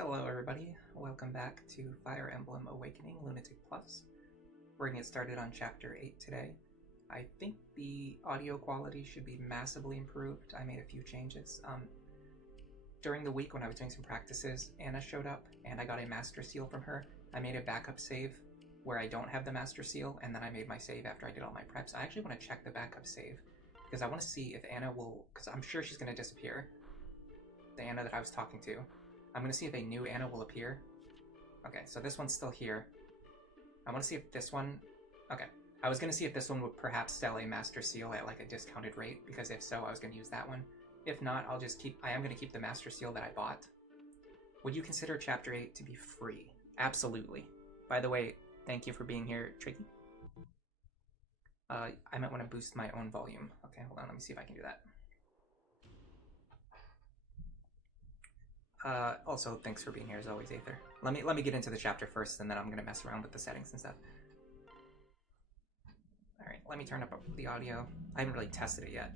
Hello everybody, welcome back to Fire Emblem Awakening Lunatic Plus. We're going to get started on Chapter 8 today. I think the audio quality should be massively improved. I made a few changes. During the week when I was doing some practices, Anna showed up and I got a Master Seal from her. I made a backup save where I don't have the Master Seal, and then I made my save after I did all my preps. I actually want to check the backup save because I want to see if Anna will, because I'm sure she's going to disappear. The Anna that I was talking to. I'm going to see if a new Anna will appear. Okay, so this one's still here. I want to see if this one... Okay, I was going to see if this one would perhaps sell a Master Seal at like a discounted rate, because if so, I was going to use that one. If not, I'll just keep... I am going to keep the Master Seal that I bought. Would you consider Chapter 8 to be free? Absolutely. By the way, thank you for being here, Tricky. I might want to boost my own volume. Okay, hold on, let me see if I can do that. Also, thanks for being here as always, Aether. Let me get into the chapter first, and then I'm gonna mess around with the settings and stuff. Alright, let me turn up the audio. I haven't really tested it yet.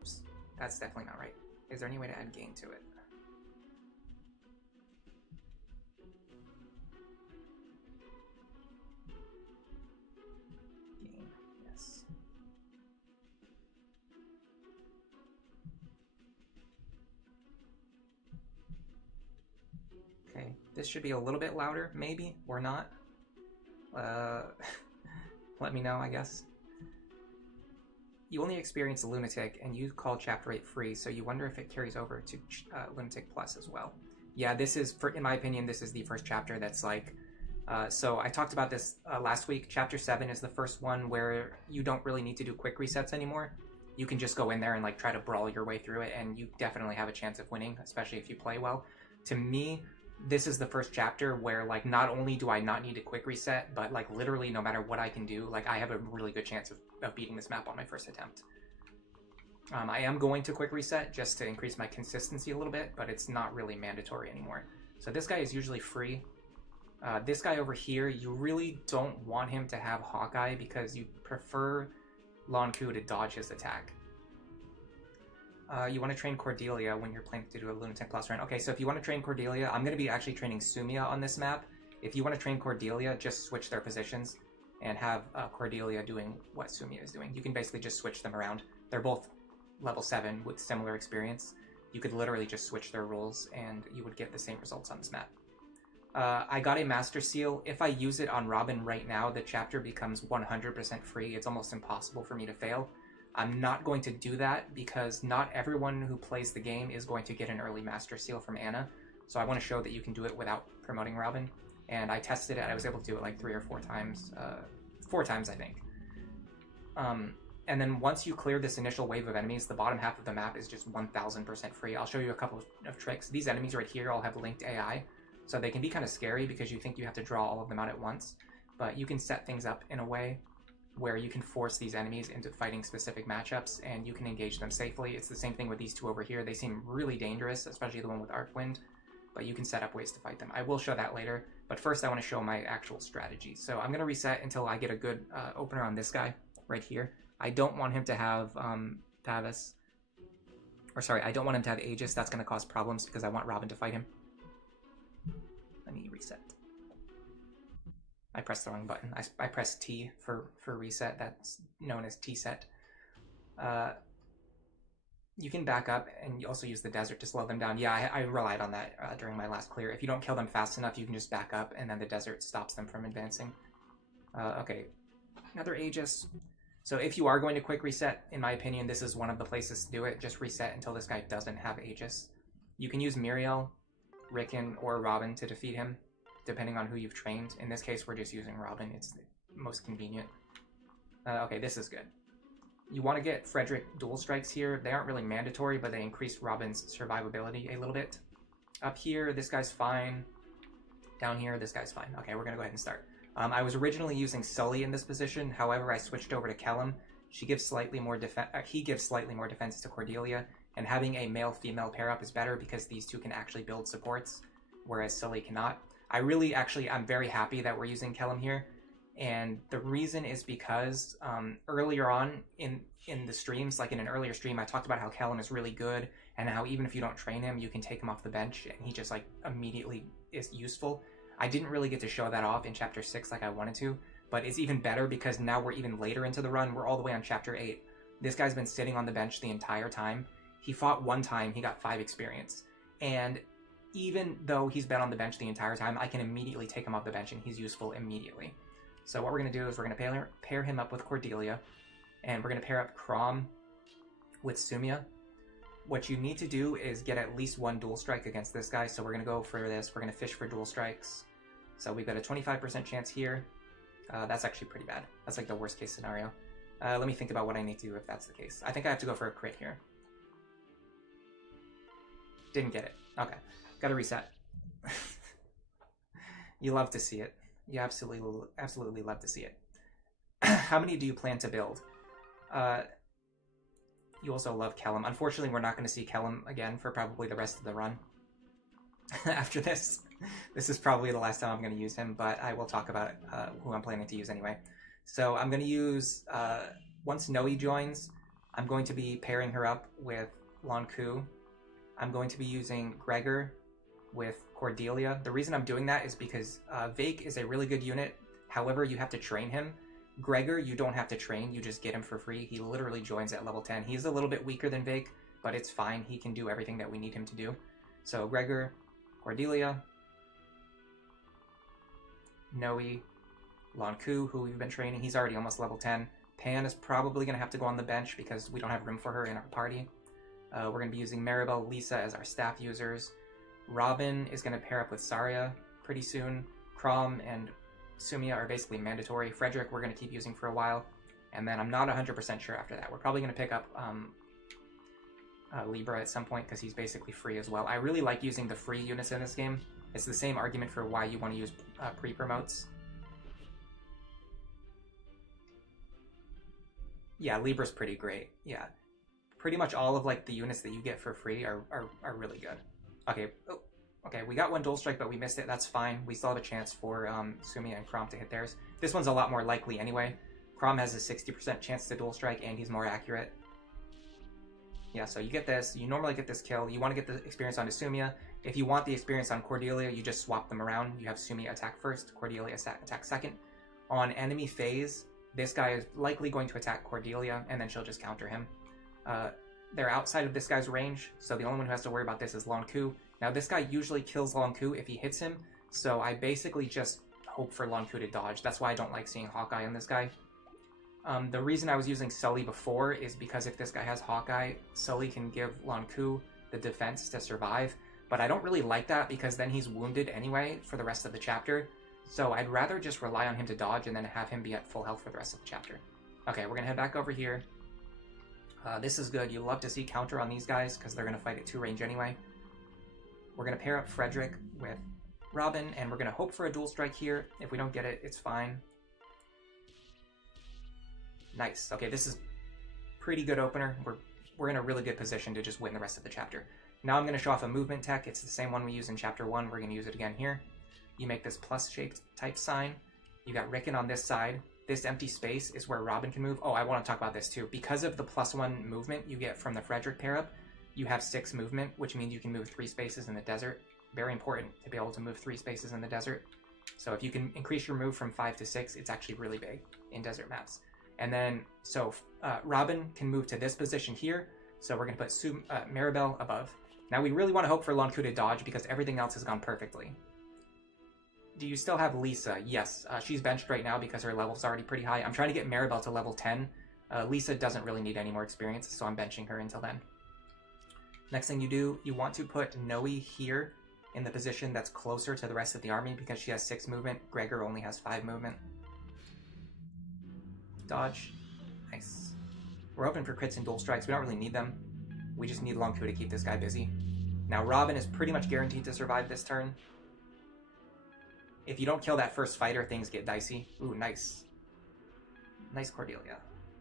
Oops, that's definitely not right. Is there any way to add gain to it? Gain, yes. Okay, this should be a little bit louder, maybe, or not. Let me know, I guess. You only experience Lunatic, and you call Chapter 8 free, so you wonder if it carries over to Lunatic Plus as well. Yeah, this is, in my opinion, this is the first chapter that's like... so I talked about this last week. Chapter 7 is the first one where you don't really need to do quick resets anymore. You can just go in there and like try to brawl your way through it, and you definitely have a chance of winning, especially if you play well. To me, this is the first chapter where, like, not only do I not need a quick reset, but, like, literally no matter what I can do, like, I have a really good chance of beating this map on my first attempt. I am going to quick reset just to increase my consistency a little bit, but it's not really mandatory anymore. So this guy is usually free. This guy over here, you really don't want him to have Hawkeye because you prefer Lonqu to dodge his attack. You want to train Cordelia when you're planning to do a Lunatic Plus run. Okay, so if you want to train Cordelia, I'm going to be actually training Sumia on this map. If you want to train Cordelia, just switch their positions and have Cordelia doing what Sumia is doing. You can basically just switch them around. They're both level 7 with similar experience. You could literally just switch their roles and you would get the same results on this map. I got a Master Seal. If I use it on Robin right now, the chapter becomes 100% free. It's almost impossible for me to fail. I'm not going to do that because not everyone who plays the game is going to get an early Master Seal from Anna. So I want to show that you can do it without promoting Robin. And I tested it. I was able to do it like 3 or 4 times. 4 times, I think. And then once you clear this initial wave of enemies, the bottom half of the map is just 1000% free. I'll show you a couple of tricks. These enemies right here all have linked AI. So they can be kind of scary because you think you have to draw all of them out at once. But you can set things up in a way where you can force these enemies into fighting specific matchups, and you can engage them safely. It's the same thing with these two over here. They seem really dangerous, especially the one with Arc Wind, but you can set up ways to fight them. I will show that later, but first I want to show my actual strategy. So I'm going to reset until I get a good opener on this guy right here. I don't want him to have Pavis, or sorry, I don't want him to have Aegis. That's going to cause problems because I want Robin to fight him. Let me reset. I pressed the wrong button. I pressed T for reset. That's known as T-set. You can back up and you also use the desert to slow them down. Yeah, I relied on that during my last clear. If you don't kill them fast enough, you can just back up and then the desert stops them from advancing. Okay, another Aegis. So if you are going to quick reset, in my opinion, this is one of the places to do it. Just reset until this guy doesn't have Aegis. You can use Muriel, Rickon, or Robin to defeat him, depending on who you've trained. In this case, we're just using Robin. It's the most convenient. Okay, this is good. You want to get Frederick dual strikes here. They aren't really mandatory, but they increase Robin's survivability a little bit. Up here, this guy's fine. Down here, this guy's fine. Okay, we're going to go ahead and start. I was originally using Sully in this position. However, I switched over to Kellum. He gives slightly more defense to Cordelia, and having a male-female pair-up is better because these two can actually build supports, whereas Sully cannot. I'm very happy that we're using Kellum here, And the reason is because earlier on in the streams, like in an earlier stream, I talked about how Chrom is really good and how even if you don't train him, you can take him off the bench and he just like immediately is useful. I didn't really get to show that off in Chapter 6 like I wanted to, but it's even better because now we're even later into the run. We're all the way on Chapter 8. This guy's been sitting on the bench the entire time. He fought one time, he got 5 experience. And even though he's been on the bench the entire time, I can immediately take him off the bench and he's useful immediately. So what we're going to do is we're going to pair him up with Cordelia, and we're going to pair up Chrom with Sumia. What you need to do is get at least 1 dual strike against this guy, so we're going to go for this. We're going to fish for dual strikes. So we've got a 25% chance here. That's actually pretty bad. That's like the worst case scenario. Let me think about what I need to do if that's the case. I think I have to go for a crit here. Didn't get it. Okay. Gotta reset. You love to see it. You absolutely love to see it. How many do you plan to build? You also love Chrom. Unfortunately, we're not going to see Chrom again for probably the rest of the run. After this. This is probably the last time I'm going to use him, but I will talk about who I'm planning to use anyway. So I'm going to use, once Nowi joins, I'm going to be pairing her up with Lonqu. I'm going to be using Gregor with Cordelia. The reason I'm doing that is because Vake is a really good unit. However, you have to train him. Gregor, you don't have to train. You just get him for free. He literally joins at level 10. He's a little bit weaker than Vake, but it's fine. He can do everything that we need him to do. So Gregor, Cordelia, Nowi, Lonqu, who we've been training. He's already almost level 10. Pan is probably going to have to go on the bench because we don't have room for her in our party. We're going to be using Maribel, Lisa as our staff users. Robin is going to pair up with Saria pretty soon. Chrom and Sumia are basically mandatory. Frederick we're going to keep using for a while. And then I'm not 100% sure after that. We're probably going to pick up Libra at some point because he's basically free as well. I really like using the free units in this game. It's the same argument for why you want to use pre-promotes. Yeah, Libra's pretty great. Yeah. Pretty much all of like the units that you get for free are really good. Okay, oh, okay, we got 1 dual strike, but we missed it. That's fine. We still have a chance for Sumia and Chrom to hit theirs. This one's a lot more likely anyway. Chrom has a 60% chance to dual strike, and he's more accurate. Yeah, so you get this. You normally get this kill. You want to get the experience onto Sumia. If you want the experience on Cordelia, you just swap them around. You have Sumia attack first, Cordelia attack second. On enemy phase, this guy is likely going to attack Cordelia, and then she'll just counter him. They're outside of this guy's range, so the only one who has to worry about this is Lonqu. Now, this guy usually kills Lonqu if he hits him, so I basically just hope for Lonqu to dodge. That's why I don't like seeing Hawkeye on this guy. The reason I was using Sully before is because if this guy has Hawkeye, Sully can give Lonqu the defense to survive, but I don't really like that because then he's wounded anyway for the rest of the chapter, so I'd rather just rely on him to dodge and then have him be at full health for the rest of the chapter. Okay, we're going to head back over here. This is good. You love to see counter on these guys because they're going to fight at 2 range anyway. We're going to pair up Frederick with Robin, and we're going to hope for a dual strike here. If we don't get it, it's fine. Nice. Okay, this is pretty good opener. We're in a really good position to just win the rest of the chapter. Now I'm going to show off a movement tech. It's the same one we used in Chapter 1. We're going to use it again here. You make this plus-shaped type sign. You got Rickon on this side. This empty space is where Robin can move. Oh, I want to talk about this too. Because of the +1 movement you get from the Frederick pair-up, you have 6 movement, which means you can move 3 spaces in the desert. Very important to be able to move 3 spaces in the desert. So if you can increase your move from 5 to 6, it's actually really big in desert maps. And then, so Robin can move to this position here. So we're going to put Maribel above. Now we really want to hope for Lonqu to dodge because everything else has gone perfectly. Do you still have Lisa? Yes, she's benched right now because her level's already pretty high. I'm trying to get Maribel to level 10. Lisa doesn't really need any more experience, so I'm benching her until then. Next thing you do, you want to put Nowi here in the position that's closer to the rest of the army because she has 6 movement. Gregor only has 5 movement. Dodge. Nice. We're open for crits and dual strikes. We don't really need them. We just need Lonqu to keep this guy busy. Now Robin is pretty much guaranteed to survive this turn. If you don't kill that first fighter, things get dicey. Ooh, nice. Nice Cordelia.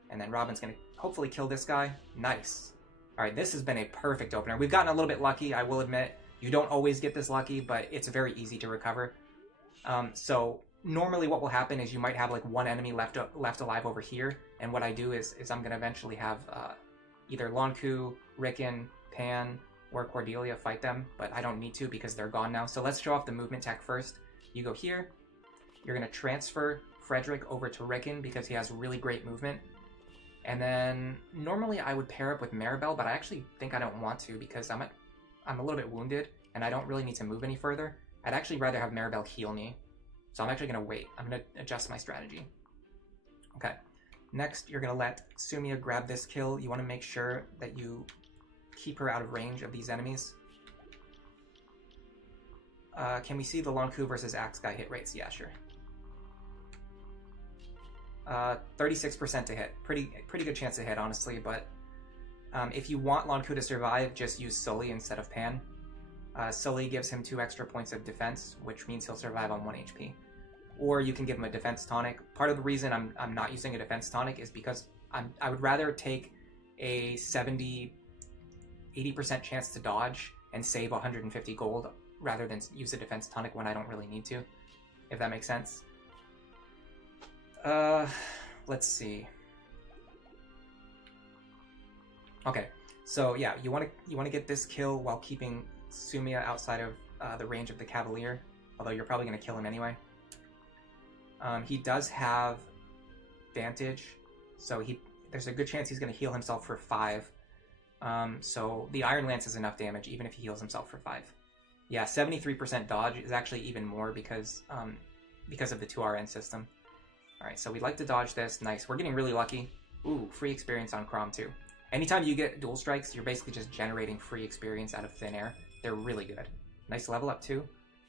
And then Robin's going to hopefully kill this guy. Nice. Alright, this has been a perfect opener. We've gotten a little bit lucky, I will admit. You don't always get this lucky, but it's very easy to recover. So normally what will happen is you might have like one enemy left alive over here, and what I do is I'm going to eventually have either Lonqu, Rickon, Pan, or Cordelia fight them, but I don't need to because they're gone now. So let's show off the movement tech first. You go here, you're going to transfer Frederick over to Rickon because he has really great movement. And then normally I would pair up with Maribel, but I actually think I don't want to because I'm a little bit wounded and I don't really need to move any further. I'd actually rather have Maribel heal me. So I'm actually going to wait. I'm going to adjust my strategy. Okay. Next, you're going to let Sumia grab this kill. You want to make sure that you keep her out of range of these enemies. Can we see the Lonqu versus Axe guy hit rates? Yeah, sure. 36% to hit. Pretty good chance to hit, honestly, but if you want Lonqu to survive, just use Sully instead of Pan. Sully gives him 2 extra points of defense, which means he'll survive on 1 HP. Or you can give him a defense tonic. Part of the reason I'm not using a defense tonic is because I would rather take a 70-80% chance to dodge and save 150 gold rather than use a defense tonic when I don't really need to, if that makes sense. Let's see. Okay, so yeah, you want to get this kill while keeping Sumia outside of the range of the Cavalier, although you're probably going to kill him anyway. He does have Vantage, so there's a good chance he's going to heal himself for 5. So the Iron Lance is enough damage, even if he heals himself for 5. Yeah, 73% dodge is actually even more because of the 2RN system. Alright, so we'd like to dodge this. Nice. We're getting really lucky. Ooh, free experience on Chrom too. Anytime you get dual strikes, you're basically just generating free experience out of thin air. They're really good. Nice level up too.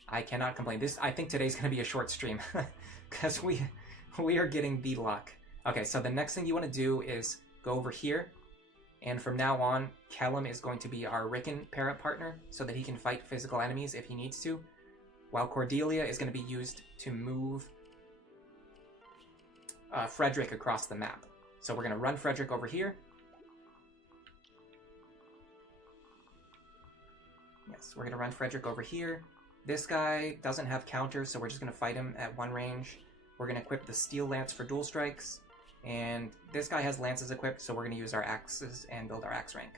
I cannot complain. I think today's going to be a short stream because we are getting the luck. Okay, so the next thing you want to do is go over here, and from now on, Kellum is going to be our Rickon pair-up partner so that he can fight physical enemies if he needs to, while Cordelia is going to be used to move Frederick across the map. So we're going to run Frederick over here. Yes, we're going to run Frederick over here. This guy doesn't have counters, so we're just going to fight him at 1 range. We're going to equip the Steel Lance for dual strikes. And this guy has lances equipped, so we're going to use our axes and build our axe rank.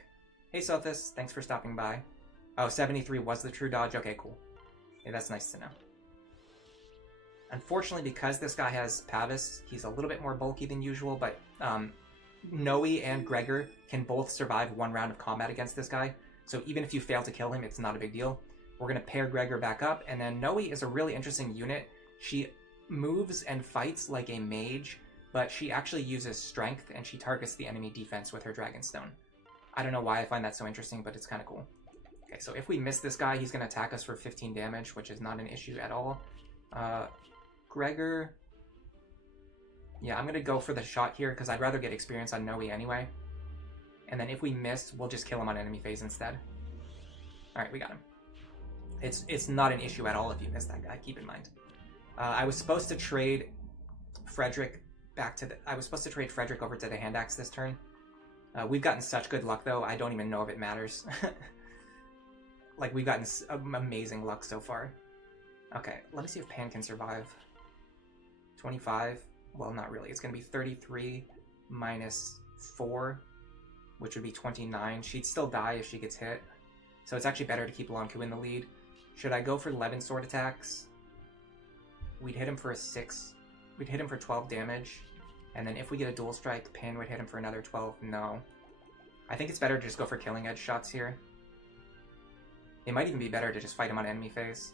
Hey Sothis, thanks for stopping by. Oh, 73 was the true dodge? Okay, cool. Yeah, that's nice to know. Unfortunately, because this guy has Pavis, he's a little bit more bulky than usual, but Nowi and Gregor can both survive 1 round of combat against this guy. So even if you fail to kill him, it's not a big deal. We're going to pair Gregor back up, and then Nowi is a really interesting unit. She moves and fights like a mage, but she actually uses strength, and she targets the enemy defense with her Dragonstone. I don't know why I find that so interesting, but it's kind of cool. Okay, so if we miss this guy, he's going to attack us for 15 damage, which is not an issue at all. Gregor... Yeah, I'm going to go for the shot here, because I'd rather get experience on Nowi anyway. And then if we miss, we'll just kill him on enemy phase instead. Alright, we got him. It's not an issue at all if you miss that guy, keep in mind. I was supposed to trade Frederick over to the hand axe this turn. We've gotten such good luck though, I don't even know if it matters. Like, we've gotten amazing luck so far. Okay, let me see if Pan can survive. 25, well not really, it's going to be 33 minus 4, which would be 29. She'd still die if she gets hit, so it's actually better to keep Lonqu in the lead. Should I go for 11 sword attacks? We'd hit him for a 6. We'd hit him for 12 damage, and then if we get a dual strike, Pan would hit him for another 12. No. I think it's better to just go for killing edge shots here. It might even be better to just fight him on enemy phase.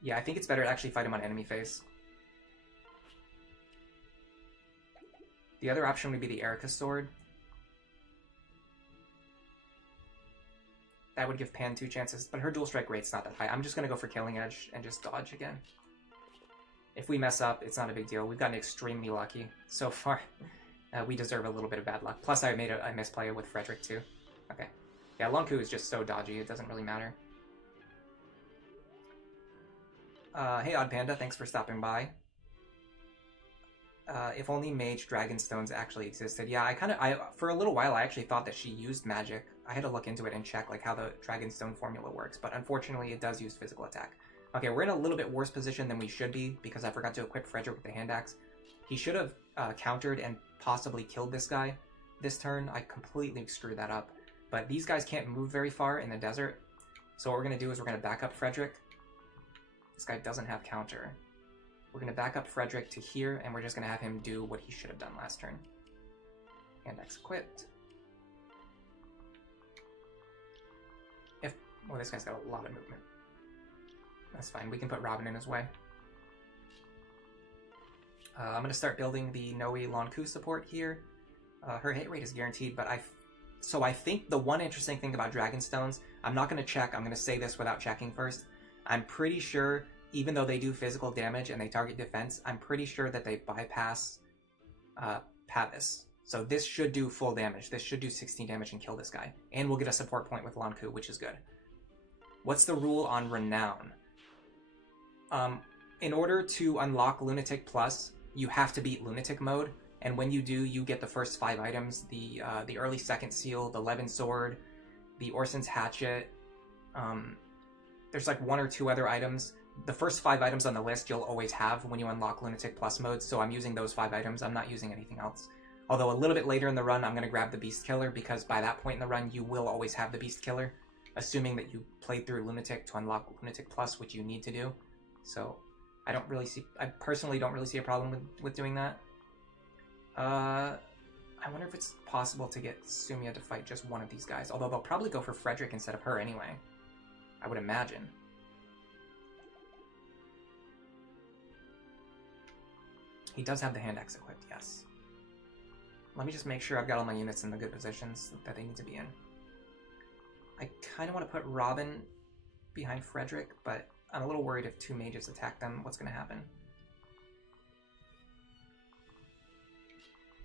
Yeah, I think it's better to actually fight him on enemy phase. The other option would be the Erica sword. That would give Pan 2 chances, but her dual strike rate's not that high. I'm just going to go for killing edge and just dodge again. If we mess up, it's not a big deal. We've gotten extremely lucky so far. We deserve a little bit of bad luck. Plus, I made a misplay with Frederick too. Okay. Yeah, Lonqu is just so dodgy, it doesn't really matter. Hey Odd Panda, thanks for stopping by. If only Mage Dragonstones actually existed. Yeah, I for a little while I actually thought that she used magic. I had to look into it and check like how the Dragonstone formula works, but unfortunately it does use physical attack. Okay, we're in a little bit worse position than we should be because I forgot to equip Frederick with the hand axe. He should have countered and possibly killed this guy this turn. I completely screwed that up. But these guys can't move very far in the desert, so what we're going to do is we're going to back up Frederick. This guy doesn't have counter. We're going to back up Frederick to here, and we're just going to have him do what he should have done last turn. Hand axe equipped. Oh, this guy's got a lot of movement. That's fine. We can put Robin in his way. I'm going to start building the Nowi Lonqu support here. Her hit rate is guaranteed, but So I think the one interesting thing about Dragonstones, I'm not going to check, I'm going to say this without checking first. I'm pretty sure, even though they do physical damage and they target defense, I'm pretty sure that they bypass Pavis. So this should do full damage. This should do 16 damage and kill this guy. And we'll get a support point with Lonqu, which is good. What's the rule on Renown? In order to unlock Lunatic Plus, you have to beat Lunatic mode. And when you do, you get the first 5 items, the early second seal, the Levin sword, the Orson's hatchet. There's like 1 or 2 other items. The first 5 items on the list you'll always have when you unlock Lunatic Plus mode, so I'm using those 5 items. I'm not using anything else. Although a little bit later in the run, I'm going to grab the Beast Killer, because by that point in the run, you will always have the Beast Killer, assuming that you played through Lunatic to unlock Lunatic Plus, which you need to do. So I personally don't really see a problem with doing that. I wonder if it's possible to get Sumia to fight just one of these guys, although they'll probably go for Frederick instead of her anyway. I would imagine. He does have the hand axe equipped, yes. Let me just make sure I've got all my units in the good positions that they need to be in. I kind of want to put Robin behind Frederick, but I'm a little worried if 2 mages attack them, what's going to happen?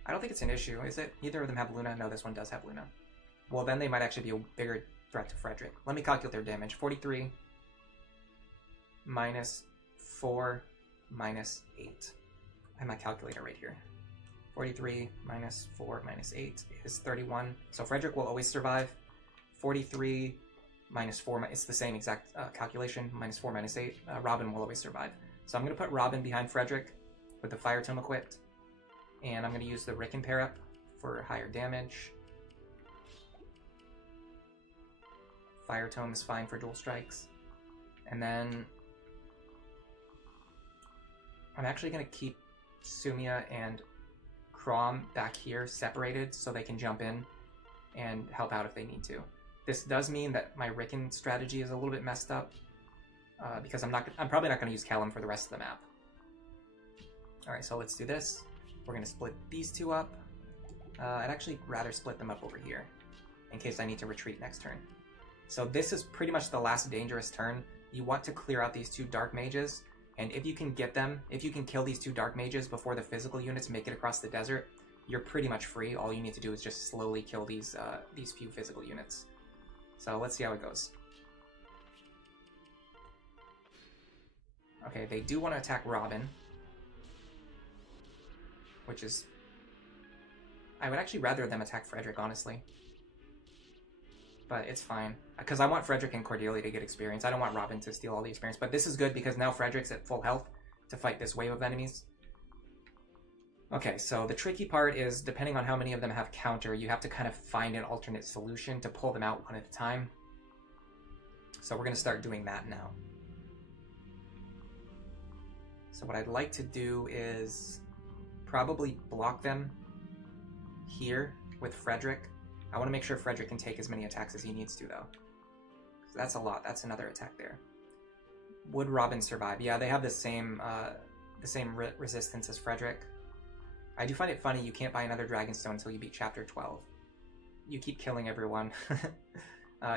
I don't think it's an issue, is it? Neither of them have Luna. No, this one does have Luna. Well, then they might actually be a bigger threat to Frederick. Let me calculate their damage. 43 minus 4 minus 8. I have my calculator right here. 43 minus 4 minus 8 is 31. So Frederick will always survive. 43 minus 4, it's the same exact calculation, minus 4 minus 8. Robin will always survive. So I'm going to put Robin behind Frederick with the Fire Tome equipped. And I'm going to use the Rick and pair up for higher damage. Fire Tome is fine for dual strikes. And then I'm actually going to keep Sumia and Chrom back here separated so they can jump in and help out if they need to. This does mean that my Rickon strategy is a little bit messed up because I'm probably not going to use Callum for the rest of the map. Alright, so let's do this. We're going to split these 2 up. I'd actually rather split them up over here in case I need to retreat next turn. So this is pretty much the last dangerous turn. You want to clear out these 2 dark mages, and if you can get them, if you can kill these 2 dark mages before the physical units make it across the desert, you're pretty much free. All you need to do is just slowly kill these few physical units. So let's see how it goes. Okay, they do want to attack Robin, which is... I would actually rather them attack Frederick, honestly. But it's fine, because I want Frederick and Cordelia to get experience. I don't want Robin to steal all the experience, but this is good because now Frederick's at full health to fight this wave of enemies. Okay, so the tricky part is, depending on how many of them have counter, you have to kind of find an alternate solution to pull them out one at a time. So we're going to start doing that now. So what I'd like to do is probably block them here with Frederick. I want to make sure Frederick can take as many attacks as he needs to, though. So that's a lot. That's another attack there. Would Robin survive? Yeah, they have the same resistance as Frederick. I do find it funny you can't buy another Dragonstone until you beat Chapter 12. You keep killing everyone.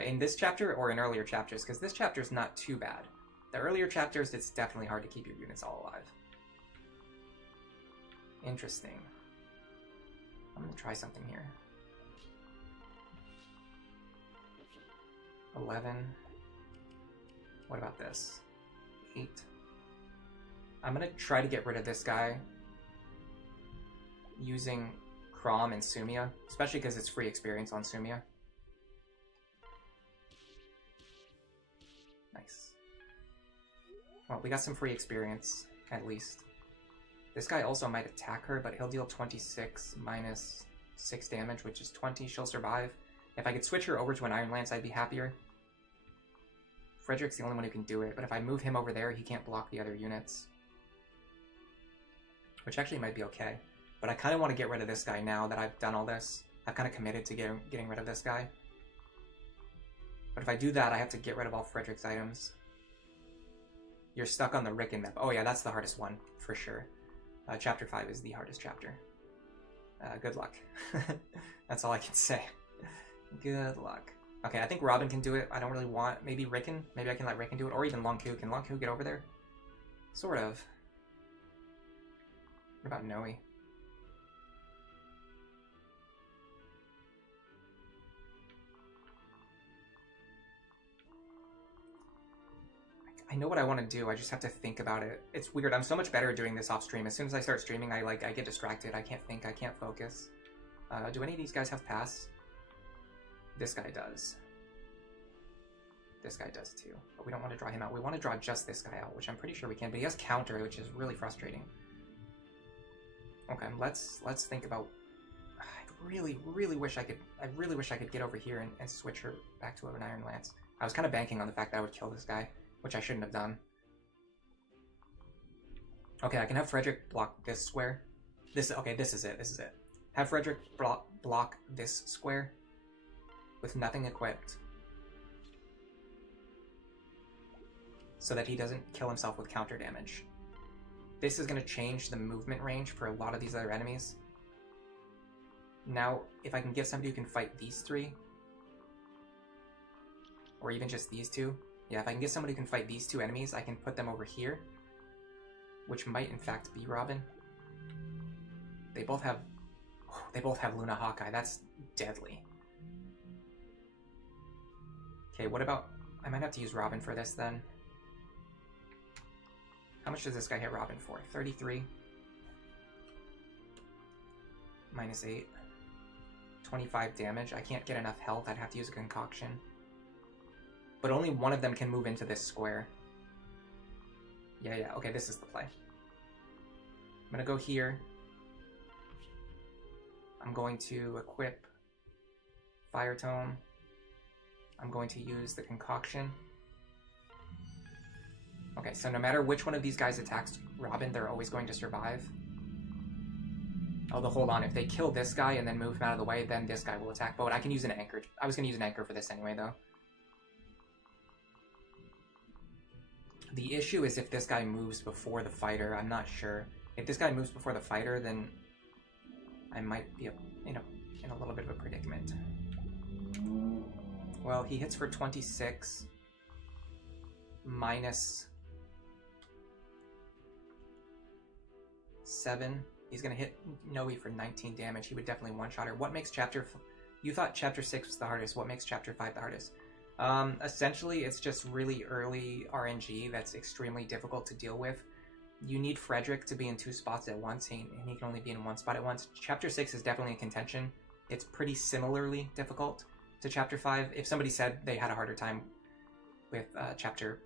In this chapter or in earlier chapters, because this chapter is not too bad. The earlier chapters, it's definitely hard to keep your units all alive. Interesting. I'm going to try something here. 11. What about this? 8. I'm going to try to get rid of this guy using Chrom and Sumia, especially because it's free experience on Sumia. Nice. Well, we got some free experience, at least. This guy also might attack her, but he'll deal 26 minus 6 damage, which is 20. She'll survive. If I could switch her over to an Iron Lance, I'd be happier. Frederick's the only one who can do it, but if I move him over there, he can't block the other units. Which actually might be okay. But I kind of want to get rid of this guy now that I've done all this. I've kind of committed to getting rid of this guy. But if I do that, I have to get rid of all Frederick's items. You're stuck on the Rickon map. Oh yeah, that's the hardest one, for sure. Chapter 5 is the hardest chapter. Good luck. That's all I can say. Good luck. Okay, I think Robin can do it. I don't really want... Maybe Rickon? Maybe I can let Rickon do it. Or even Lonqu. Can Lonqu get over there? Sort of. What about Nowi? I know what I want to do, I just have to think about it. It's weird, I'm so much better at doing this off stream. As soon as I start streaming, I get distracted. I can't think, I can't focus. Do any of these guys have pass? This guy does. This guy does too. But we don't want to draw him out. We want to draw just this guy out, which I'm pretty sure we can. But he has counter, which is really frustrating. Okay, let's think about... I really wish I could get over here and switch her back to an Iron Lance. I was kind of banking on the fact that I would kill this guy, which I shouldn't have done. Okay, I can have Frederick block this square. Okay, this is it. Have Frederick block this square with nothing equipped, so that he doesn't kill himself with counter damage. This is going to change the movement range for a lot of these other enemies. Now, if I can get somebody who can fight these three, or even just these two, yeah, if I can get somebody who can fight these two enemies, I can put them over here, which might in fact be Robin. They both have Luna Hawkeye. That's deadly. Okay, what about... I might have to use Robin for this then. How much does this guy hit Robin for? 33. Minus 8. 25 damage. I can't get enough health. I'd have to use a concoction. But only one of them can move into this square. Yeah, okay, this is the play. I'm gonna go here. I'm going to equip Fire Tome. I'm going to use the concoction. Okay, so no matter which one of these guys attacks Robin, they're always going to survive. Although, hold on, if they kill this guy and then move him out of the way, then this guy will attack. But I can use an anchor. I was going to use an anchor for this anyway, though. The issue is if this guy moves before the fighter. I'm not sure. If this guy moves before the fighter, then I might be in a little bit of a predicament. Well, he hits for 26 minus 7. He's going to hit Nowi for 19 damage. He would definitely one-shot her. What makes chapter... You thought chapter 6 was the hardest. What makes chapter 5 the hardest? Essentially, it's just really early RNG that's extremely difficult to deal with. You need Frederick to be in 2 spots at once, and he can only be in 1 spot at once. Chapter 6 is definitely in contention. It's pretty similarly difficult to chapter 5. If somebody said they had a harder time with chapter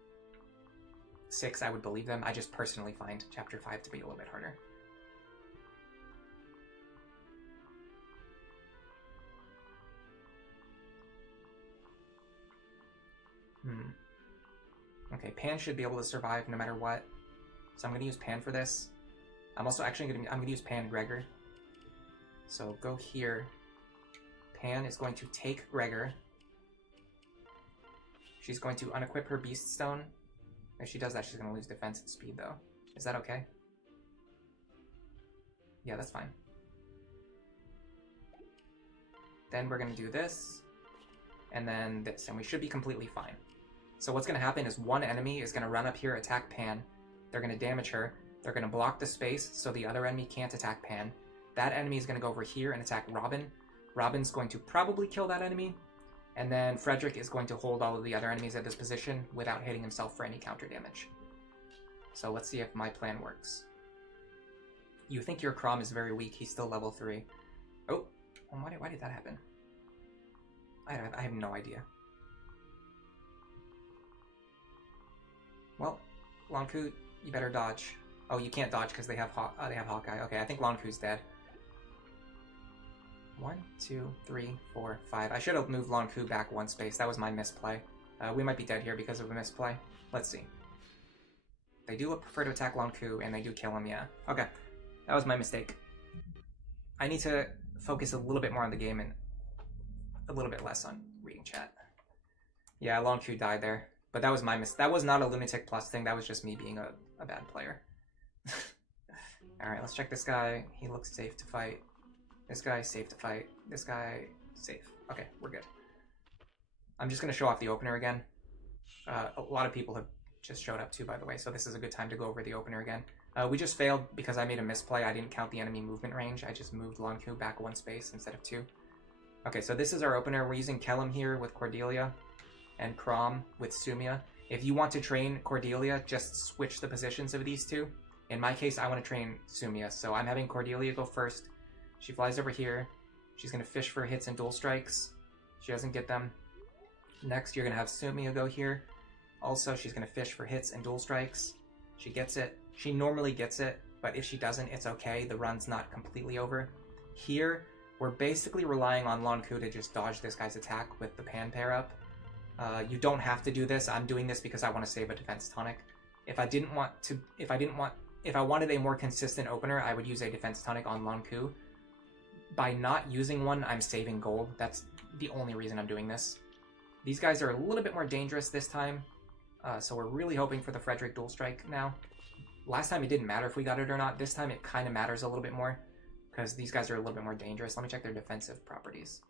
6, I would believe them. I just personally find chapter 5 to be a little bit harder. Okay, Pan should be able to survive no matter what. So I'm going to use Pan for this. I'm also actually going to use Pan Gregor. So go here. Pan is going to take Gregor. She's going to unequip her Beast Stone. If she does that, she's going to lose defense and speed, though. Is that okay? Yeah, that's fine. Then we're going to do this, and then this, and we should be completely fine. So what's going to happen is one enemy is going to run up here, attack Pan. They're going to damage her. They're going to block the space so the other enemy can't attack Pan. That enemy is going to go over here and attack Robin. Robin's going to probably kill that enemy. And then Frederick is going to hold all of the other enemies at this position without hitting himself for any counter damage. So let's see if my plan works. You think your Chrom is very weak, he's still level 3. Oh, why did that happen? I have no idea. Well, Lonqu, you better dodge. Oh, you can't dodge because they have Hawkeye. Okay, I think Lonqu's dead. 1, 2, 3, 4, 5. I should have moved Lonqu back 1 space. That was my misplay. We might be dead here because of a misplay. Let's see. They do prefer to attack Lonqu, and they do kill him, yeah. Okay, that was my mistake. I need to focus a little bit more on the game and a little bit less on reading chat. Yeah, Lonqu died there. But that was my mistake. That was not a Lunatic Plus thing. That was just me being a bad player. Alright, let's check this guy. He looks safe to fight. This guy, safe to fight. This guy, safe. Okay, we're good. I'm just going to show off the opener again. A lot of people have just showed up too, by the way, so this is a good time to go over the opener again. We just failed because I made a misplay. I didn't count the enemy movement range. I just moved Lonqu back 1 space instead of 2. Okay, so this is our opener. We're using Chrom here with Cordelia and Chrom with Sumia. If you want to train Cordelia, just switch the positions of these two. In my case, I want to train Sumia, so I'm having Cordelia go first. She flies over here. She's going to fish for hits and dual strikes. She doesn't get them. Next, you're going to have Sumia go here. Also, she's going to fish for hits and dual strikes. She gets it. She normally gets it, but if she doesn't, it's okay. The run's not completely over. Here, we're basically relying on Lonqu to just dodge this guy's attack with the pan pair up. You don't have to do this. I'm doing this because I want to save a defense tonic. If I wanted a more consistent opener, I would use a defense tonic on Lonqu. By not using one, I'm saving gold. That's the only reason I'm doing this. These guys are a little bit more dangerous this time, so we're really hoping for the Frederick dual strike now. Last time it didn't matter if we got it or not. This time it kind of matters a little bit more, because these guys are a little bit more dangerous. Let me check their defensive properties.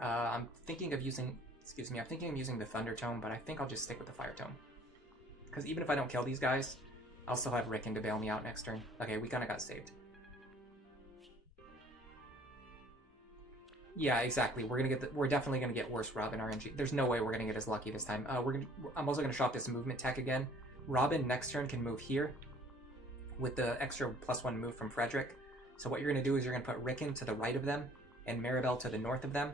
I'm thinking of using the Thunder Tome, but I think I'll just stick with the Fire Tome. Because even if I don't kill these guys, I'll still have Rickon to bail me out next turn. Okay, we kind of got saved. Yeah, exactly. We're definitely gonna get worse Robin RNG. There's no way we're gonna get as lucky this time. I'm also gonna shop this movement tech again. Robin next turn can move here with the extra +1 move from Frederick. So what you're gonna do is you're gonna put Rickon to the right of them and Maribel to the north of them.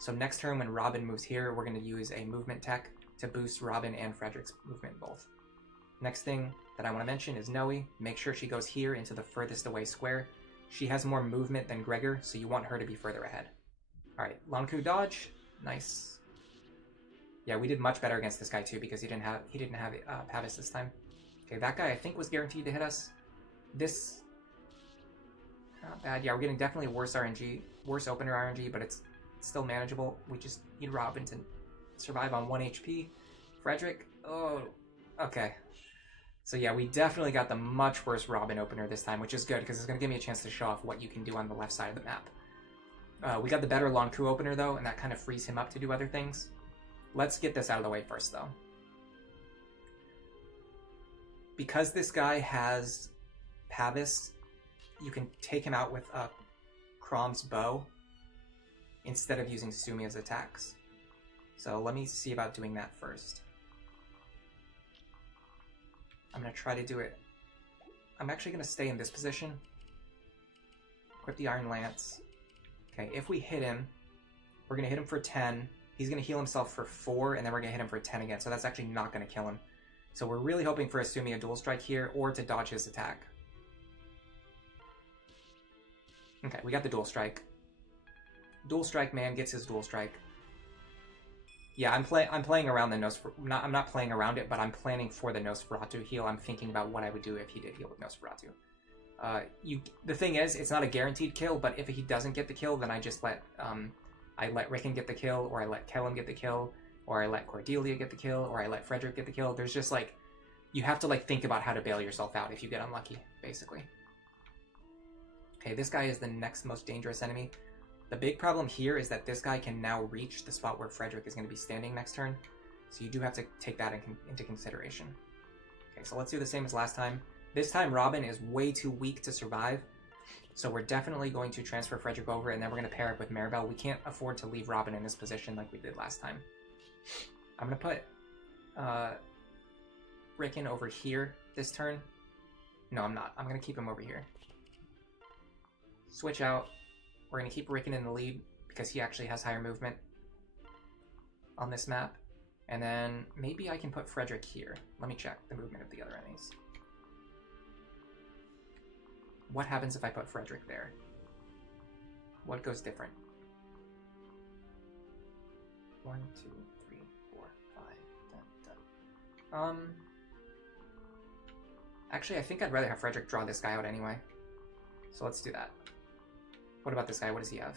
So next turn when Robin moves here, we're gonna use a movement tech to boost Robin and Frederick's movement both. Next thing that I want to mention is Nowi. Make sure she goes here into the furthest away square. She has more movement than Gregor, so you want her to be further ahead. Alright, Lonqu dodge. Nice. Yeah, we did much better against this guy too because he didn't have Pavis this time. Okay, that guy I think was guaranteed to hit us. This not bad. Yeah, we're getting definitely worse RNG, worse opener RNG, but it's still manageable. We just need Robin to survive on 1 HP. Frederick, oh, okay. So yeah, we definitely got the much worse Robin opener this time, which is good because it's going to give me a chance to show off what you can do on the left side of the map. We got the better Lonqu opener though, and that kind of frees him up to do other things. Let's get this out of the way first though. Because this guy has Pavis, you can take him out with Chrom's bow instead of using Sumia's attacks. So let me see about doing that first. I'm going to try to do it. I'm actually going to stay in this position. Equip the Iron Lance. Okay, if we hit him, we're going to hit him for 10. He's going to heal himself for 4, and then we're going to hit him for 10 again. So that's actually not going to kill him. So we're really hoping for a Sumia dual strike here, or to dodge his attack. Okay, we got the dual strike. Dual strike man gets his dual strike. Yeah, I'm playing around the Nosferatu. I'm not playing around it, but I'm planning for the Nosferatu heal. I'm thinking about what I would do if he did heal with Nosferatu. The thing is, it's not a guaranteed kill, but if he doesn't get the kill, then I just let I let Rickon get the kill, or I let Chrom get the kill, or I let Cordelia get the kill, or I let Frederick get the kill. There's just like, you have to like think about how to bail yourself out if you get unlucky, basically. Okay, this guy is the next most dangerous enemy. The big problem here is that this guy can now reach the spot where Frederick is going to be standing next turn, so you do have to take that into consideration. Okay, so let's do the same as last time. This time Robin is way too weak to survive, so we're definitely going to transfer Frederick over, and then we're going to pair up with Maribel. We can't afford to leave Robin in this position like we did last time. I'm going to put Rickon over here this turn. No, I'm not. I'm going to keep him over here. Switch out. We're going to keep Rickon in the lead because he actually has higher movement on this map. And then maybe I can put Frederick here. Let me check the movement of the other enemies. What happens if I put Frederick there? What goes different? 1, 2, 3, 4, 5, 10, 10. Actually, I think I'd rather have Frederick draw this guy out anyway. So let's do that. What about this guy? What does he have?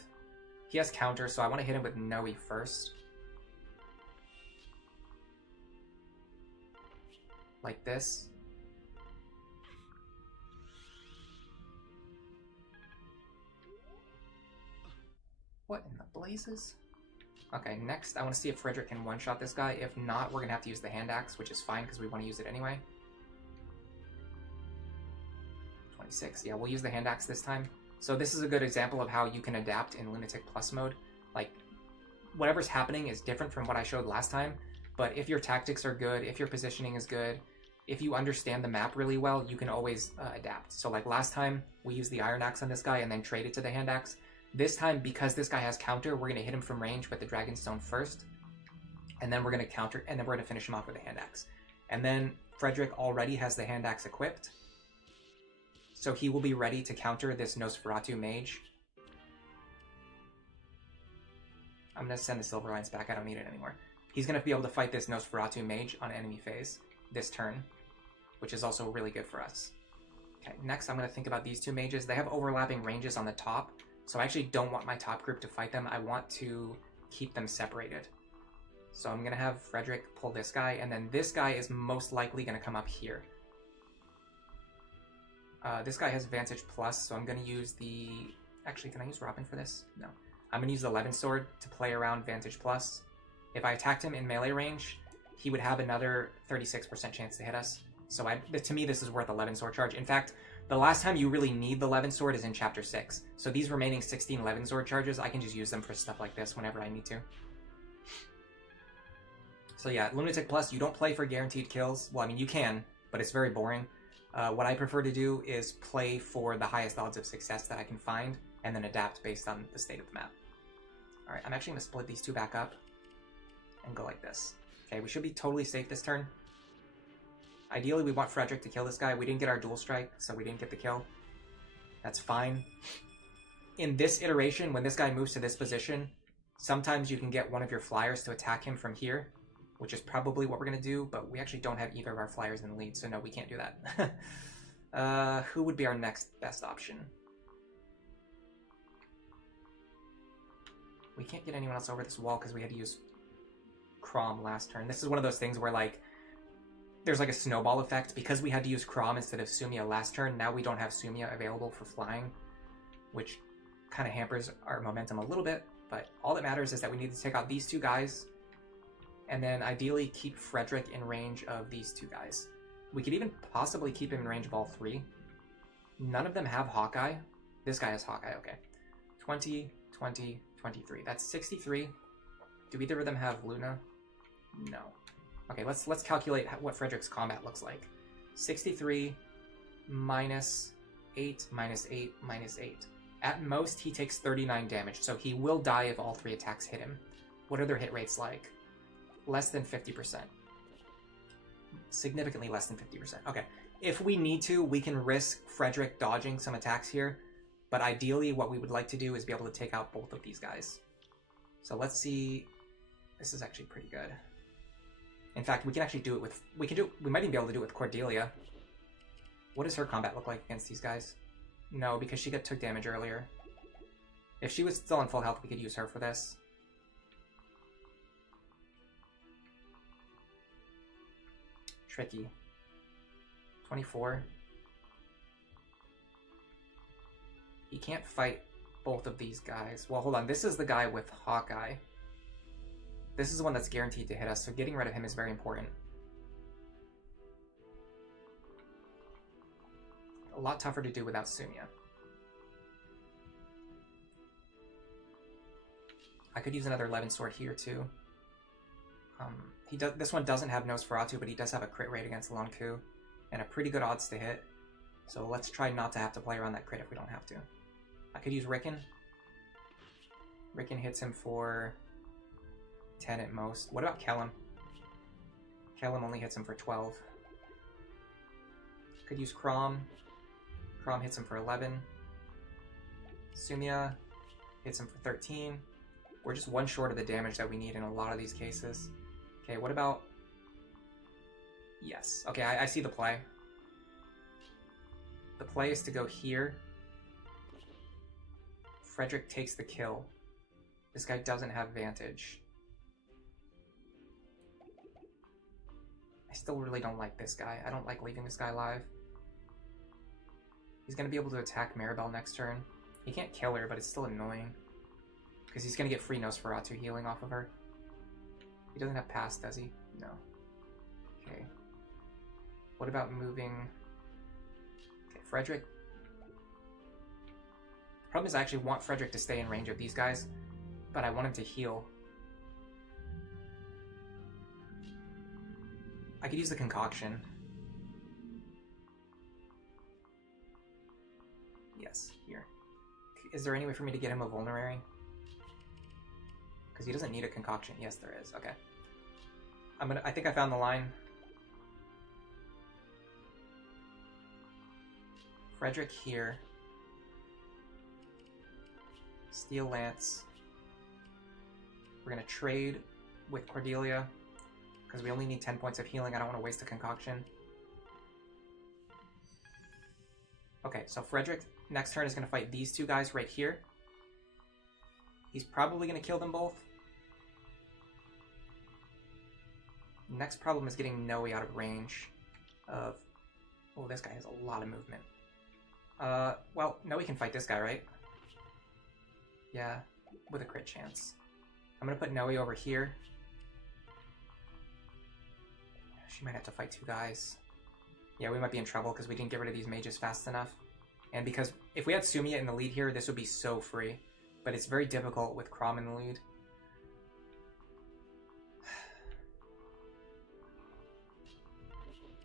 He has counter, so I want to hit him with Nowi first. Like this. What in the blazes? Okay, next I want to see if Frederick can one-shot this guy. If not, we're going to have to use the hand axe, which is fine because we want to use it anyway. 26. Yeah, we'll use the hand axe this time. So this is a good example of how you can adapt in Lunatic Plus mode. Like, whatever's happening is different from what I showed last time, but if your tactics are good, if your positioning is good, if you understand the map really well, you can always adapt. So like last time, we used the Iron Axe on this guy and then traded to the hand axe. This time, because this guy has counter, we're going to hit him from range with the Dragonstone first, and then we're going to counter, and then we're going to finish him off with the hand axe. And then Frederick already has the hand axe equipped, so he will be ready to counter this Nosferatu mage. I'm going to send the Silver Lines back. I don't need it anymore. He's going to be able to fight this Nosferatu mage on enemy phase this turn, which is also really good for us. Okay, next I'm going to think about these two mages. They have overlapping ranges on the top, so I actually don't want my top group to fight them. I want to keep them separated. So I'm going to have Frederick pull this guy, and then this guy is most likely going to come up here. This guy has Vantage Plus, so I'm going to use the... Actually, can I use Robin for this? No. I'm going to use the Levin Sword to play around Vantage Plus. If I attacked him in melee range, he would have another 36% chance to hit us. So to me, this is worth a Levin Sword charge. In fact, the last time you really need the Levin Sword is in Chapter 6. So these remaining 16 Levin Sword charges, I can just use them for stuff like this whenever I need to. So yeah, Lunatic Plus, you don't play for guaranteed kills. Well, I mean, you can, but it's very boring. What I prefer to do is play for the highest odds of success that I can find, and then adapt based on the state of the map. Alright, I'm actually going to split these two back up and go like this. Okay, we should be totally safe this turn. Ideally, we want Frederick to kill this guy. We didn't get our dual strike, so we didn't get the kill. That's fine. In this iteration, when this guy moves to this position, sometimes you can get one of your flyers to attack him from here, which is probably what we're going to do, but we actually don't have either of our flyers in the lead, so no, we can't do that. Who would be our next best option? We can't get anyone else over this wall because we had to use Chrom last turn. This is one of those things where, like, there's like a snowball effect. Because we had to use Chrom instead of Sumia last turn, now we don't have Sumia available for flying, which kind of hampers our momentum a little bit, but all that matters is that we need to take out these two guys, and then ideally keep Frederick in range of these two guys. We could even possibly keep him in range of all three. None of them have Hawkeye. This guy has Hawkeye, okay. 20, 20, 23. That's 63. Do either of them have Luna? No. Okay, let's calculate what Frederick's combat looks like. 63 minus 8 minus 8 minus 8. At most, he takes 39 damage, so he will die if all three attacks hit him. What are their hit rates like? Less than 50%. Significantly less than 50%. Okay, if we need to, we can risk Frederick dodging some attacks here, but ideally what we would like to do is be able to take out both of these guys. So let's see. This is actually pretty good. In fact, we can actually do it with... We might even be able to do it with Cordelia. What does her combat look like against these guys? No, because she took damage earlier. If she was still on full health, we could use her for this. Tricky. 24. He can't fight both of these guys. Well, hold on. This is the guy with Hawkeye. This is the one that's guaranteed to hit us, so getting rid of him is very important. A lot tougher to do without Sumia. I could use another Levin Sword here, too. This one doesn't have Nosferatu, but he does have a crit rate against Lonqu, and a pretty good odds to hit. So let's try not to have to play around that crit if we don't have to. I could use Ricken. Ricken hits him for 10 at most. What about Kellum? Kellum only hits him for 12. Could use Chrom. Chrom hits him for 11. Sumia hits him for 13. We're just one short of the damage that we need in a lot of these cases. Okay, what about... Yes. Okay, I see the play. The play is to go here. Frederick takes the kill. This guy doesn't have Vantage. I still really don't like this guy. I don't like leaving this guy alive. He's going to be able to attack Maribel next turn. He can't kill her, but it's still annoying. Because he's going to get free Nosferatu healing off of her. He doesn't have pass, does he? No. Okay. What about moving... Okay, Frederick. Problem is I actually want Frederick to stay in range of these guys, but I want him to heal. I could use the concoction. Yes, here. Is there any way for me to get him a vulnerary? Because he doesn't need a concoction. Yes, there is. Okay. I think I found the line. Frederick here. Steel Lance. We're going to trade with Cordelia, because we only need 10 points of healing. I don't want to waste a concoction. Okay, so Frederick next turn is going to fight these two guys right here. He's probably going to kill them both. Next problem is getting Nowi out of range of... Oh, this guy has a lot of movement. Well, Nowi can fight this guy, right? Yeah, with a crit chance. I'm going to put Nowi over here. She might have to fight two guys. Yeah, we might be in trouble because we didn't get rid of these mages fast enough. And because if we had Sumia in the lead here, this would be so free. But it's very difficult with Chrom in the lead.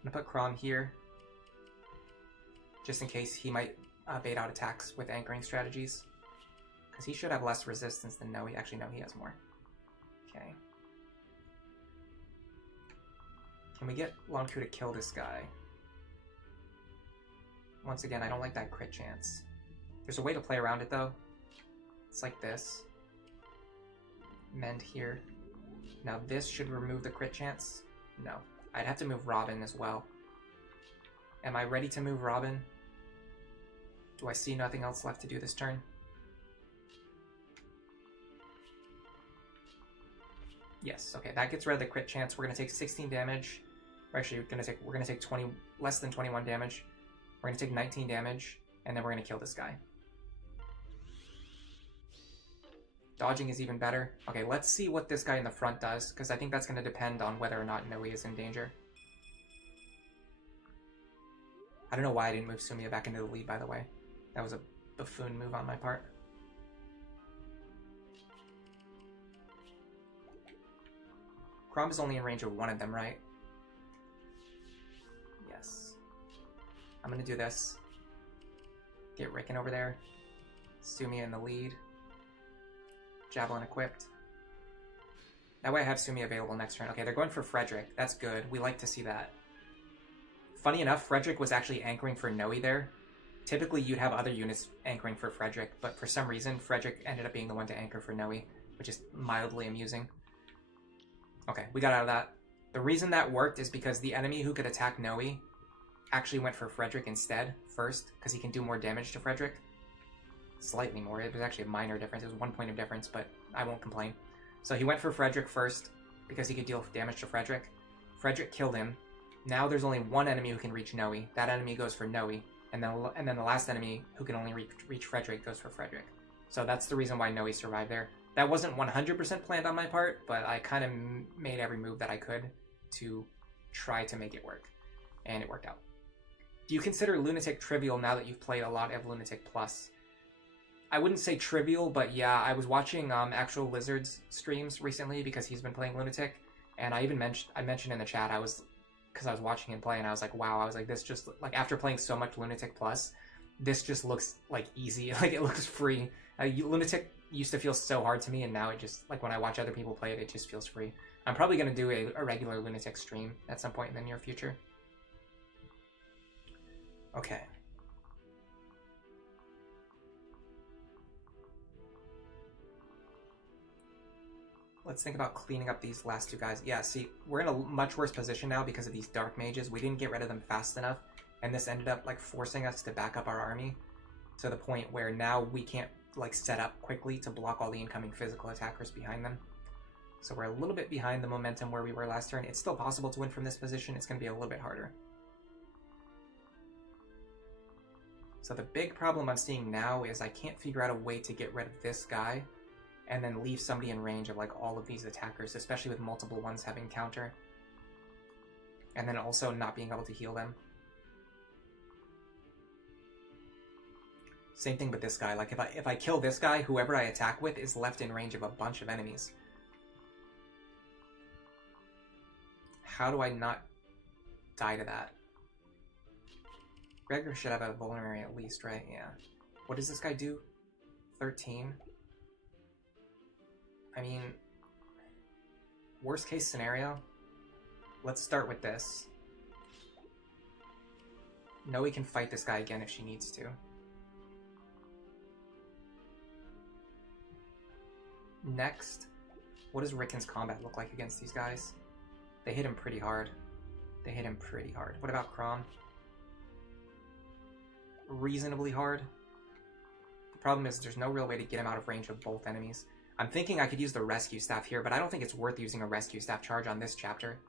I'm going to put Chrom here, just in case he might bait out attacks with anchoring strategies. Because he should have less resistance than Nowi. Actually, no, he has more. Okay. Can we get Lonqu to kill this guy? Once again, I don't like that crit chance. There's a way to play around it, though. It's like this. Mend here. Now this should remove the crit chance. No. I'd have to move Robin as well. Am I ready to move Robin? Do I see nothing else left to do this turn? Yes, okay, that gets rid of the crit chance. We're gonna take 16 damage. We're actually gonna take 20, less than 21 damage. We're gonna take 19 damage, and then we're gonna kill this guy. Dodging is even better. Okay, let's see what this guy in the front does, because I think that's gonna depend on whether or not Nowi is in danger. I don't know why I didn't move Sumia back into the lead, by the way. That was a buffoon move on my part. Chrom is only in range of one of them, right? Yes. I'm gonna do this. Get Ricken over there. Sumia in the lead. Javelin equipped. That way I have Sumia available next turn. Okay, they're going for Frederick. That's good. We like to see that. Funny enough, Frederick was actually anchoring for Nowi there. Typically, you'd have other units anchoring for Frederick, but for some reason, Frederick ended up being the one to anchor for Nowi, which is mildly amusing. Okay, we got out of that. The reason that worked is because the enemy who could attack Nowi actually went for Frederick instead, first, because he can do more damage to Frederick. Slightly more. It was actually a minor difference. It was 1 point of difference, but I won't complain. So he went for Frederick first, because he could deal damage to Frederick. Frederick killed him. Now there's only one enemy who can reach Nowi. That enemy goes for Nowi. And then the last enemy who can only reach Frederick goes for Frederick. So that's the reason why Nowi survived there. That wasn't 100% planned on my part, but I kind of made every move that I could to try to make it work. And it worked out. Do you consider Lunatic trivial now that you've played a lot of Lunatic Plus? I wouldn't say trivial, but yeah, I was watching Actual Lizard's streams recently because he's been playing Lunatic, and I mentioned in the chat I was because I was watching him play and I was like, wow, I was like, this just, like, after playing so much Lunatic Plus, this just looks, like, easy. Like, it looks free. Lunatic used to feel so hard to me, and now it just, like, when I watch other people play it, it just feels free. I'm probably going to do a regular Lunatic stream at some point in the near future. Okay. Let's think about cleaning up these last two guys. Yeah, see, we're in a much worse position now because of these dark mages. We didn't get rid of them fast enough, and this ended up, like, forcing us to back up our army to the point where now we can't, like, set up quickly to block all the incoming physical attackers behind them. So we're a little bit behind the momentum where we were last turn. It's still possible to win from this position. It's going to be a little bit harder. So the big problem I'm seeing now is I can't figure out a way to get rid of this guy and then leave somebody in range of, like, all of these attackers, especially with multiple ones having counter. And then also not being able to heal them. Same thing with this guy. Like, if I kill this guy, whoever I attack with is left in range of a bunch of enemies. How do I not die to that? Gregor should have a vulnerary at least, right? Yeah. What does this guy do? 13? I mean, worst case scenario, let's start with this. Nowi can fight this guy again if she needs to. Next, what does Rickon's combat look like against these guys? They hit him pretty hard. They hit him pretty hard. What about Chrom? Reasonably hard. The problem is there's no real way to get him out of range of both enemies. I'm thinking I could use the rescue staff here, but I don't think it's worth using a rescue staff charge on this chapter.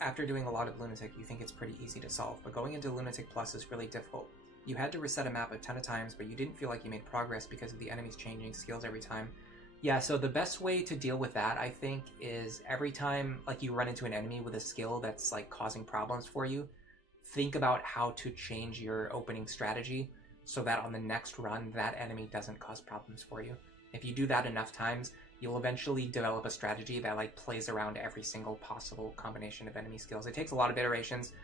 After doing a lot of Lunatic, you think it's pretty easy to solve, but going into Lunatic Plus is really difficult. You had to reset a map a ton of times, but you didn't feel like you made progress because of the enemies changing skills every time. Yeah, so the best way to deal with that, I think, is every time, like, you run into an enemy with a skill that's, like, causing problems for you, think about how to change your opening strategy so that on the next run, that enemy doesn't cause problems for you. If you do that enough times, you'll eventually develop a strategy that, like, plays around every single possible combination of enemy skills. It takes a lot of iterations.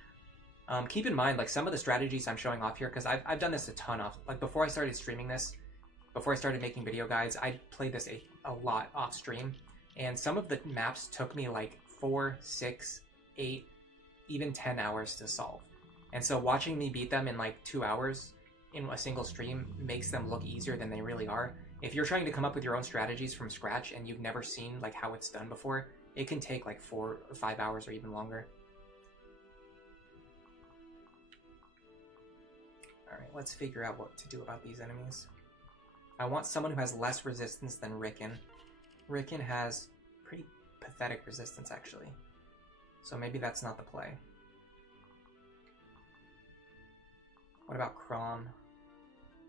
Keep in mind, like, some of the strategies I'm showing off here, because I've done this a ton of, like, before I started streaming this, before I started making video guides, I played this a lot off stream, and some of the maps took me like 4, 6, 8, even 10 hours to solve. And so watching me beat them in like 2 hours in a single stream makes them look easier than they really are. If you're trying to come up with your own strategies from scratch and you've never seen like how it's done before, it can take like 4 or 5 hours or even longer. Alright, let's figure out what to do about these enemies. I want someone who has less resistance than Rickon. Rickon has pretty pathetic resistance, actually. So maybe that's not the play. What about Chrom?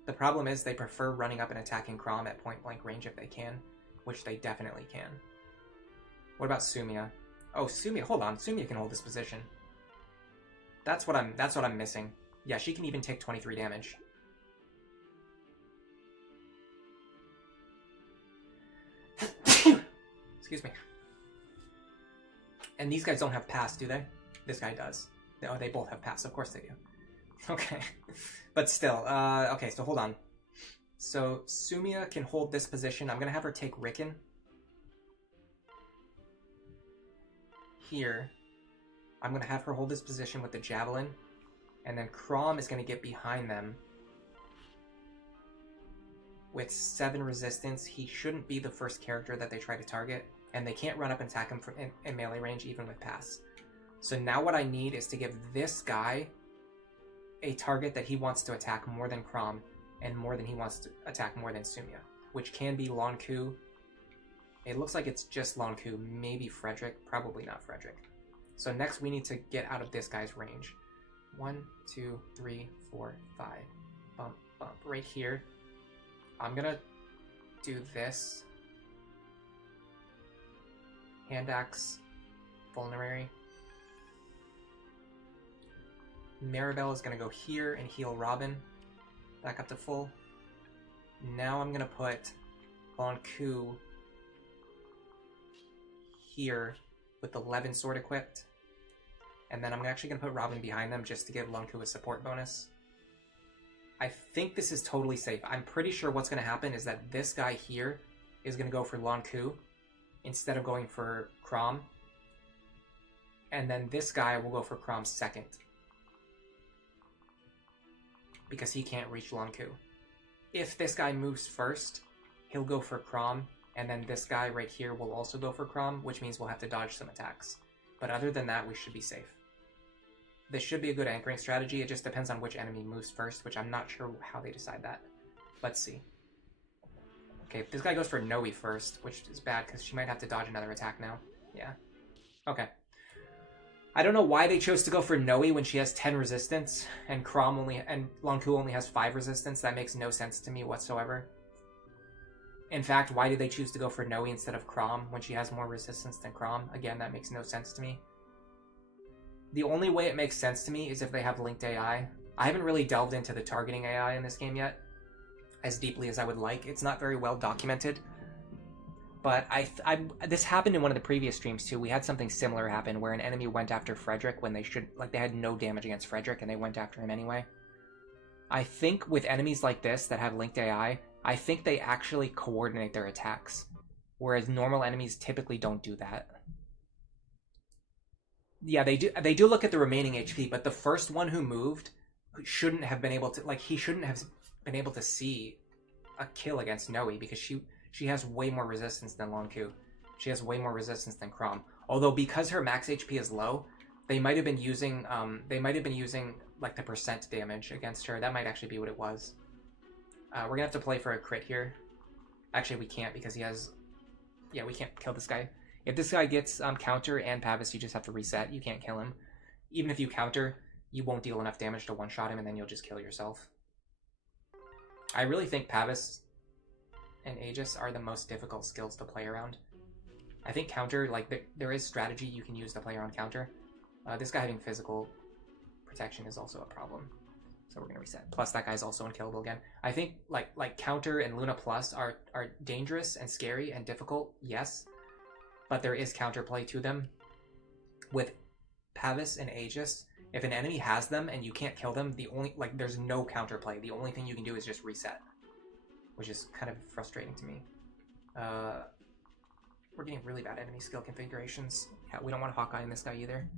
The problem is they prefer running up and attacking Chrom at point-blank range if they can, which they definitely can. What about Sumia? Oh, Sumia, hold on. Sumia can hold this position. That's what I'm missing. Yeah, she can even take 23 damage. Excuse me. And these guys don't have pass, do they? This guy does. Oh, they both have pass. Of course they do. Okay. But still, okay, so hold on. So Sumia can hold this position. I'm going to have her take Rickon. Here. I'm going to have her hold this position with the Javelin. And then Chrom is going to get behind them. With 7 resistance, he shouldn't be the first character that they try to target. And they can't run up and attack him from in melee range even with pass. So now what I need is to give this guy a target that he wants to attack more than Chrom, and more than he wants to attack more than Sumia, which can be Lonqu. It looks like it's just Lonqu, maybe Frederick, probably not Frederick. So next we need to get out of this guy's range. 1, 2, 3, 4, 5. Bump, bump, right here. I'm gonna do this. Hand axe, vulnerary. Maribel is going to go here and heal Robin. Back up to full. Now I'm gonna put Lonqu here with the Levin sword equipped. And then I'm actually gonna put Robin behind them just to give Lonqu a support bonus. I think this is totally safe. I'm pretty sure what's gonna happen is that this guy here is gonna go for Lonqu instead of going for Chrom. And then this guy will go for Chrom second. Because he can't reach Lonqu. If this guy moves first, he'll go for Chrom, and then this guy right here will also go for Chrom, which means we'll have to dodge some attacks. But other than that, we should be safe. This should be a good anchoring strategy. It just depends on which enemy moves first, which I'm not sure how they decide that. Let's see. Okay, this guy goes for Nowi first, which is bad because she might have to dodge another attack now. Yeah. Okay. I don't know why they chose to go for Nowi when she has 10 resistance and Lonqu only has 5 resistance. That makes no sense to me whatsoever. In fact, why did they choose to go for Nowi instead of Chrom when she has more resistance than Chrom? Again, that makes no sense to me. The only way it makes sense to me is if they have linked AI. I haven't really delved into the targeting AI in this game yet as deeply as I would like. It's not very well documented. But this happened in one of the previous streams too. We had something similar happen where an enemy went after Frederick when they should, like, they had no damage against Frederick and they went after him anyway. I think with enemies like this that have linked AI, I think they actually coordinate their attacks, whereas normal enemies typically don't do that. Yeah, they do look at the remaining HP, but the first one who moved shouldn't have been able to, like, he shouldn't have been able to see a kill against Nowi because she has way more resistance than Lonqu. She has way more resistance than Chrom. Although because her max HP is low, they might have been using like the percent damage against her. That might actually be what it was. We're gonna have to play for a crit here. Actually, we can't because he has. Yeah, we can't kill this guy. If this guy gets counter and Pavis, you just have to reset. You can't kill him. Even if you counter, you won't deal enough damage to one-shot him, and then you'll just kill yourself. I really think Pavis and Aegis are the most difficult skills to play around. I think counter, like, there is strategy you can use to play around counter. This guy having physical protection is also a problem. So we're going to reset. Plus, that guy's also unkillable again. I think, like counter and Luna Plus are dangerous and scary and difficult, yes. But there is counterplay to them. With Pavis and Aegis, if an enemy has them and you can't kill them, there's no counterplay. The only thing you can do is just reset. Which is kind of frustrating to me. We're getting really bad enemy skill configurations. Yeah, we don't want Hawkeye in this guy either.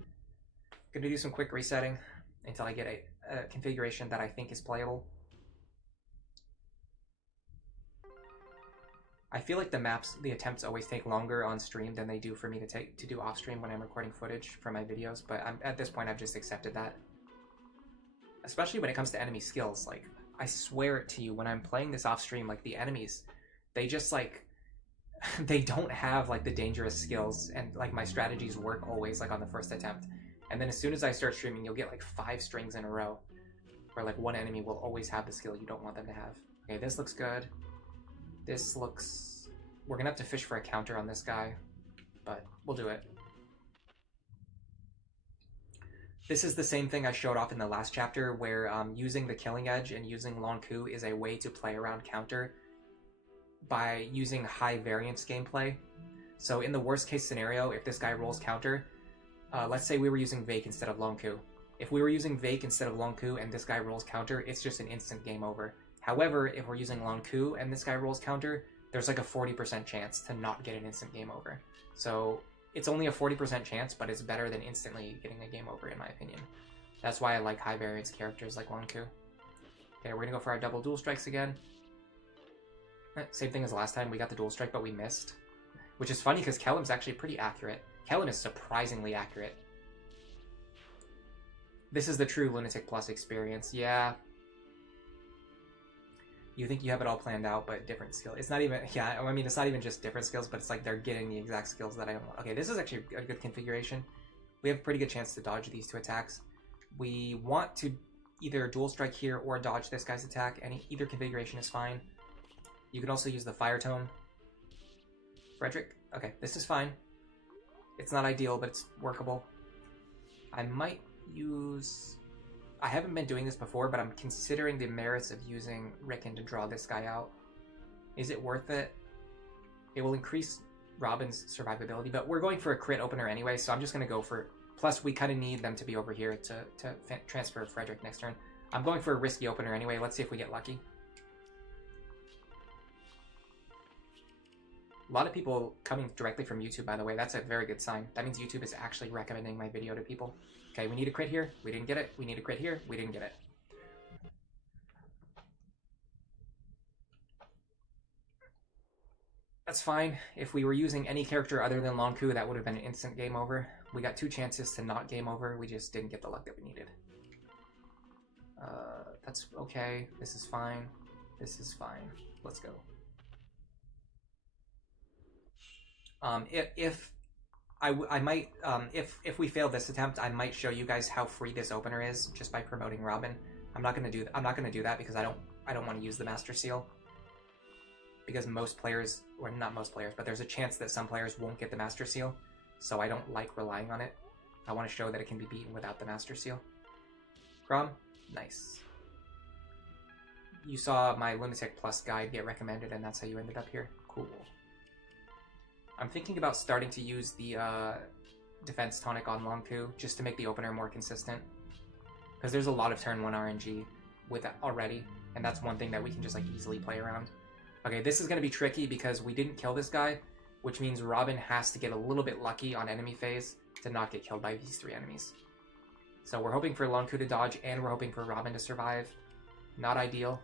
Gonna do some quick resetting until I get a configuration that I think is playable. I feel like the attempts always take longer on stream than they do for me to do off stream when I'm recording footage for my videos, but at this point I've just accepted that. Especially when it comes to enemy skills, like, I swear it to you, when I'm playing this off stream, like, the enemies, they just, like, they don't have, like, the dangerous skills, and, like, my strategies work always, like, on the first attempt. And then as soon as I start streaming, you'll get, like, 5 strings in a row, where, like, one enemy will always have the skill you don't want them to have. Okay, this looks good. This looks... We're gonna have to fish for a counter on this guy, but we'll do it. This is the same thing I showed off in the last chapter, where using the Killing Edge and using Lonqu is a way to play around counter by using high variance gameplay. So in the worst case scenario, if this guy rolls counter, let's say we were using Vake instead of Lonqu. If we were using Vake instead of Lonqu and this guy rolls counter, it's just an instant game over. However, if we're using Lonqu and this guy rolls counter, there's like a 40% chance to not get an instant game over. So it's only a 40% chance, but it's better than instantly getting a game over, in my opinion. That's why I like high variance characters like Lonqu. Okay, we're gonna go for our double dual strikes again. Same thing as last time, we got the dual strike, but we missed. Which is funny, because Kellem's actually pretty accurate. Kellen is surprisingly accurate. This is the true Lunatic Plus experience, yeah. You think you have it all planned out, but different skill. It's not even, yeah, I mean, it's not even just different skills, but it's like they're getting the exact skills that I want. Okay, this is actually a good configuration. We have a pretty good chance to dodge these 2 attacks. We want to either dual strike here or dodge this guy's attack. Either configuration is fine. You can also use the Fire Tome. Frederick? Okay, this is fine. It's not ideal, but it's workable. I might use... I haven't been doing this before, but I'm considering the merits of using Rickon to draw this guy out. Is it worth it? It will increase Robin's survivability, but we're going for a crit opener anyway, so I'm just going to go for... Plus, we kind of need them to be over here to transfer Frederick next turn. I'm going for a risky opener anyway. Let's see if we get lucky. A lot of people coming directly from YouTube, by the way. That's a very good sign. That means YouTube is actually recommending my video to people. Okay, we need a crit here. We didn't get it. We need a crit here. We didn't get it. That's fine. If we were using any character other than Lonqu, that would have been an instant game over. We got 2 chances to not game over. We just didn't get the luck that we needed. That's okay. This is fine. This is fine. Let's go. If we fail this attempt, I might show you guys how free this opener is just by promoting Robin. I'm not gonna do that because I don't want to use the Master Seal. Because most players, or not most players, but there's a chance that some players won't get the Master Seal, so I don't like relying on it. I want to show that it can be beaten without the Master Seal. Chrom, nice. You saw my Lunatic Plus guide get recommended, and that's how you ended up here. Cool. I'm thinking about starting to use the Defense Tonic on Lonqu just to make the opener more consistent. Because there's a lot of turn 1 RNG with that already, and that's one thing that we can just like easily play around. Okay, this is going to be tricky because we didn't kill this guy, which means Robin has to get a little bit lucky on enemy phase to not get killed by these 3 enemies. So we're hoping for Lonqu to dodge, and we're hoping for Robin to survive. Not ideal.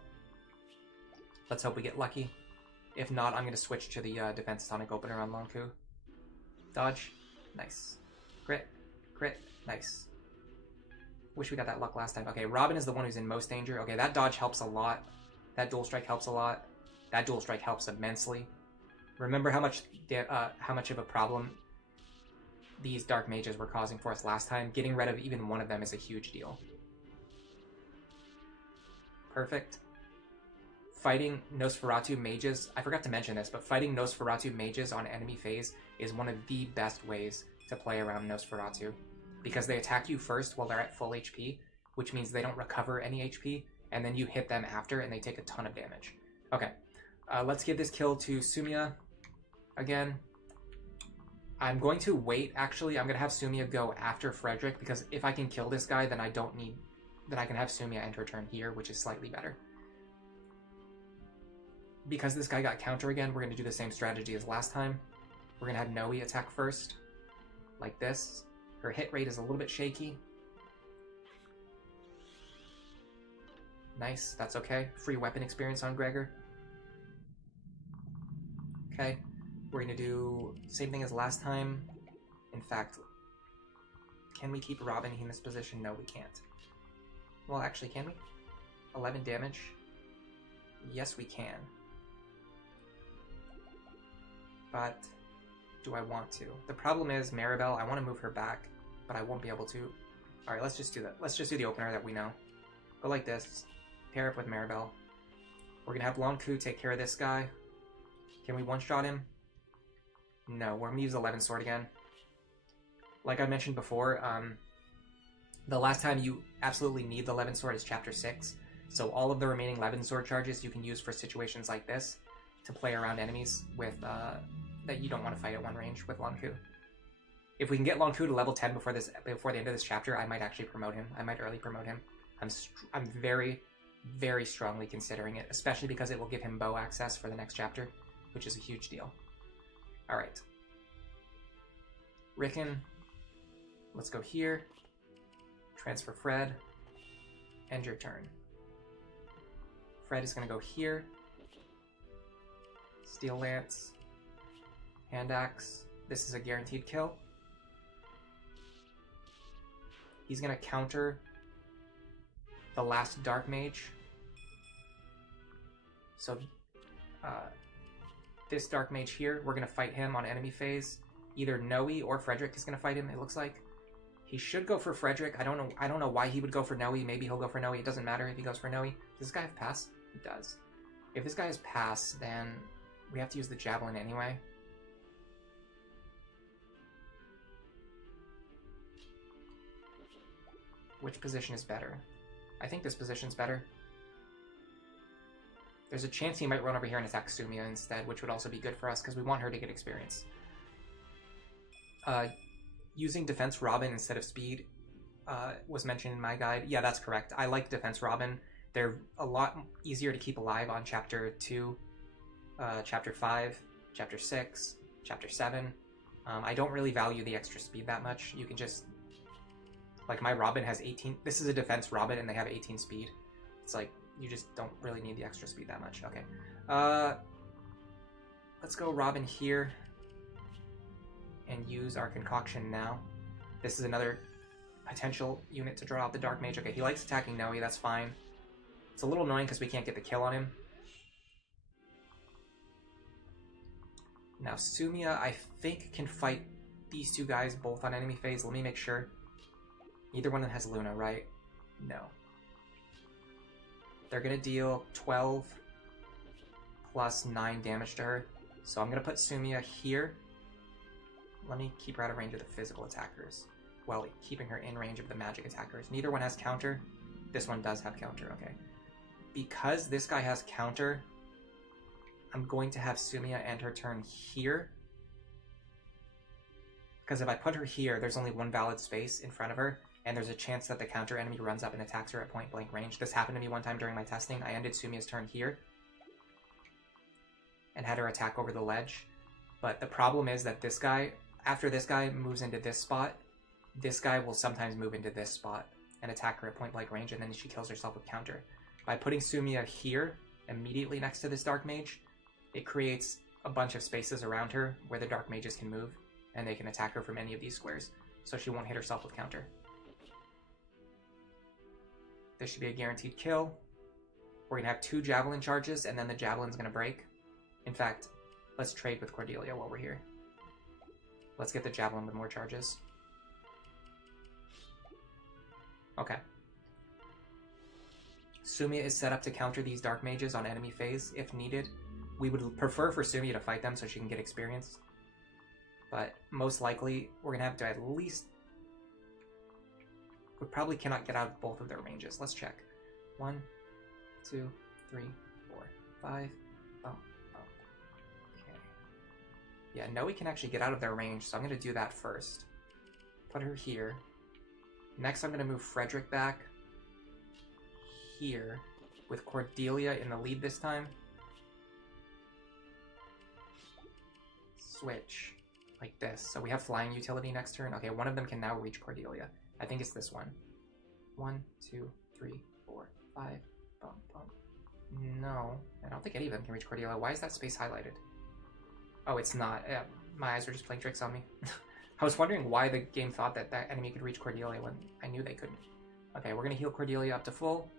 Let's hope we get lucky. If not, I'm going to switch to the Defense Tonic opener on Lonqu. Dodge. Nice. Crit. Crit. Nice. Wish we got that luck last time. Okay, Robin is the one who's in most danger. Okay, that dodge helps a lot. That dual strike helps a lot. That dual strike helps immensely. Remember how much of a problem these Dark Mages were causing for us last time? Getting rid of even one of them is a huge deal. Perfect. Fighting Nosferatu Mages, I forgot to mention this, but fighting Nosferatu Mages on enemy phase is one of the best ways to play around Nosferatu. Because they attack you first while they're at full HP, which means they don't recover any HP, and then you hit them after and they take a ton of damage. Okay. Let's give this kill to Sumia again. I'm going to wait, actually. I'm going to have Sumia go after Frederick, because if I can kill this guy, then I can have Sumia end her turn here, which is slightly better. Because this guy got counter again, we're going to do the same strategy as last time. We're going to have Nowi attack first, like this. Her hit rate is a little bit shaky. Nice, that's okay. Free weapon experience on Gregor. Okay, we're going to do same thing as last time. In fact, can we keep Robin in this position? No, we can't. Well, actually, can we? 11 damage? Yes, we can. But do I want to? The problem is Maribel, I want to move her back, but I won't be able to. Alright, let's just do that. Let's just do the opener that we know. Go like this. Pair up with Maribel. We're going to have Lonqu take care of this guy. Can we one-shot him? No, we're going to use 11 Sword again. Like I mentioned before, the last time you absolutely need the 11 Sword is Chapter 6. So all of the remaining 11 Sword charges you can use for situations like this to play around enemies with that you don't want to fight at one range with Lonqu. If we can get Lonqu to level 10 before the end of this chapter, I might actually promote him. I might early promote him. I'm very, very strongly considering it, especially because it will give him bow access for the next chapter, which is a huge deal. Alright. Rickon. Let's go here. Transfer Fred. End your turn. Fred is going to go here. Steel Lance. Hand Axe. This is a guaranteed kill. He's going to counter the last Dark Mage. So, this Dark Mage here, we're going to fight him on enemy phase. Either Nowi or Frederick is going to fight him, it looks like. He should go for Frederick. I don't know why he would go for Nowi. Maybe he'll go for Nowi. It doesn't matter if he goes for Nowi. Does this guy have pass? He does. If this guy has pass, then we have to use the Javelin anyway. Which position is better? I think this position's better. There's a chance he might run over here and attack Sumia instead, which would also be good for us because we want her to get experience. Using Defense Robin instead of Speed was mentioned in my guide. Yeah, that's correct. I like Defense Robin. They're a lot easier to keep alive on Chapter 2, Chapter 5, Chapter 6, Chapter 7. I don't really value the extra speed that much. You can just... Like, my Robin has 18... This is a Defense Robin, and they have 18 speed. It's like, you just don't really need the extra speed that much. Okay. Let's go Robin here. And use our Concoction now. This is another potential unit to draw out the Dark Mage. Okay, he likes attacking Nowi, that's fine. It's a little annoying because we can't get the kill on him. Now, Sumia, I think, can fight these two guys both on enemy phase. Let me make sure. Neither one of them has Luna, right? No. They're going to deal 12 plus 9 damage to her. So I'm going to put Sumia here. Let me keep her out of range of the physical attackers, while keeping her in range of the magic attackers. Neither one has counter. This one does have counter, okay. Because this guy has counter, I'm going to have Sumia end her turn here. Because if I put her here, there's only one valid space in front of her, and there's a chance that the counter enemy runs up and attacks her at point blank range. This happened to me one time during my testing. I ended Sumia's turn here and had her attack over the ledge. But the problem is that this guy, after this guy moves into this spot, this guy will sometimes move into this spot and attack her at point blank range, and then she kills herself with counter. By putting Sumia here, immediately next to this Dark Mage, it creates a bunch of spaces around her where the Dark Mages can move, and they can attack her from any of these squares, so she won't hit herself with counter. This should be a guaranteed kill. We're going to have 2 Javelin charges, and then the Javelin's going to break. In fact, let's trade with Cordelia while we're here. Let's get the Javelin with more charges. Okay. Sumia is set up to counter these Dark Mages on enemy phase if needed. We would prefer for Sumia to fight them so she can get experience. But most likely, we're going to have to at least... We probably cannot get out of both of their ranges. Let's check. 1, 2, 3, 4, 5. Oh. Okay. Yeah, Nowi can actually get out of their range, so I'm going to do that first. Put her here. Next, I'm going to move Frederick back here with Cordelia in the lead this time. Switch like this. So we have flying utility next turn. Okay, one of them can now reach Cordelia. I think it's this one. 1, 2, 3, 4, 5. Bump, bump. No, I don't think any of them can reach Cordelia. Why is that space highlighted? Oh, it's not. My eyes were just playing tricks on me. I was wondering why the game thought that that enemy could reach Cordelia when I knew they couldn't. Okay, we're going to heal Cordelia up to full.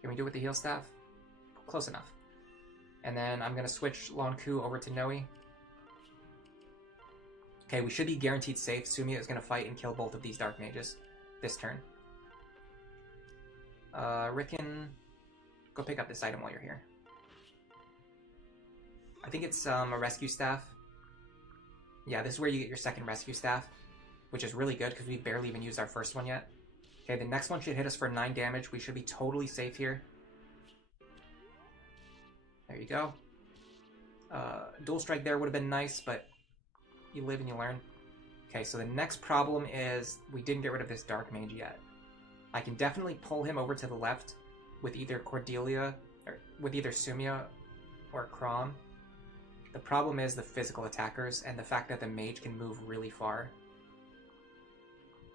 Can we do it with the heal staff? Close enough. And then I'm going to switch Lonqu over to Nowi. Okay, we should be guaranteed safe. Sumia is going to fight and kill both of these Dark Mages this turn. Rickon, go pick up this item while you're here. I think it's a rescue staff. Yeah, this is where you get your second rescue staff, which is really good because we barely even used our first one yet. Okay, the next one should hit us for 9 damage. We should be totally safe here. There you go. Dual strike there would have been nice, but you live and you learn. Okay, so the next problem is we didn't get rid of this Dark Mage yet. I can definitely pull him over to the left with either Cordelia, or with either Sumia or Chrom. The problem is the physical attackers and the fact that the mage can move really far.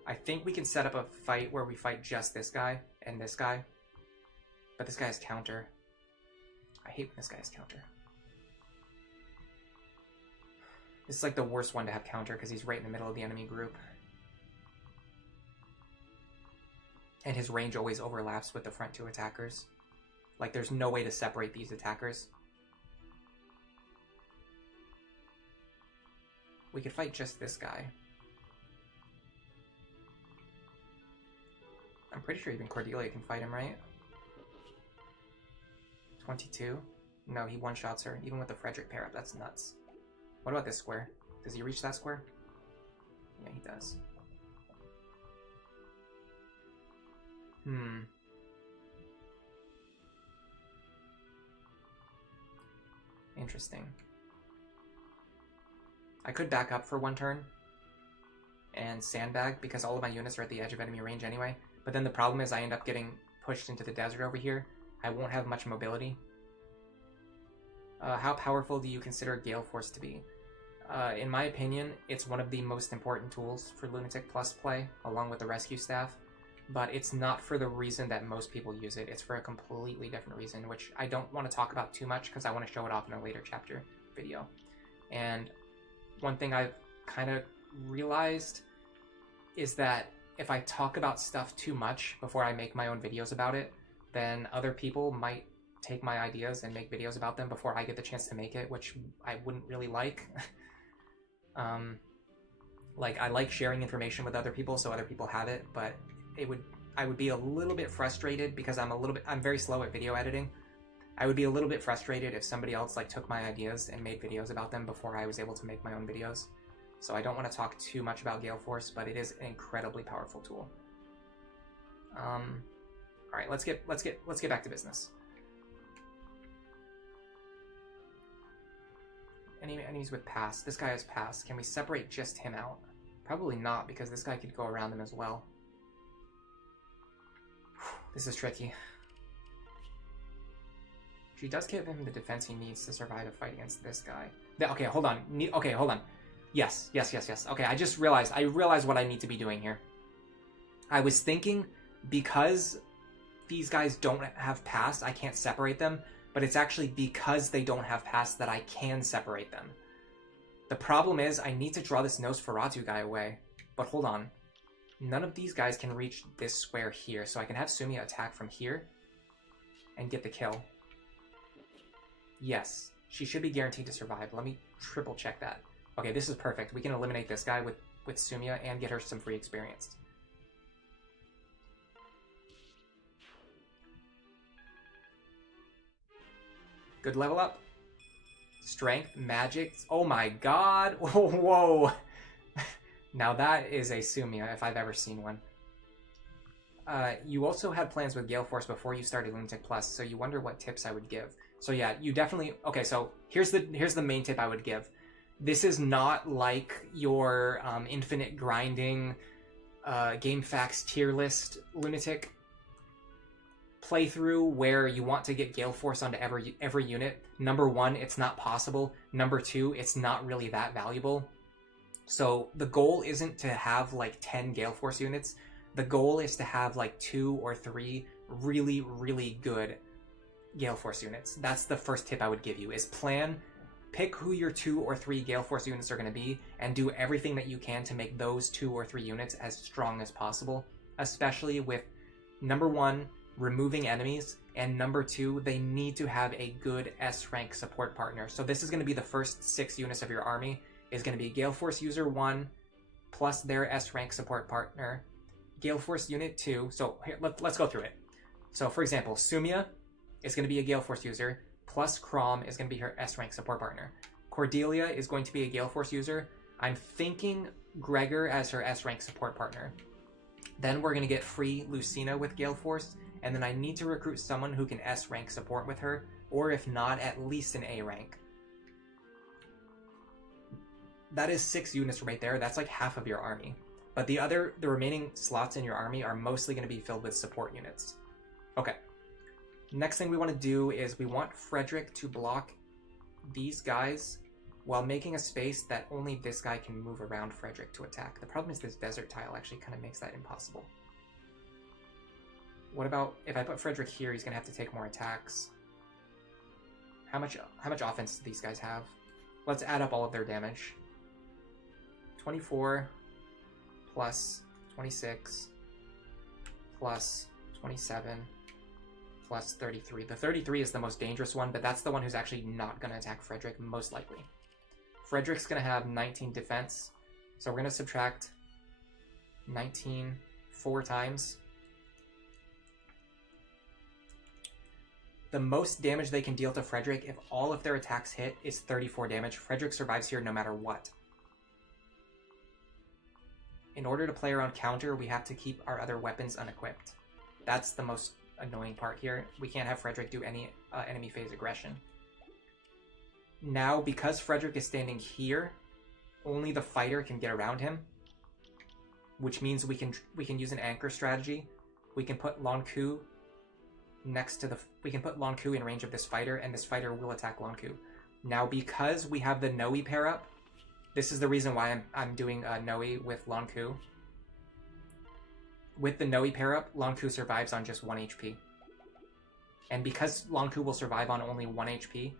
I think we can set up a fight where we fight just this guy and this guy. But this guy has counter. I hate when this guy has counter. This is like the worst one to have counter because he's right in the middle of the enemy group. And his range always overlaps with the front 2 attackers. Like there's no way to separate these attackers. We could fight just this guy. I'm pretty sure even Cordelia can fight him, right? 22? No, he one-shots her, even with the Frederick pair up. That's nuts. What about this square? Does he reach that square? Yeah, he does. Interesting. I could back up for one turn and sandbag because all of my units are at the edge of enemy range anyway. But then the problem is I end up getting pushed into the desert over here. I won't have much mobility. How powerful do you consider Galeforce to be? In my opinion, it's one of the most important tools for Lunatic Plus play, along with the rescue staff. But it's not for the reason that most people use it. It's for a completely different reason, which I don't want to talk about too much because I want to show it off in a later chapter video. And one thing I've kind of realized is that if I talk about stuff too much before I make my own videos about it, then other people might take my ideas and make videos about them before I get the chance to make it, which I wouldn't really like. Like, I like sharing information with other people so other people have it, but I would be a little bit frustrated because I'm very slow at video editing. I would be a little bit frustrated if somebody else like took my ideas and made videos about them before I was able to make my own videos. So I don't want to talk too much about Galeforce, but it is an incredibly powerful tool. All right, let's get back to business. Enemies with pass. This guy has pass. Can we separate just him out? Probably not, because this guy could go around him as well. This is tricky. She does give him the defense he needs to survive a fight against this guy. Okay, hold on. Okay, hold on. Yes. Okay, I realized what I need to be doing here. I was thinking because these guys don't have pass, I can't separate them, but it's actually because they don't have pass that I can separate them. The problem is I need to draw this Nosferatu guy away, but hold on. None of these guys can reach this square here, so I can have Sumia attack from here and get the kill. Yes, she should be guaranteed to survive. Let me triple check that. Okay, this is perfect. We can eliminate this guy with Sumia and get her some free experience. Good level up. Strength, magic. Oh my god. Whoa. Now that is a Sumia, if I've ever seen one. You also had plans with Galeforce before you started Lunatic Plus, so you wonder what tips I would give. So yeah, you definitely... Okay, so here's the main tip I would give. This is not like your infinite grinding GameFAQs tier list Lunatic playthrough where you want to get Galeforce onto every unit. Number one, it's not possible. Number two, it's not really that valuable. So the goal isn't to have like 10 Galeforce units. The goal is to have like 2 or 3 really, really good Galeforce units. That's the first tip I would give you, is pick who your 2 or 3 Galeforce units are going to be and do everything that you can to make those 2 or 3 units as strong as possible, especially with, number one, removing enemies, and number two, they need to have a good S-rank support partner. So this is going to be the first 6 units of your army, is going to be Galeforce user 1 plus their S-rank support partner, Galeforce unit 2. So here, let's go through it. So for example, Sumia is going to be a Galeforce user, plus Chrom is going to be her S-rank support partner. Cordelia is going to be a Galeforce user. I'm thinking Gregor as her S-rank support partner. Then we're going to get free Lucina with Galeforce, and then I need to recruit someone who can S-rank support with her, or if not, at least an A rank. That is 6 units right there. That's like half of your army. But the remaining slots in your army are mostly going to be filled with support units. Okay. Next thing we want to do is we want Frederick to block these guys while making a space that only this guy can move around Frederick to attack. The problem is this desert tile actually kind of makes that impossible. What about if I put Frederick here, he's going to have to take more attacks. How much offense do these guys have? Let's add up all of their damage. 24 plus 26 plus 27 plus 33. The 33 is the most dangerous one, but that's the one who's actually not going to attack Frederick, most likely. Frederick's going to have 19 defense, so we're going to subtract 19 4 times. The most damage they can deal to Frederick, if all of their attacks hit, is 34 damage. Frederick survives here no matter what. In order to play around counter, we have to keep our other weapons unequipped. That's the most annoying part here. We can't have Frederick do any enemy phase aggression. Now, because Frederick is standing here, only the fighter can get around him, which means we can use an anchor strategy. We can put Lonqu next to the... We can put Lonqu in range of this fighter, and this fighter will attack Lonqu. Now, because we have the Nowi pair up, this is the reason why I'm doing Nowi with Lonqu. With the Nowi pair up, Lonqu survives on just 1 HP. And because Lonqu will survive on only 1 HP,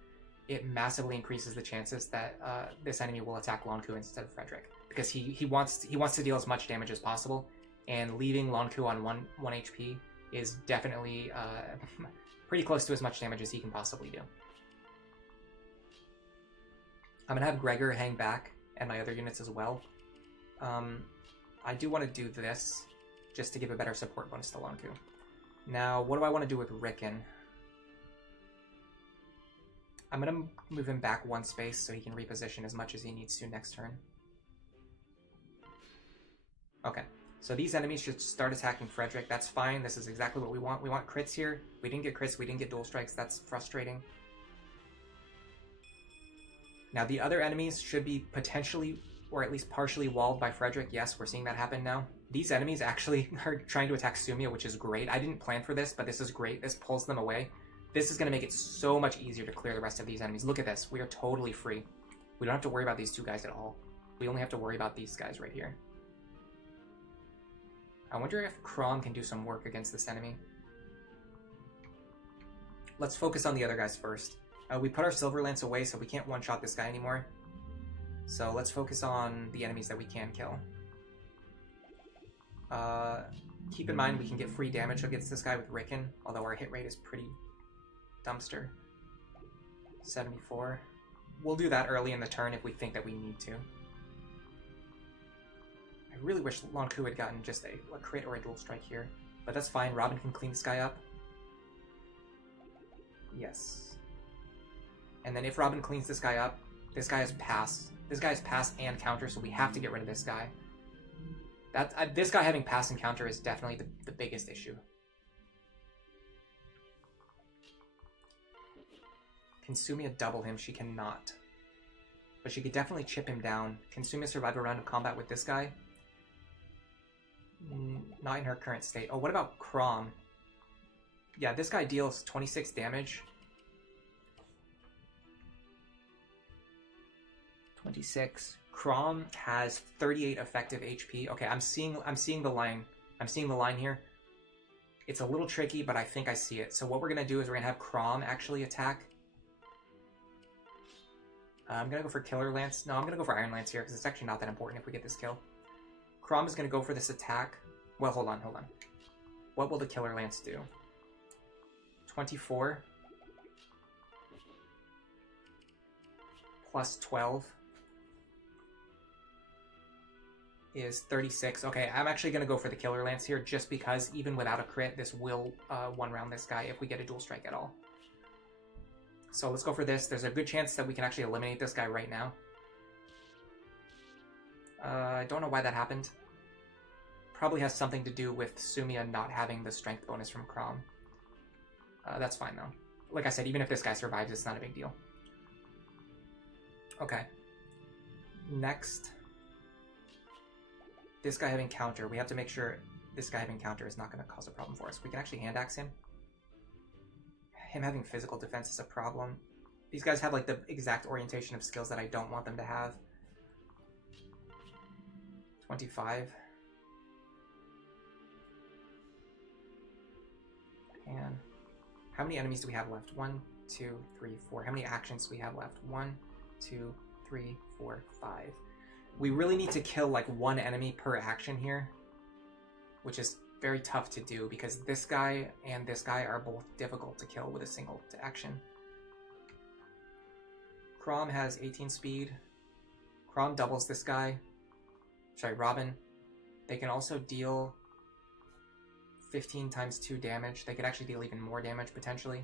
it massively increases the chances that this enemy will attack Lonqu instead of Frederick. Because he wants to deal as much damage as possible, and leaving Lonqu on 1 HP is definitely pretty close to as much damage as he can possibly do. I'm going to have Gregor hang back, and my other units as well. I do want to do this, just to give a better support bonus to Lonqu. Now, what do I want to do with Rickon? I'm going to move him back 1 space so he can reposition as much as he needs to next turn. Okay, so these enemies should start attacking Frederick. That's fine. This is exactly what we want. We want crits here. We didn't get crits. We didn't get dual strikes. That's frustrating. Now, the other enemies should be potentially, or at least partially, walled by Frederick. Yes, we're seeing that happen now. These enemies actually are trying to attack Sumia, which is great. I didn't plan for this, but this is great. This pulls them away. This is going to make it so much easier to clear the rest of these enemies. Look at this. We are totally free. We don't have to worry about these 2 guys at all. We only have to worry about these guys right here. I wonder if Chrom can do some work against this enemy. Let's focus on the other guys first. We put our Silver Lance away, so we can't one-shot this guy anymore. So let's focus on the enemies that we can kill. Keep in mind we can get free damage against this guy with Rickon, although our hit rate is pretty dumpster. 74. We'll do that early in the turn if we think that we need to. I really wish Lonqu had gotten just a crit or a dual strike here, but that's fine. Robin can clean this guy up. Yes. And then if Robin cleans this guy up, this guy has pass. This guy has pass and counter, so we have to get rid of this guy. This guy having pass and counter is definitely the biggest issue. Can Sumia double him? She cannot. But she could definitely chip him down. Can Sumia survive a round of combat with this guy? Not in her current state. Oh, what about Chrom? Yeah, this guy deals 26 damage. 26. Chrom has 38 effective HP. Okay, I'm seeing the line. I'm seeing the line here. It's a little tricky, but I think I see it. So what we're gonna do is we're gonna have Chrom actually attack. I'm gonna go for Killer Lance. No, I'm gonna go for Iron Lance here because it's actually not that important if we get this kill. Chrom is gonna go for this attack. Well, hold on. What will the Killer Lance do? 24 plus 12 is 36. Okay, I'm actually going to go for the Killer Lance here just because even without a crit, this will one-round this guy if we get a dual strike at all. So let's go for this. There's a good chance that we can actually eliminate this guy right now. I don't know why that happened. Probably has something to do with Sumia not having the strength bonus from Chrom. That's fine though. Like I said, even if this guy survives, it's not a big deal. Okay. Next. This guy having counter. We have to make sure this guy having counter is not going to cause a problem for us. We can actually hand axe him. Him having physical defense is a problem. These guys have like the exact orientation of skills that I don't want them to have. 25. And how many enemies do we have left? 1, 2, 3, 4. How many actions do we have left? 1, 2, 3, 4, 5. We really need to kill like 1 enemy per action here, which is very tough to do because this guy and this guy are both difficult to kill with a single action. Chrom has 18 speed. Chrom doubles this guy. Sorry, Robin. They can also deal 15 times 2 damage. They could actually deal even more damage potentially.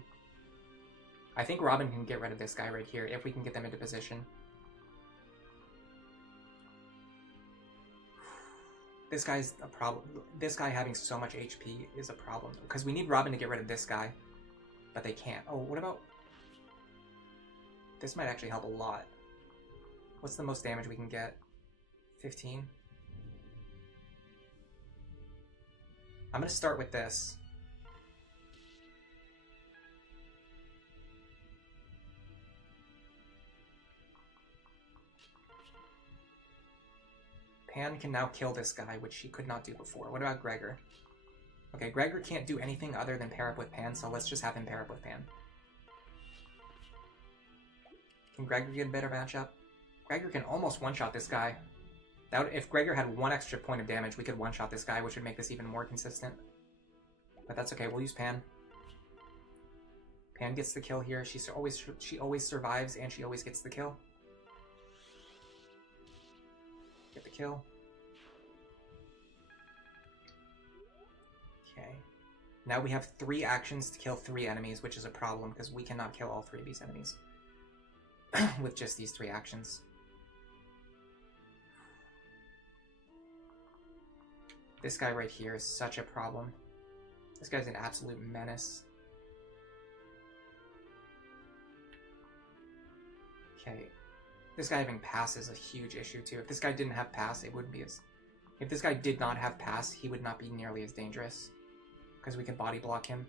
I think Robin can get rid of this guy right here if we can get them into position. This guy's a problem. This guy having so much HP is a problem because we need Robin to get rid of this guy, but they can't. Oh, what about... This might actually help a lot. What's the most damage we can get? 15? I'm gonna start with this. Pan can now kill this guy, which she could not do before. What about Gregor? Okay, Gregor can't do anything other than pair up with Pan, so let's just have him pair up with Pan. Can Gregor get a better matchup? Gregor can almost one-shot this guy. If Gregor had one extra point of damage, we could one-shot this guy, which would make this even more consistent. But that's okay, we'll use Pan. Pan gets the kill here. She always survives, and she always gets the kill. Get the kill. Okay. Now we have 3 actions to kill 3 enemies, which is a problem, because we cannot kill all 3 of these enemies with just these 3 actions. This guy right here is such a problem. This guy's an absolute menace. Okay. This guy having pass is a huge issue too. If this guy didn't have pass, it wouldn't be as... If this guy did not have pass, he would not be nearly as dangerous. Because we can body block him.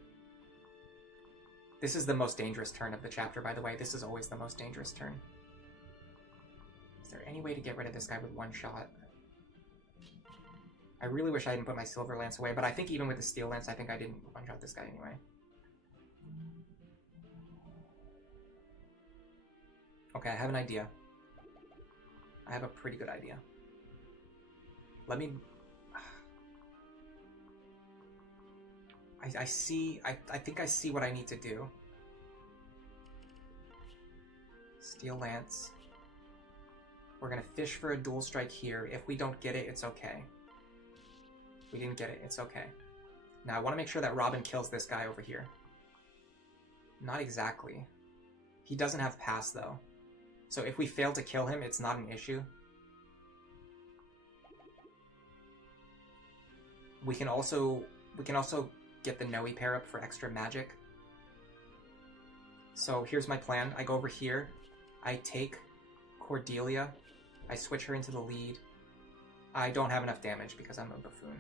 This is the most dangerous turn of the chapter, by the way. This is always the most dangerous turn. Is there any way to get rid of this guy with one shot? I really wish I didn't put my Silver Lance away, but I think even with the Steel Lance, I think I didn't one-shot this guy anyway. Okay, I have an idea. I have a pretty good idea. Let me... I think I see what I need to do. Steel Lance. We're gonna fish for a dual strike here. If we don't get it, it's okay. We didn't get it, it's okay. Now I want to make sure that Robin kills this guy over here. Not exactly. He doesn't have pass though. So if we fail to kill him, it's not an issue. We can also get the Nowi pair up for extra magic. So here's my plan. I go over here. I take Cordelia. I switch her into the lead. I don't have enough damage because I'm a buffoon.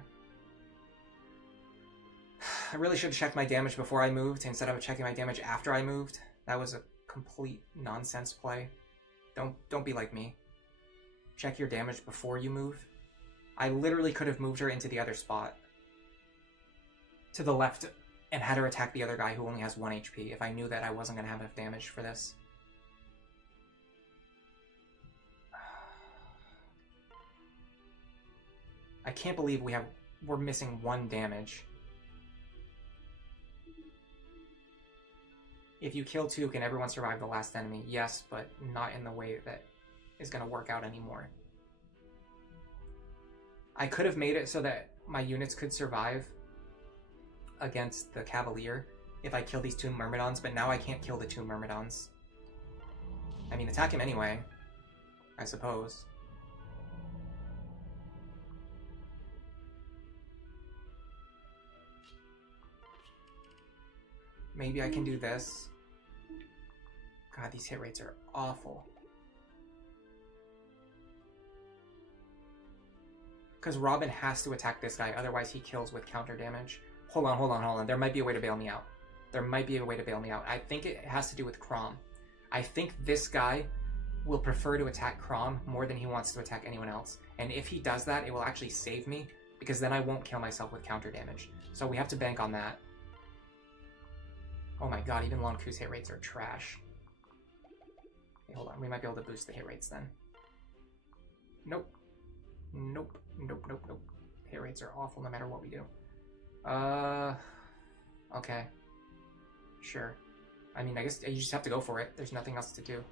I really should have checked my damage before I moved instead of checking my damage after I moved. That was a complete nonsense play. Don't be like me. Check your damage before you move. I literally could have moved her into the other spot. To the left and had her attack the other guy who only has 1 HP if I knew that I wasn't going to have enough damage for this. I can't believe we're missing 1 damage. If you kill 2, can everyone survive the last enemy? Yes, but not in the way that is going to work out anymore. I could have made it so that my units could survive against the Cavalier if I kill these 2 Myrmidons, but now I can't kill the 2 Myrmidons. I mean, attack him anyway, I suppose. Maybe I can do this. God, these hit rates are awful. Because Robin has to attack this guy, otherwise he kills with counter damage. Hold on. There might be a way to bail me out. I think it has to do with Chrom. I think this guy will prefer to attack Chrom more than he wants to attack anyone else. And if he does that, it will actually save me, because then I won't kill myself with counter damage. So we have to bank on that. Oh my god, even Lonqu's hit rates are trash. Okay, hold on, we might be able to boost the hit rates then. Nope. Hit rates are awful no matter what we do. Okay. Sure. I mean, I guess you just have to go for it. There's nothing else to do.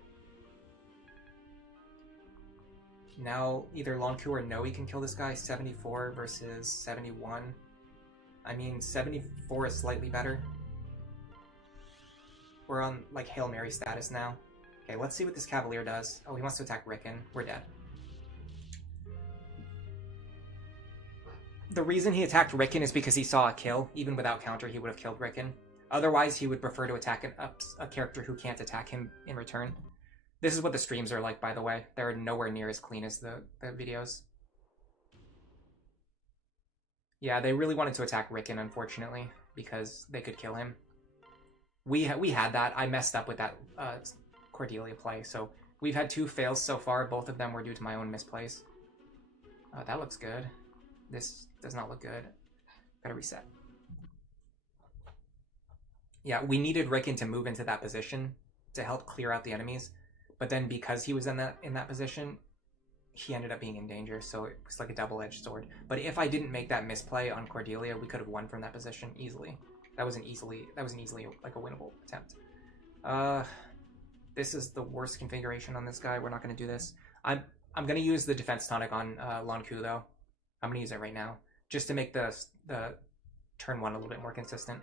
Now, either Lonqu or Nowi can kill this guy. 74 versus 71. I mean, 74 is slightly better. We're on, like, Hail Mary status now. Okay, let's see what this Cavalier does. Oh, he wants to attack Rickon. We're dead. The reason he attacked Rickon is because he saw a kill. Even without counter, he would have killed Rickon. Otherwise, he would prefer to attack a character who can't attack him in return. This is what the streams are like, by the way. They're nowhere near as clean as the videos. Yeah, they really wanted to attack Rickon, unfortunately, because they could kill him. We had that. I messed up with that Cordelia play, so we've had 2 fails so far. Both of them were due to my own misplays. That looks good. This does not look good. Gotta reset. Yeah, we needed Rickon to move into that position to help clear out the enemies, but then because he was in that position, he ended up being in danger, so it was like a double-edged sword. But if I didn't make that misplay on Cordelia, we could have won from that position easily. That was an easily like a winnable attempt. This is the worst configuration on this guy. We're not going to do this. I'm going to use the defense tonic on Lonqu though. I'm going to use it right now just to make the turn 1 a little bit more consistent.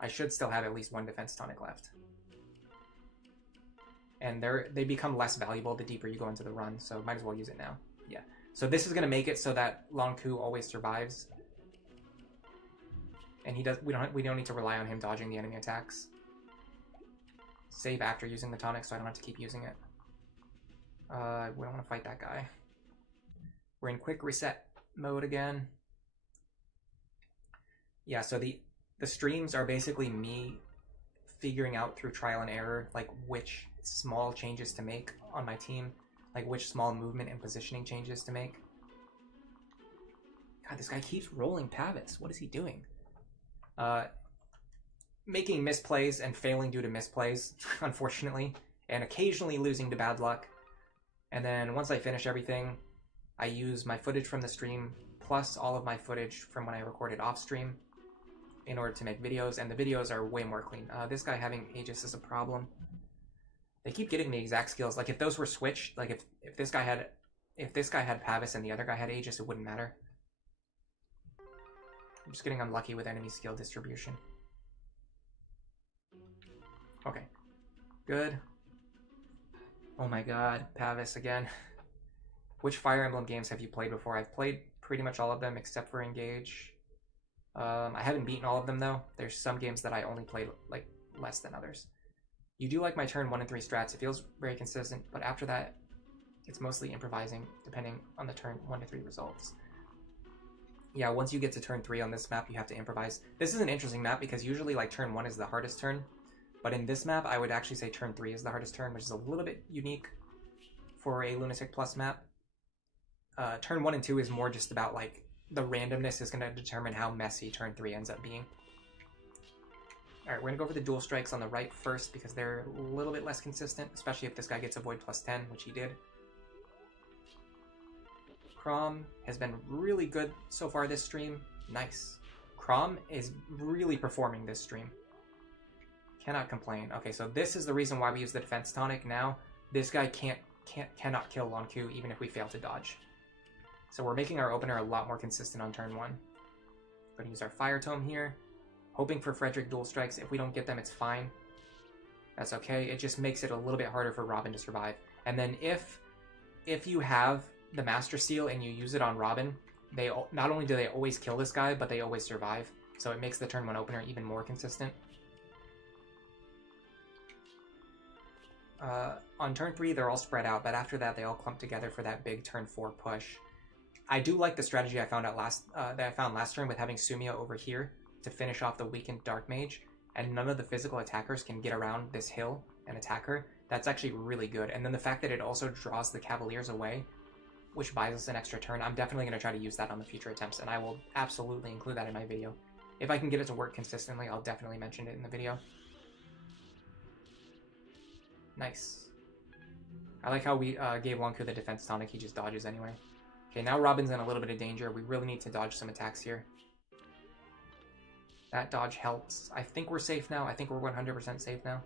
I should still have at least 1 defense tonic left. And they become less valuable the deeper you go into the run, so might as well use it now. Yeah. So this is going to make it so that Lonqu always survives. And we don't need to rely on him dodging the enemy attacks. Save after using the tonic so I don't have to keep using it. We don't want to fight that guy. We're in quick reset mode again. Yeah, so the streams are basically me figuring out through trial and error like which small changes to make on my team, like which small movement and positioning changes to make. God, this guy keeps rolling Pavis. What is he doing? Making misplays and failing due to misplays, unfortunately, and occasionally losing to bad luck. And then once I finish everything, I use my footage from the stream plus all of my footage from when I recorded off stream in order to make videos, and the videos are way more clean. This guy having Aegis is a problem. They keep getting the exact skills. Like if those were switched, like if this guy had Pavis and the other guy had Aegis, it wouldn't matter. I'm just getting unlucky with enemy skill distribution. Okay. Good. Oh my god, Pavis again. Which Fire Emblem games have you played before? I've played pretty much all of them except for Engage. I haven't beaten all of them though. There's some games that I only played like less than others. You do like my turn 1 and 3 strats. It feels very consistent, but after that, it's mostly improvising depending on the turn 1 to 3 results. Yeah, once you get to turn 3 on this map, you have to improvise. This is an interesting map because usually like turn 1 is the hardest turn, but in this map, I would actually say turn 3 is the hardest turn, which is a little bit unique for a Lunatic Plus map. Turn 1 and 2 is more just about like the randomness is going to determine how messy turn 3 ends up being. Alright, we're going to go for the dual strikes on the right first because they're a little bit less consistent, especially if this guy gets avoid plus 10, which he did. Chrom has been really good so far this stream. Nice. Chrom is really performing this stream. Cannot complain. Okay, so this is the reason why we use the defense tonic now. This guy cannot kill Lonqu even if we fail to dodge. So we're making our opener a lot more consistent on turn 1. We're going to use our Fire Tome here. Hoping for Frederick dual strikes. If we don't get them, it's fine. That's okay. It just makes it a little bit harder for Robin to survive. And then if you have the Master Seal and you use it on Robin, they not only do they always kill this guy, but they always survive. So it makes the turn 1 opener even more consistent. On turn 3, they're all spread out, but after that, they all clump together for that big turn 4 push. I do like the strategy I found out that I found last turn with having Sumia over here to finish off the weakened Dark Mage, and none of the physical attackers can get around this hill and attack her. That's actually really good. And then the fact that it also draws the Cavaliers away, which buys us an extra turn, I'm definitely going to try to use that on the future attempts, and I will absolutely include that in my video. If I can get it to work consistently, I'll definitely mention it in the video. Nice. I like how we gave Lonqu the defense tonic, he just dodges anyway. Okay, now Robin's in a little bit of danger. We really need to dodge some attacks here. That dodge helps. I think we're safe now. I think we're 100% safe now.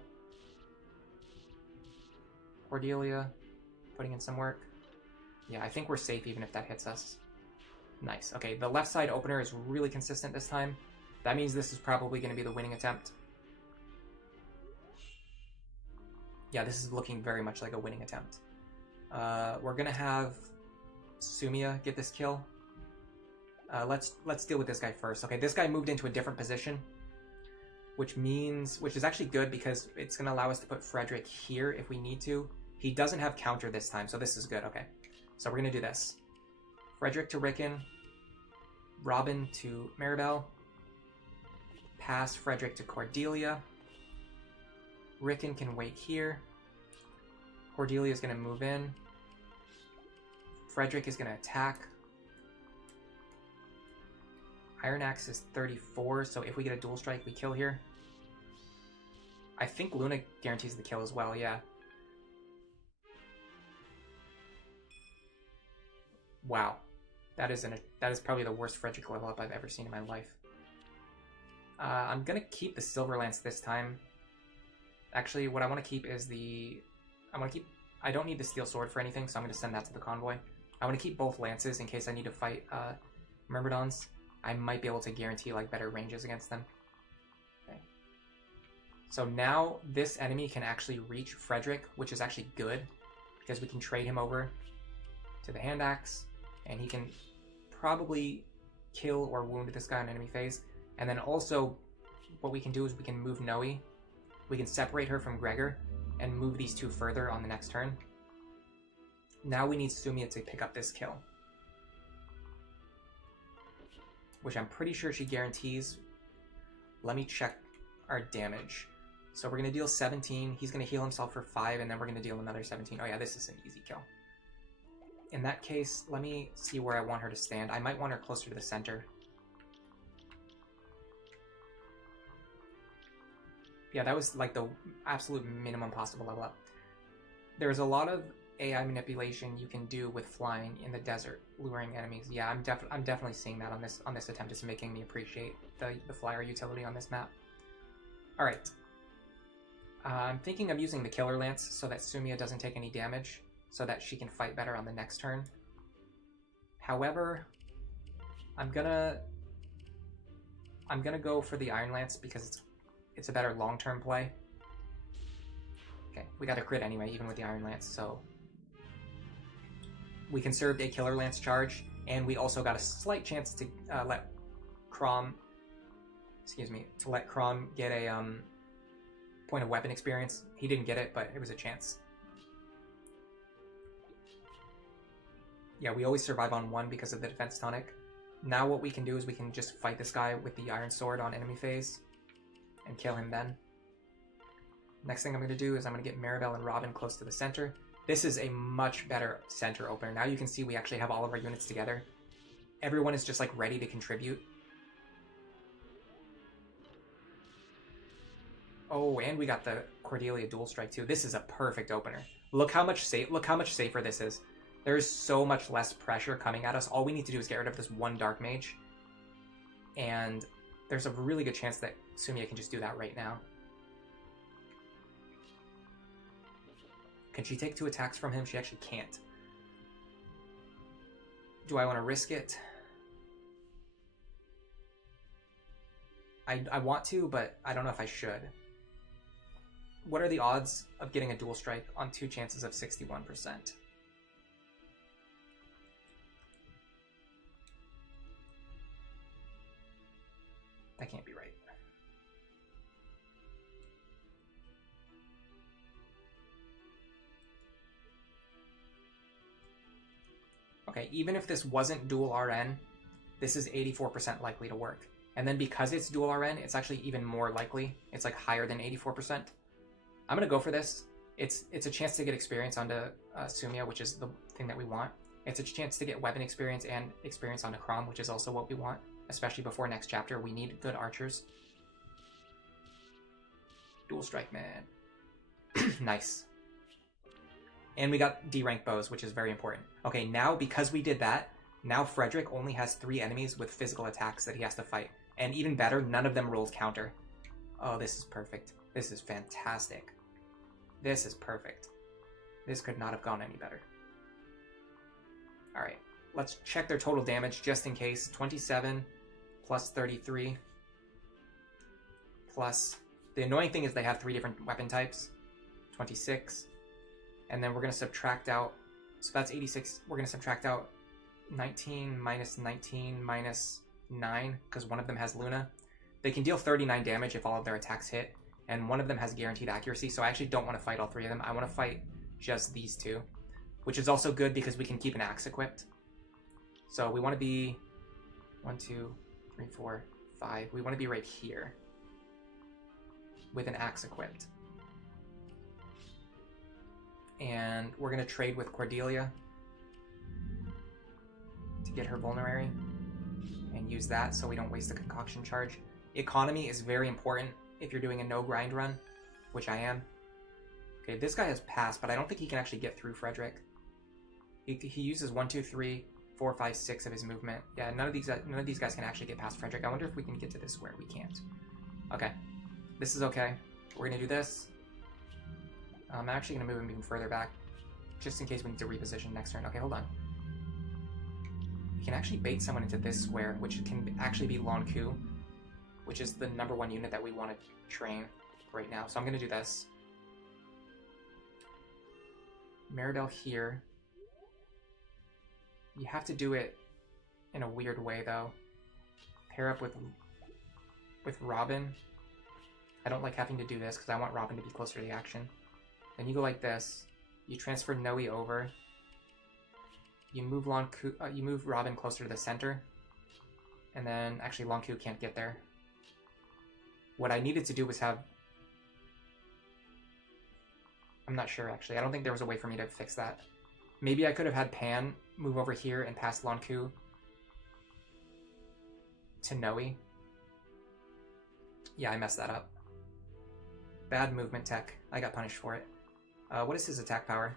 Cordelia, putting in some work. Yeah, I think we're safe even if that hits us. Nice. Okay, the left side opener is really consistent this time. That means this is probably going to be the winning attempt. Yeah, this is looking very much like a winning attempt. We're going to have Sumia get this kill. Let's deal with this guy first. Okay, this guy moved into a different position. which is actually good because it's going to allow us to put Frederick here if we need to. He doesn't have counter this time, so this is good. Okay, so we're going to do this. Frederick to Rickon, Robin to Maribel, pass Frederick to Cordelia. Rickon can wait here. Cordelia is going to move in. Frederick is going to attack. Iron Axe is 34, so if we get a dual strike, we kill here. I think Luna guarantees the kill as well, yeah. Wow. That is probably the worst Frederick level up I've ever seen in my life. I'm going to keep the Silver Lance this time. Actually, what I want to keep is I don't need the Steel Sword for anything, so I'm going to send that to the convoy. I want to keep both lances in case I need to fight Myrmidons. I might be able to guarantee like better ranges against them. Okay. So now this enemy can actually reach Frederick, which is actually good because we can trade him over to the Hand Axe, and he can probably kill or wound this guy on enemy phase. And then also, what we can do is we can move Nowi. We can separate her from Gregor and move these two further on the next turn. Now we need Sumia to pick up this kill, which I'm pretty sure she guarantees. Let me check our damage. So we're going to deal 17. He's going to heal himself for 5, and then we're going to deal another 17. Oh yeah, this is an easy kill. In that case, let me see where I want her to stand. I might want her closer to the center. Yeah, that was like the absolute minimum possible level up. There's a lot of AI manipulation you can do with flying in the desert, luring enemies. Yeah, I'm definitely seeing that on this attempt. It's making me appreciate the flyer utility on this map. All right. I'm thinking of using the Killer Lance so that Sumia doesn't take any damage, so that she can fight better on the next turn. However, I'm gonna go for the Iron Lance because it's a better long-term play. Okay, we got a crit anyway, even with the Iron Lance, so we conserved a Killer Lance charge, and we also got a slight chance to let Chrom get a point of weapon experience. He didn't get it, but it was a chance. Yeah, we always survive on 1 because of the defense tonic. Now what we can do is we can just fight this guy with the Iron Sword on enemy phase and kill him then. Next thing I'm going to do is I'm going to get Maribel and Robin close to the center. This is a much better center opener. Now you can see we actually have all of our units together. Everyone is just like ready to contribute. Oh, and we got the Cordelia dual strike too. This is a perfect opener. Look how much safer this is. There's so much less pressure coming at us. All we need to do is get rid of this one Dark Mage. And there's a really good chance that Sumia can just do that right now. Can she take 2 attacks from him? She actually can't. Do I want to risk it? I want to, but I don't know if I should. What are the odds of getting a dual strike on 2 chances of 61%? That can't be right. Okay, even if this wasn't dual RN, this is 84% likely to work. And then because it's dual RN, it's actually even more likely. It's like higher than 84%. I'm going to go for this. It's a chance to get experience onto Sumia, which is the thing that we want. It's a chance to get weapon experience and experience onto Chrom, which is also what we want. Especially before next chapter, we need good archers. Dual strike, man. Nice. And we got D-rank bows, which is very important. Okay, now because we did that, now Frederick only has 3 enemies with physical attacks that he has to fight. And even better, none of them rolled counter. Oh, this is perfect. This is fantastic. This is perfect. This could not have gone any better. Alright, let's check their total damage just in case. 27 plus 33 plus... The annoying thing is they have 3 different weapon types. 26. And then we're going to subtract out... So that's 86. We're going to subtract out 19 minus 9, because one of them has Luna. They can deal 39 damage if all of their attacks hit, and one of them has guaranteed accuracy, so I actually don't want to fight all three of them. I want to fight just these two, which is also good because we can keep an axe equipped. So we want to be 1, 2, 3, 4, 5. We want to be right here with an axe equipped. And we're going to trade with Cordelia to get her vulnerary and use that so we don't waste the concoction charge. Economy is very important if you're doing a no grind run, which I am. Okay, this guy has passed, but I don't think he can actually get through Frederick. He uses 1, 2, 3, 4, 5, 6 of his movement. Yeah, none of these guys can actually get past Frederick. I wonder if we can get to this square. We can't. Okay, this is okay. We're gonna do this. I'm actually gonna move him even further back, just in case we need to reposition next turn. Okay, hold on. We can actually bait someone into this square, which can actually be Lonqu, which is the #1 unit that we want to train right now. So I'm gonna do this. Meridel here. You have to do it in a weird way, though. Pair up with Robin. I don't like having to do this because I want Robin to be closer to the action. Then you go like this. You transfer Nowi over. You move you move Robin closer to the center. And then, actually, Lonqu can't get there. What I needed to do was have... I'm not sure, actually. I don't think there was a way for me to fix that. Maybe I could have had Pan move over here and pass Lonqu to Nowi. Yeah, I messed that up. Bad movement tech. I got punished for it. What is his attack power?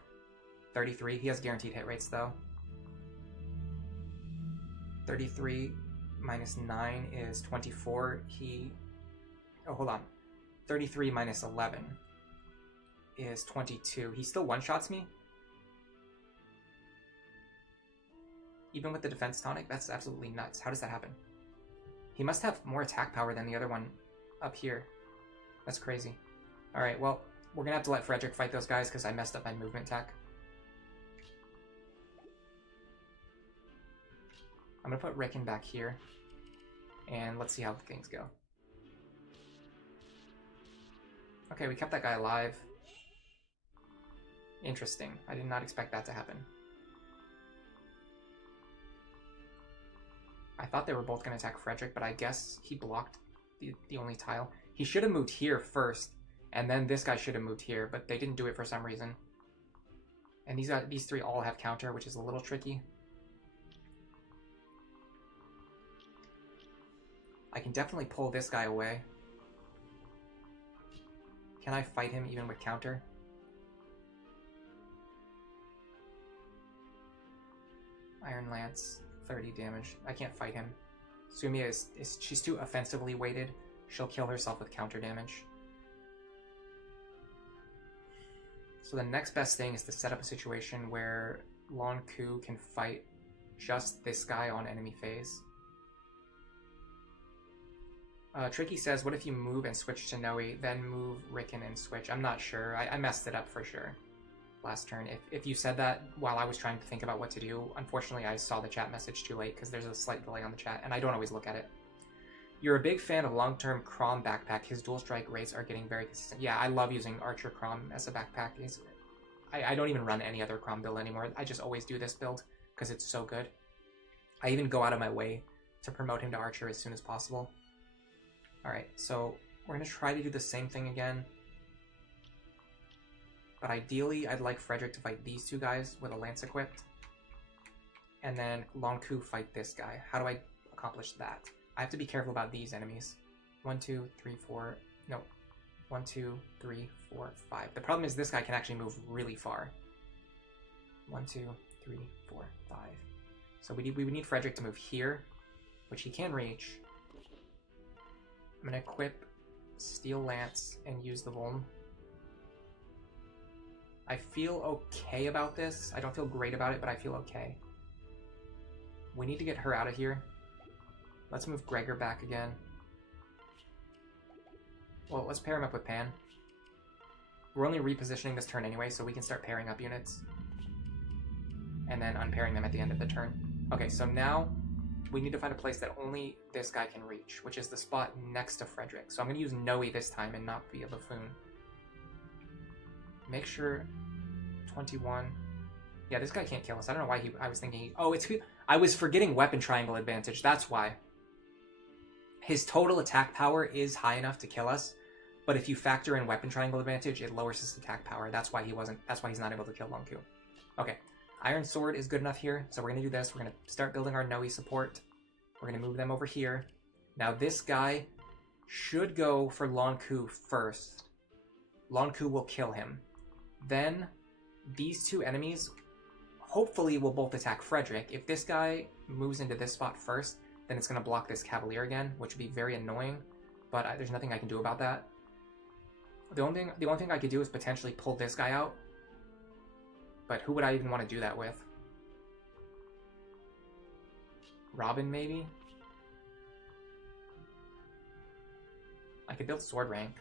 33. He has guaranteed hit rates, though. 33 minus 9 is 24. Oh, hold on. 33 minus 11 is 22. He still one-shots me? Even with the defense tonic? That's absolutely nuts. How does that happen? He must have more attack power than the other one up here. That's crazy. Alright, well, we're gonna have to let Frederick fight those guys because I messed up my movement tech. I'm gonna put Rickon back here. And let's see how things go. Okay, we kept that guy alive. Interesting. I did not expect that to happen. I thought they were both going to attack Frederick, but I guess he blocked the only tile. He should have moved here first, and then this guy should have moved here, but they didn't do it for some reason. And these three all have counter, which is a little tricky. I can definitely pull this guy away. Can I fight him even with counter? Iron Lance, 30 damage. I can't fight him. Sumia she's too offensively weighted. She'll kill herself with counter damage. So the next best thing is to set up a situation where Lonqu can fight just this guy on enemy phase. Tricky says, what if you move and switch to Nowi, then move Rickon and switch? I'm not sure. I messed it up for sure last turn. If you said that while I was trying to think about what to do, unfortunately I saw the chat message too late because there's a slight delay on the chat, and I don't always look at it. You're a big fan of long-term Chrom backpack. His dual strike rates are getting very consistent. Yeah, I love using Archer Chrom as a backpack. I don't even run any other Chrom build anymore. I just always do this build because it's so good. I even go out of my way to promote him to Archer as soon as possible. Alright, so we're going to try to do the same thing again. But ideally, I'd like Frederick to fight these two guys with a lance equipped. And then Lonqu fight this guy. How do I accomplish that? I have to be careful about these enemies. 1, 2, 3, 4... No. 1, 2, 3, 4, 5. The problem is this guy can actually move really far. 1, 2, 3, 4, 5. So we would need Frederick to move here, which he can reach. I'm going to equip Steel Lance and use the Vuln. I feel okay about this. I don't feel great about it, but I feel okay. We need to get her out of here. Let's move Gregor back again. Well, let's pair him up with Pan. We're only repositioning this turn anyway, so we can start pairing up units. And then unpairing them at the end of the turn. Okay, so now we need to find a place that only this guy can reach, which is the spot next to Frederick. So I'm going to use Nowi this time and not be a buffoon. Make sure 21. Yeah, this guy can't kill us. I don't know why I was thinking... Oh, I was forgetting weapon triangle advantage. That's why. His total attack power is high enough to kill us, but if you factor in weapon triangle advantage, it lowers his attack power. That's why he's not able to kill Lonqu. Okay. Iron Sword is good enough here, so we're going to do this. We're going to start building our Nowi support. We're going to move them over here. Now this guy should go for Lonqu first. Lonqu will kill him. Then these two enemies hopefully will both attack Frederick. If this guy moves into this spot first, then it's going to block this Cavalier again, which would be very annoying, but there's nothing I can do about that. The only thing I could do is potentially pull this guy out. But who would I even want to do that with? Robin, maybe? I could build sword rank.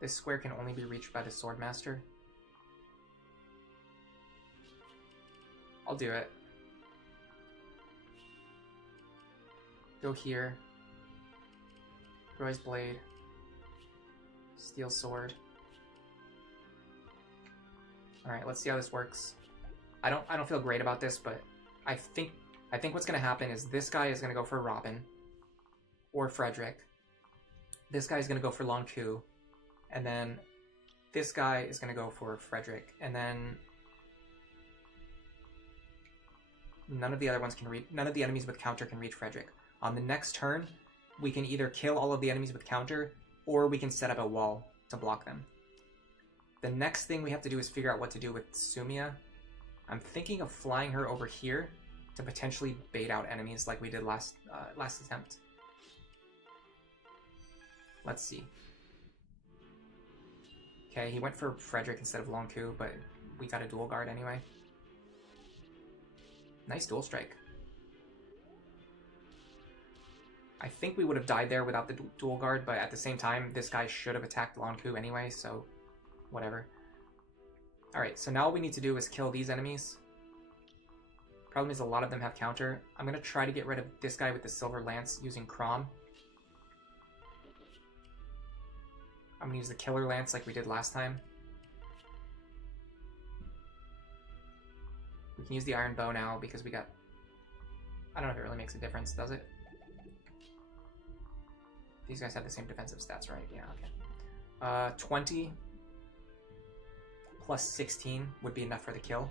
This square can only be reached by the sword master. I'll do it. Go here. Roy's blade. Steel sword. Alright, let's see how this works. I don't feel great about this, but I think what's gonna happen is this guy is gonna go for Robin. Or Frederick. This guy is gonna go for Lonqu. And then this guy is gonna go for Frederick. And then none of the other ones can reach, none of the enemies with counter can reach Frederick. On the next turn, we can either kill all of the enemies with counter, or we can set up a wall to block them. The next thing we have to do is figure out what to do with Sumia. I'm thinking of flying her over here to potentially bait out enemies like we did last attempt. Let's see. Okay, he went for Frederick instead of Lonqu, but we got a dual guard anyway. Nice dual strike. I think we would have died there without the dual guard, but at the same time, this guy should have attacked Lonqu anyway, so whatever. Alright, so now all we need to do is kill these enemies. Problem is a lot of them have counter. I'm going to try to get rid of this guy with the silver lance using Chrom. I'm going to use the killer lance like we did last time. We can use the iron bow now because we got... I don't know if it really makes a difference, does it? These guys have the same defensive stats, right? Yeah, okay. 20 plus 16 would be enough for the kill.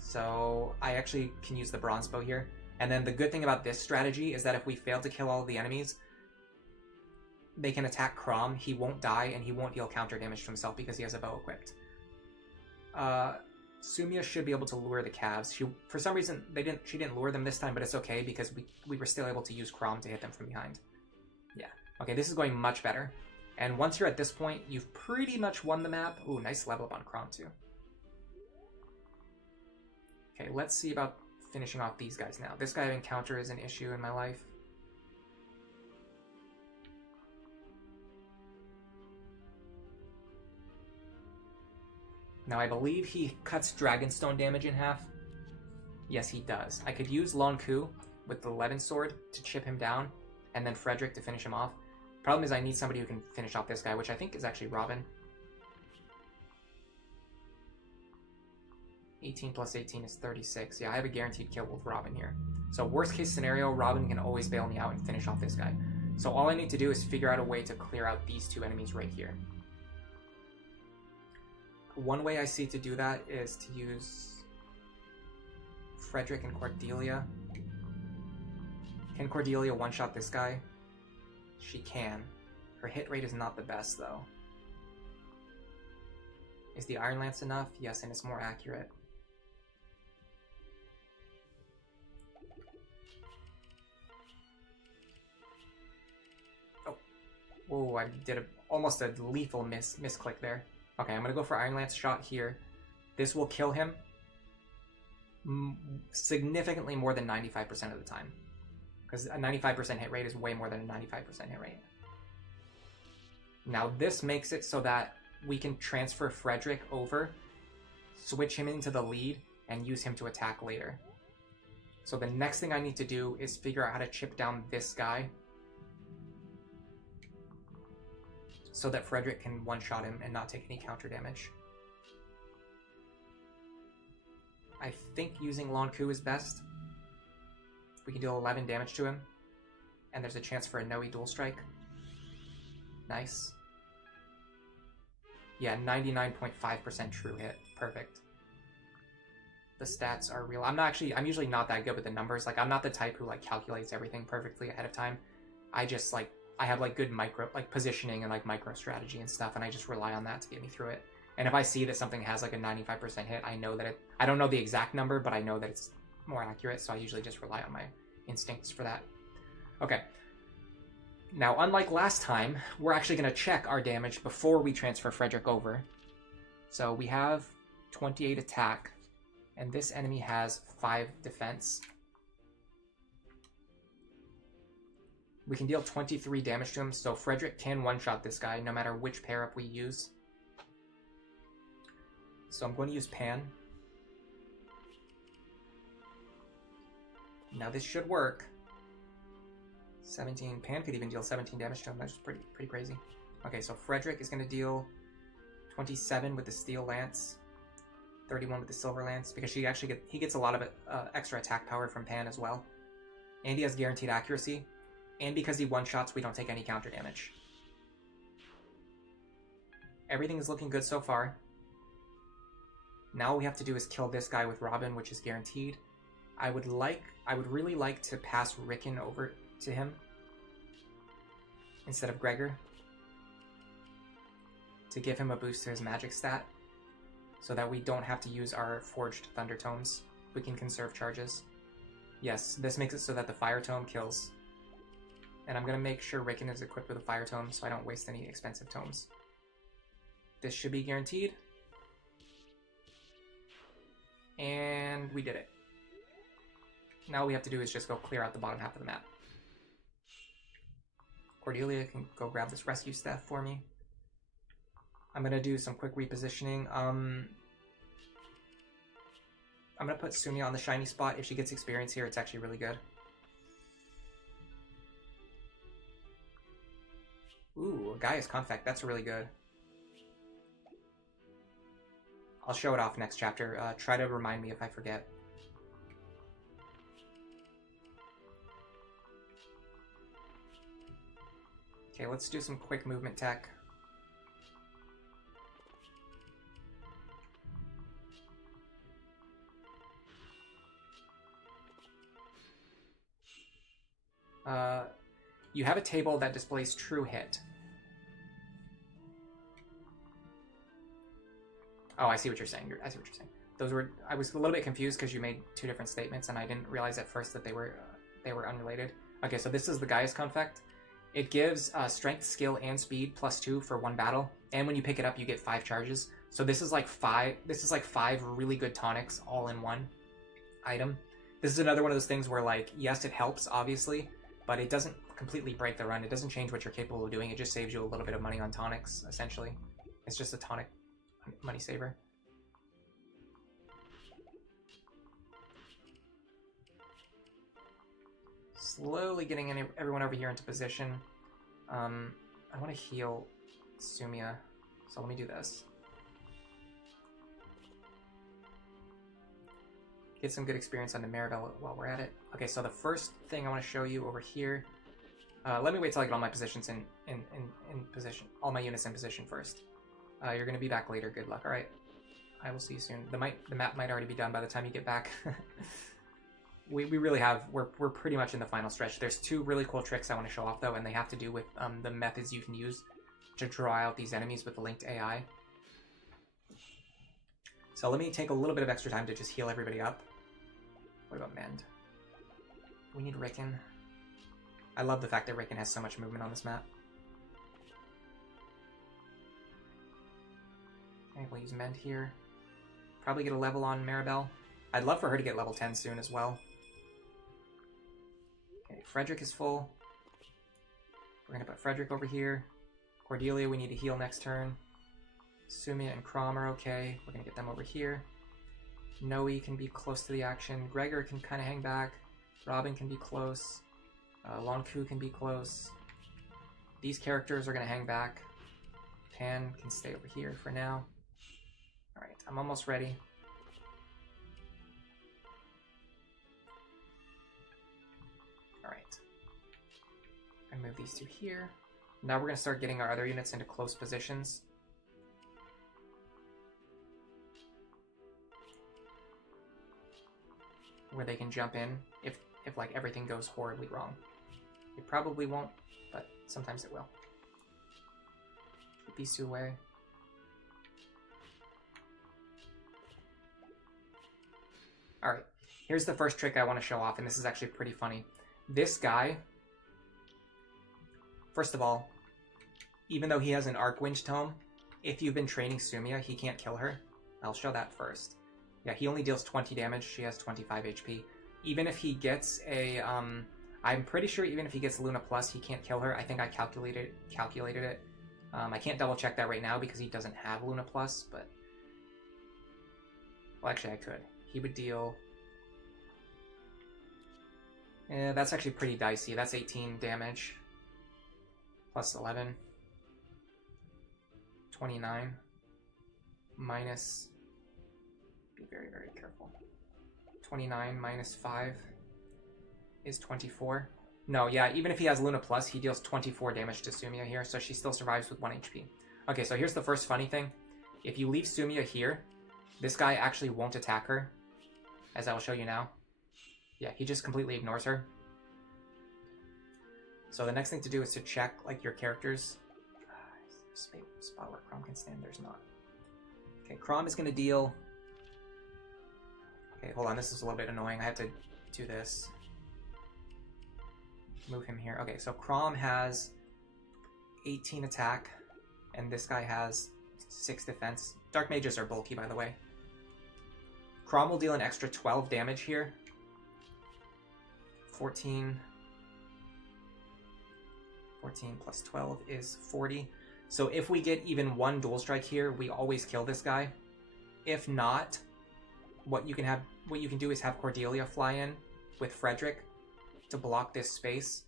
So I actually can use the bronze bow here. And then the good thing about this strategy is that if we fail to kill all of the enemies, they can attack Chrom, he won't die, and he won't deal counter damage to himself because he has a bow equipped. Sumia should be able to lure the calves. For some reason, she didn't lure them this time, but it's okay because we were still able to use Chrom to hit them from behind. Yeah. Okay, this is going much better. And once you're at this point, you've pretty much won the map. Ooh, nice level up on Chrom too. Okay, let's see about finishing off these guys now. This guy having counter is an issue in my life. Now I believe he cuts Dragonstone damage in half. Yes, he does. I could use Lonqu with the Levin sword to chip him down, and then Frederick to finish him off. Problem is I need somebody who can finish off this guy, which I think is actually Robin. 18 plus 18 is 36. Yeah, I have a guaranteed kill with Robin here. So worst case scenario, Robin can always bail me out and finish off this guy. So all I need to do is figure out a way to clear out these two enemies right here. One way I see to do that is to use Frederick and Cordelia. Can Cordelia one-shot this guy? She can. Her hit rate is not the best, though. Is the Iron Lance enough? Yes, and it's more accurate. Oh. Whoa, I did almost a lethal misclick there. Okay, I'm going to go for Iron Lance shot here. This will kill him significantly more than 95% of the time. Because a 95% hit rate is way more than a 95% hit rate. Now this makes it so that we can transfer Frederick over switch him into the lead and use him to attack later. So the next thing I need to do is figure out how to chip down this guy so that Frederick can one-shot him and not take any counter damage. I think using Lonqu is best. We can deal 11 damage to him, and there's a chance for a Nowi dual strike. Nice. Yeah, 99.5% true hit. Perfect. The stats are real. I'm usually not that good with the numbers. Like, I'm not the type who, like, calculates everything perfectly ahead of time. I just, like, I have, like, good micro, like, positioning and, like, micro strategy and stuff, and I just rely on that to get me through it. And if I see that something has, like, a 95% hit, I know that it... I don't know the exact number, but I know that it's more accurate, so I usually just rely on my instincts for that. Okay. Now, unlike last time, we're actually going to check our damage before we transfer Frederick over. So we have 28 attack, and this enemy has 5 defense. We can deal 23 damage to him, so Frederick can one-shot this guy no matter which pair-up we use. So I'm going to use Pan. Now this should work. 17. Pan could even deal 17 damage to him. That's pretty crazy. Okay, so Frederick is going to deal 27 with the Steel Lance, 31 with the Silver Lance, because he gets a lot of extra attack power from Pan as well. And he has guaranteed accuracy. And because he one-shots, we don't take any counter damage. Everything is looking good so far. Now all we have to do is kill this guy with Robin, which is guaranteed. I would really like to pass Rickon over to him instead of Gregor to give him a boost to his magic stat so that we don't have to use our forged Thunder Tomes. We can conserve charges. Yes, this makes it so that the Fire Tome kills. And I'm going to make sure Rickon is equipped with a Fire Tome so I don't waste any expensive tomes. This should be guaranteed. And we did it. Now all we have to do is just go clear out the bottom half of the map. Cordelia can go grab this rescue staff for me. I'm going to do some quick repositioning. I'm going to put Sumia on the shiny spot. If she gets experience here, it's actually really good. Ooh, Gaia's Confect. That's really good. I'll show it off next chapter. Try to remind me if I forget. Okay, let's do some quick movement tech. You have a table that displays true hit. Oh, I see what you're saying. I see what you're saying. Those were... I was a little bit confused because you made 2 different statements, and I didn't realize at first that they were unrelated. Okay, so this is the Gaia's Confect. It gives strength, skill, and speed +2 for 1 battle, and when you pick it up, you get 5 charges. So this is like 5. This is like 5 really good tonics all in one item. This is another one of those things where, like, yes, it helps obviously, but it doesn't completely break the run. It doesn't change what you're capable of doing. It just saves you a little bit of money on tonics. Essentially, it's just a tonic money saver. Slowly getting everyone over here into position. I want to heal Sumia, so let me do this. Get some good experience on the Maribel while we're at it. Okay, so the first thing I want to show you over here. Let me wait till I get all my positions in position. All my units in position first. You're going to be back later. Good luck. All right. I will see you soon. The map might already be done by the time you get back. We really have... We're pretty much in the final stretch. There's 2 really cool tricks I want to show off, though, and they have to do with the methods you can use to draw out these enemies with the linked AI. So let me take a little bit of extra time to just heal everybody up. What about Mend? We need Rickon. I love the fact that Rickon has so much movement on this map. Okay, we'll use Mend here. Probably get a level on Maribel. I'd love for her to get level 10 soon as well. Okay, Frederick is full. We're going to put Frederick over here. Cordelia, we need to heal next turn. Sumia and Chrom are okay. We're gonna get them over here. Nowi can be close to the action. Gregor can kind of hang back. Robin can be close. Lonqu can be close. These characters are gonna hang back. Pan can stay over here for now. Alright, I'm almost ready. Alright. I move these two here. Now we're going to start getting our other units into close positions. Where they can jump in if like everything goes horribly wrong. It probably won't, but sometimes it will. Keep these two away. Alright, here's the first trick I want to show off, and this is actually pretty funny. This guy, first of all, even though he has an Archwinch Tome, if you've been training Sumia, he can't kill her. I'll show that first. Yeah, he only deals 20 damage, she has 25 HP. Even if he gets a, I'm pretty sure even if he gets Luna Plus, he can't kill her. I think I calculated it. I can't double check that right now because he doesn't have Luna Plus, but... Well, actually I could. He would deal... that's actually pretty dicey. That's 18 damage. Plus 11. 29. Minus... Be very, very careful. 29 minus 5 is 24. No, yeah, even if he has Luna Plus, he deals 24 damage to Sumia here, so she still survives with 1 HP. Okay, so here's the first funny thing. If you leave Sumia here, this guy actually won't attack her, as I will show you now. Yeah, he just completely ignores her. So the next thing to do is to check, like, your characters. Is there a spot where Chrom can stand? There's not. Okay, Chrom is going to deal... Okay, hold on, this is a little bit annoying. I have to do this. Move him here. Okay, so Chrom has 18 attack, and this guy has 6 defense. Dark Mages are bulky, by the way. Chrom will deal an extra 12 damage here. 14 plus 12 is 40. So if we get even 1 dual strike here, we always kill this guy. If not, what you can do is have Cordelia fly in with Frederick to block this space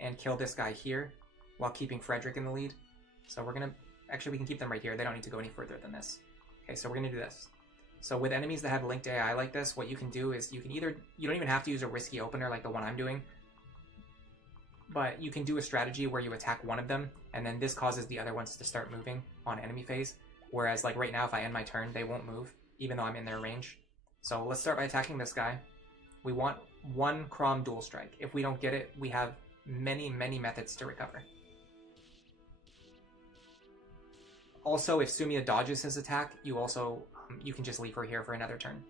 and kill this guy here while keeping Frederick in the lead. So we're gonna... Actually, we can keep them right here. They don't need to go any further than this. Okay, so we're gonna do this. So with enemies that have linked AI like this, what you can do is you can either... You don't even have to use a risky opener like the one I'm doing, but you can do a strategy where you attack one of them, and then this causes the other ones to start moving on enemy phase. Whereas, like, right now, if I end my turn, they won't move, even though I'm in their range. So let's start by attacking this guy. We want 1 Chrom dual strike. If we don't get it, we have many, many methods to recover. Also, if Sumia dodges his attack, you can just leave her here for another turn.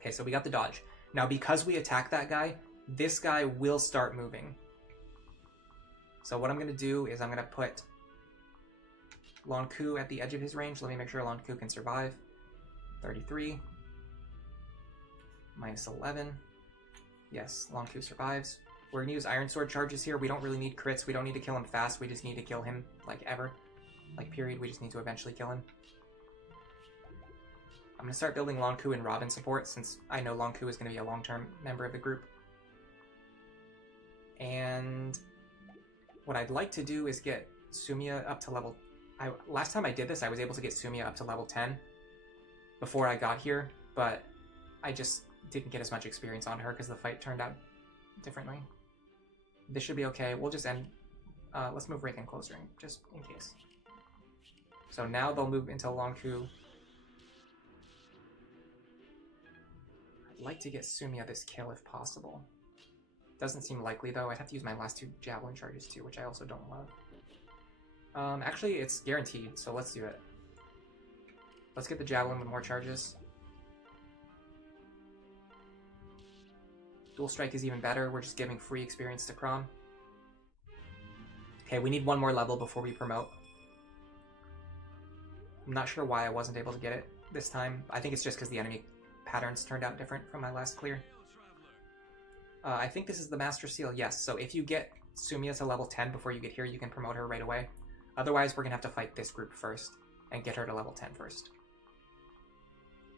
Okay, so we got the dodge. Now, because we attack that guy, this guy will start moving. So what I'm going to do is I'm going to put Lonqu at the edge of his range. Let me make sure Lonqu can survive. 33. Minus 11. Yes, Lonqu survives. We're going to use Iron Sword charges here. We don't really need crits. We don't need to kill him fast. We just need to kill him, like, ever. Like, period. We just need to eventually kill him. I'm going to start building Lonqu and Robin support, since I know Lonqu is going to be a long-term member of the group. And what I'd like to do is get Sumia up to level... last time I did this, I was able to get Sumia up to level 10 before I got here, but I just didn't get as much experience on her because the fight turned out differently. This should be okay. We'll just end... let's move Raken closer, just in case. So now they'll move into Lonqu. I'd like to get Sumia this kill if possible. Doesn't seem likely, though. I'd have to use my last 2 Javelin charges, too, which I also don't love. Actually, it's guaranteed, so let's do it. Let's get the Javelin with more charges. Dual Strike is even better. We're just giving free experience to Chrom. Okay, we need 1 more level before we promote. I'm not sure why I wasn't able to get it this time. I think it's just because the enemy patterns turned out different from my last clear. I think this is the Master Seal. Yes, so if you get Sumia to level 10 before you get here, you can promote her right away. Otherwise, we're going to have to fight this group first and get her to level 10 first.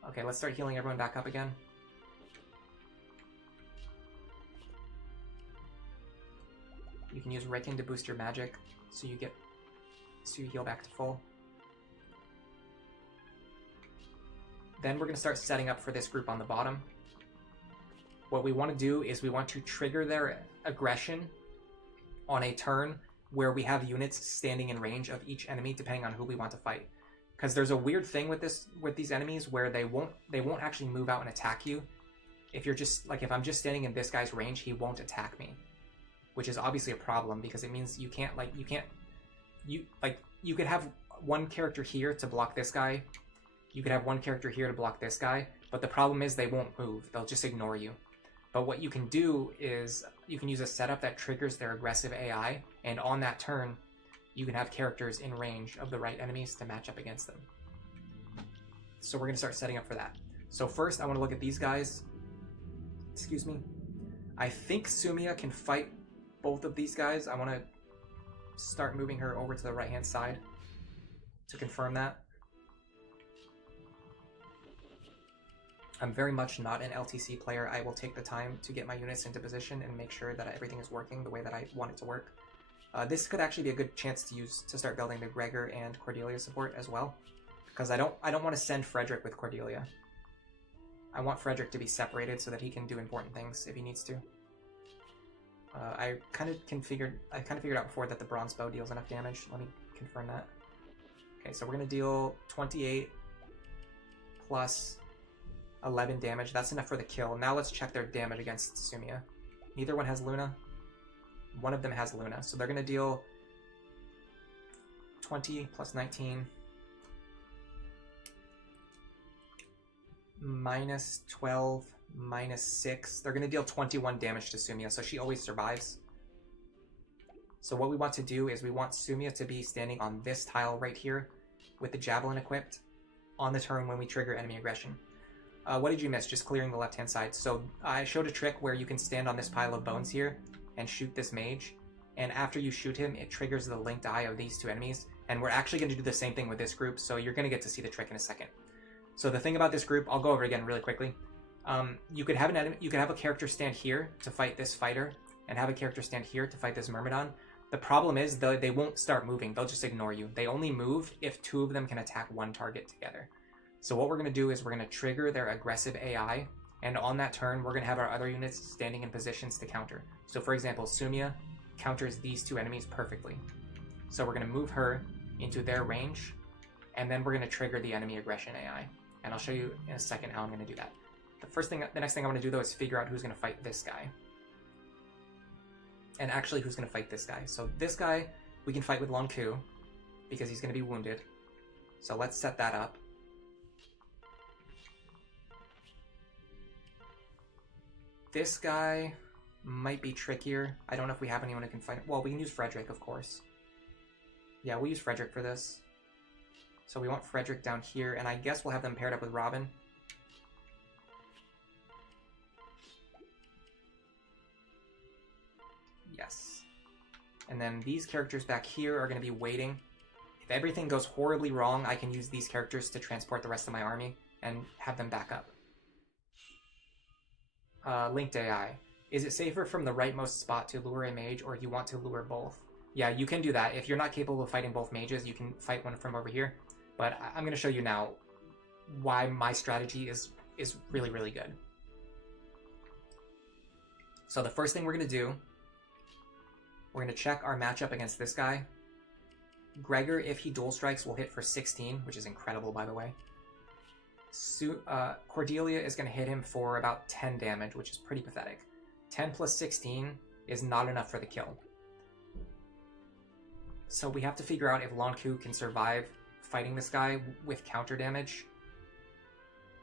Okay, let's start healing everyone back up again. You can use Riken to boost your magic, so you heal back to full. Then we're going to start setting up for this group on the bottom. What we want to do is we want to trigger their aggression on a turn where we have units standing in range of each enemy, depending on who we want to fight. Because there's a weird thing with these enemies where they won't actually move out and attack you. If you're just like, if I'm just standing in this guy's range, he won't attack me, which is obviously a problem because it means you could have one character here to block this guy. You could have one character here to block this guy, but the problem is they won't move. They'll just ignore you. But what you can do is you can use a setup that triggers their aggressive AI, and on that turn, you can have characters in range of the right enemies to match up against them. So we're going to start setting up for that. So first, I want to look at these guys. Excuse me. I think Sumia can fight both of these guys. I want to start moving her over to the right-hand side to confirm that. I'm very much not an LTC player. I will take the time to get my units into position and make sure that everything is working the way that I want it to work. This could actually be a good chance to start building the Gregor and Cordelia support as well, because I don't want to send Frederick with Cordelia. I want Frederick to be separated so that he can do important things if he needs to. I kind of figured out before that the bronze bow deals enough damage. Let me confirm that. Okay, so we're gonna deal 28 plus 11 damage. That's enough for the kill. Now let's check their damage against Sumia. Neither one has Luna. One of them has Luna. So they're going to deal 20 plus 19 minus 12 minus 6. They're going to deal 21 damage to Sumia, so she always survives. So what we want to do is we want Sumia to be standing on this tile right here with the Javelin equipped on the turn when we trigger enemy aggression. What did you miss? Just clearing the left-hand side. So I showed a trick where you can stand on this pile of bones here and shoot this mage. And after you shoot him, it triggers the linked eye of these two enemies. And we're actually going to do the same thing with this group, so you're going to get to see the trick in a second. So the thing about this group, I'll go over it again really quickly. You could have a character stand here to fight this fighter, and have a character stand here to fight this Myrmidon. The problem is they won't start moving. They'll just ignore you. They only move if two of them can attack one target together. So what we're going to do is we're going to trigger their aggressive AI, and on that turn, we're going to have our other units standing in positions to counter. So for example, Sumia counters these two enemies perfectly. So we're going to move her into their range, and then we're going to trigger the enemy aggression AI. And I'll show you in a second how I'm going to do that. The next thing I want to do though is figure out who's going to fight this guy. And actually who's going to fight this guy. So this guy, we can fight with Lonqu, because he's going to be wounded. So let's set that up. This guy might be trickier. I don't know if we have anyone who can fight him. Well, we can use Frederick, of course. Yeah, we'll use Frederick for this. So we want Frederick down here, and I guess we'll have them paired up with Robin. Yes. And then these characters back here are going to be waiting. If everything goes horribly wrong, I can use these characters to transport the rest of my army and have them back up. Linked AI. Is it safer from the rightmost spot to lure a mage, or you want to lure both? Yeah, you can do that. If you're not capable of fighting both mages, you can fight one from over here. But I'm going to show you now why my strategy is really, really good. So the first thing we're going to do, we're going to check our matchup against this guy. Gregor, if he dual strikes, will hit for 16, which is incredible, by the way. Cordelia is going to hit him for about 10 damage, which is pretty pathetic. 10 plus 16 is not enough for the kill. So we have to figure out if Lonqu can survive fighting this guy with counter damage,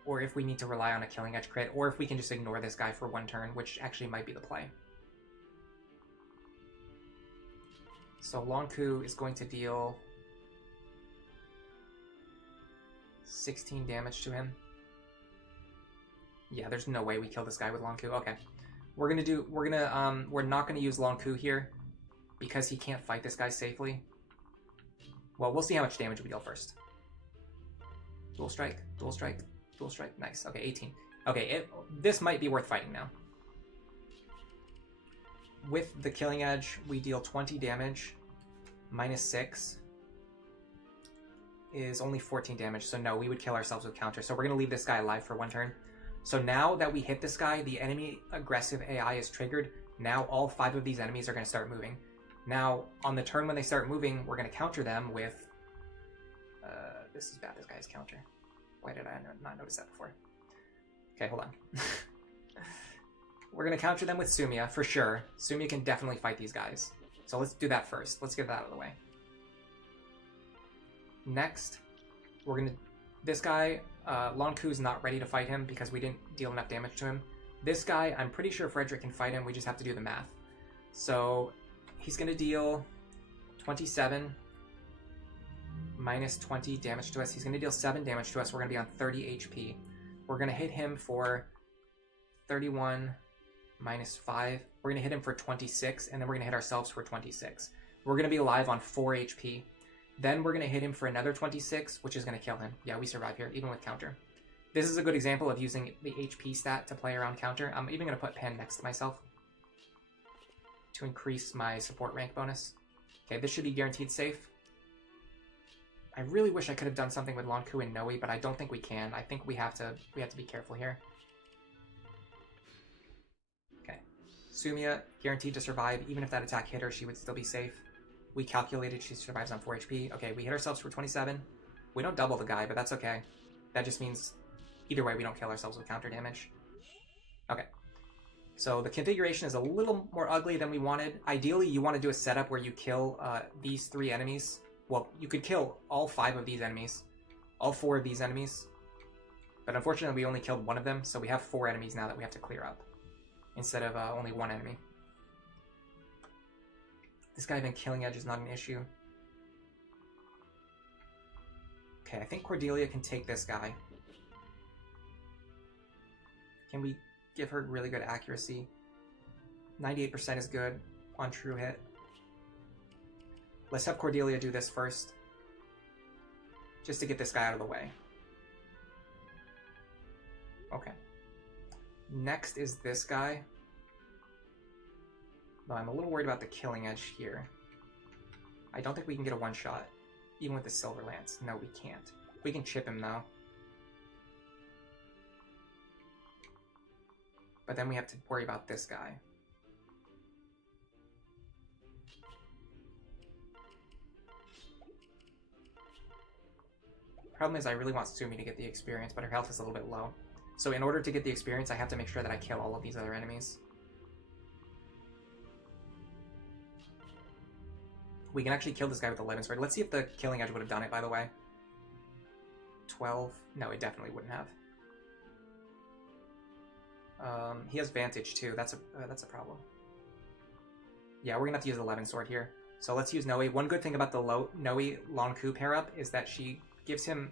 or if we need to rely on a killing edge crit, or if we can just ignore this guy for one turn, which actually might be the play. So Lonqu is going to deal 16 damage to him. Yeah, there's no way we kill this guy with Lonqu. Okay. We're not gonna use Lonqu here because he can't fight this guy safely. Well, we'll see how much damage we deal first. Dual strike, dual strike, dual strike. Nice. Okay, 18. Okay, this might be worth fighting now. With the Killing Edge, we deal 20 damage. Minus 6 is only 14 damage, so no, we would kill ourselves with counter. So we're going to leave this guy alive for 1 turn. So now that we hit this guy, the enemy aggressive AI is triggered. Now all 5 of these enemies are going to start moving. Now, on the turn when they start moving, we're going to counter them with... this is bad, this guy's counter. Why did I not notice that before? Okay, hold on. We're going to counter them with Sumia, for sure. Sumia can definitely fight these guys. So let's do that first. Let's get that out of the way. Next, we're going to... This guy, Lonqu's not ready to fight him because we didn't deal enough damage to him. This guy, I'm pretty sure Frederick can fight him. We just have to do the math. So he's going to deal 27 minus 20 damage to us. He's going to deal 7 damage to us. We're going to be on 30 HP. We're going to hit him for 31 minus 5. We're going to hit him for 26, and then we're going to hit ourselves for 26. We're going to be alive on 4 HP. Then we're going to hit him for another 26, which is going to kill him. Yeah, we survive here, even with counter. This is a good example of using the HP stat to play around counter. I'm even going to put Pen next to myself to increase my support rank bonus. Okay, this should be guaranteed safe. I really wish I could have done something with Lonqu and Nowi, but I don't think we can. I think we have to be careful here. Okay. Sumia, guaranteed to survive. Even if that attack hit her, she would still be safe. We calculated she survives on 4 HP. Okay, we hit ourselves for 27. We don't double the guy, but that's okay. That just means either way we don't kill ourselves with counter damage. Okay. So the configuration is a little more ugly than we wanted. Ideally, you want to do a setup where you kill these 3 enemies. Well, you could kill all 5 of these enemies. All 4 of these enemies. But unfortunately, we only killed 1 of them, so we have 4 enemies now that we have to clear up. Instead of only 1 enemy. This guy even Killing Edge is not an issue. Okay, I think Cordelia can take this guy. Can we give her really good accuracy? 98% is good on true hit. Let's have Cordelia do this first. Just to get this guy out of the way. Okay. Next is this guy. Though I'm a little worried about the Killing Edge here. I don't think we can get a one-shot. Even with the Silver Lance. No, we can't. We can chip him, though. But then we have to worry about this guy. Problem is, I really want Sumi to get the experience, but her health is a little bit low. So in order to get the experience, I have to make sure that I kill all of these other enemies. We can actually kill this guy with 11 sword. Let's see if the Killing Edge would have done it, by the way. 12. No, it definitely wouldn't have. He has Vantage, too. That's a problem. Yeah, we're going to have to use 11 sword here. So let's use Nowi. One good thing about the Nowi Lonqu pair-up is that she gives him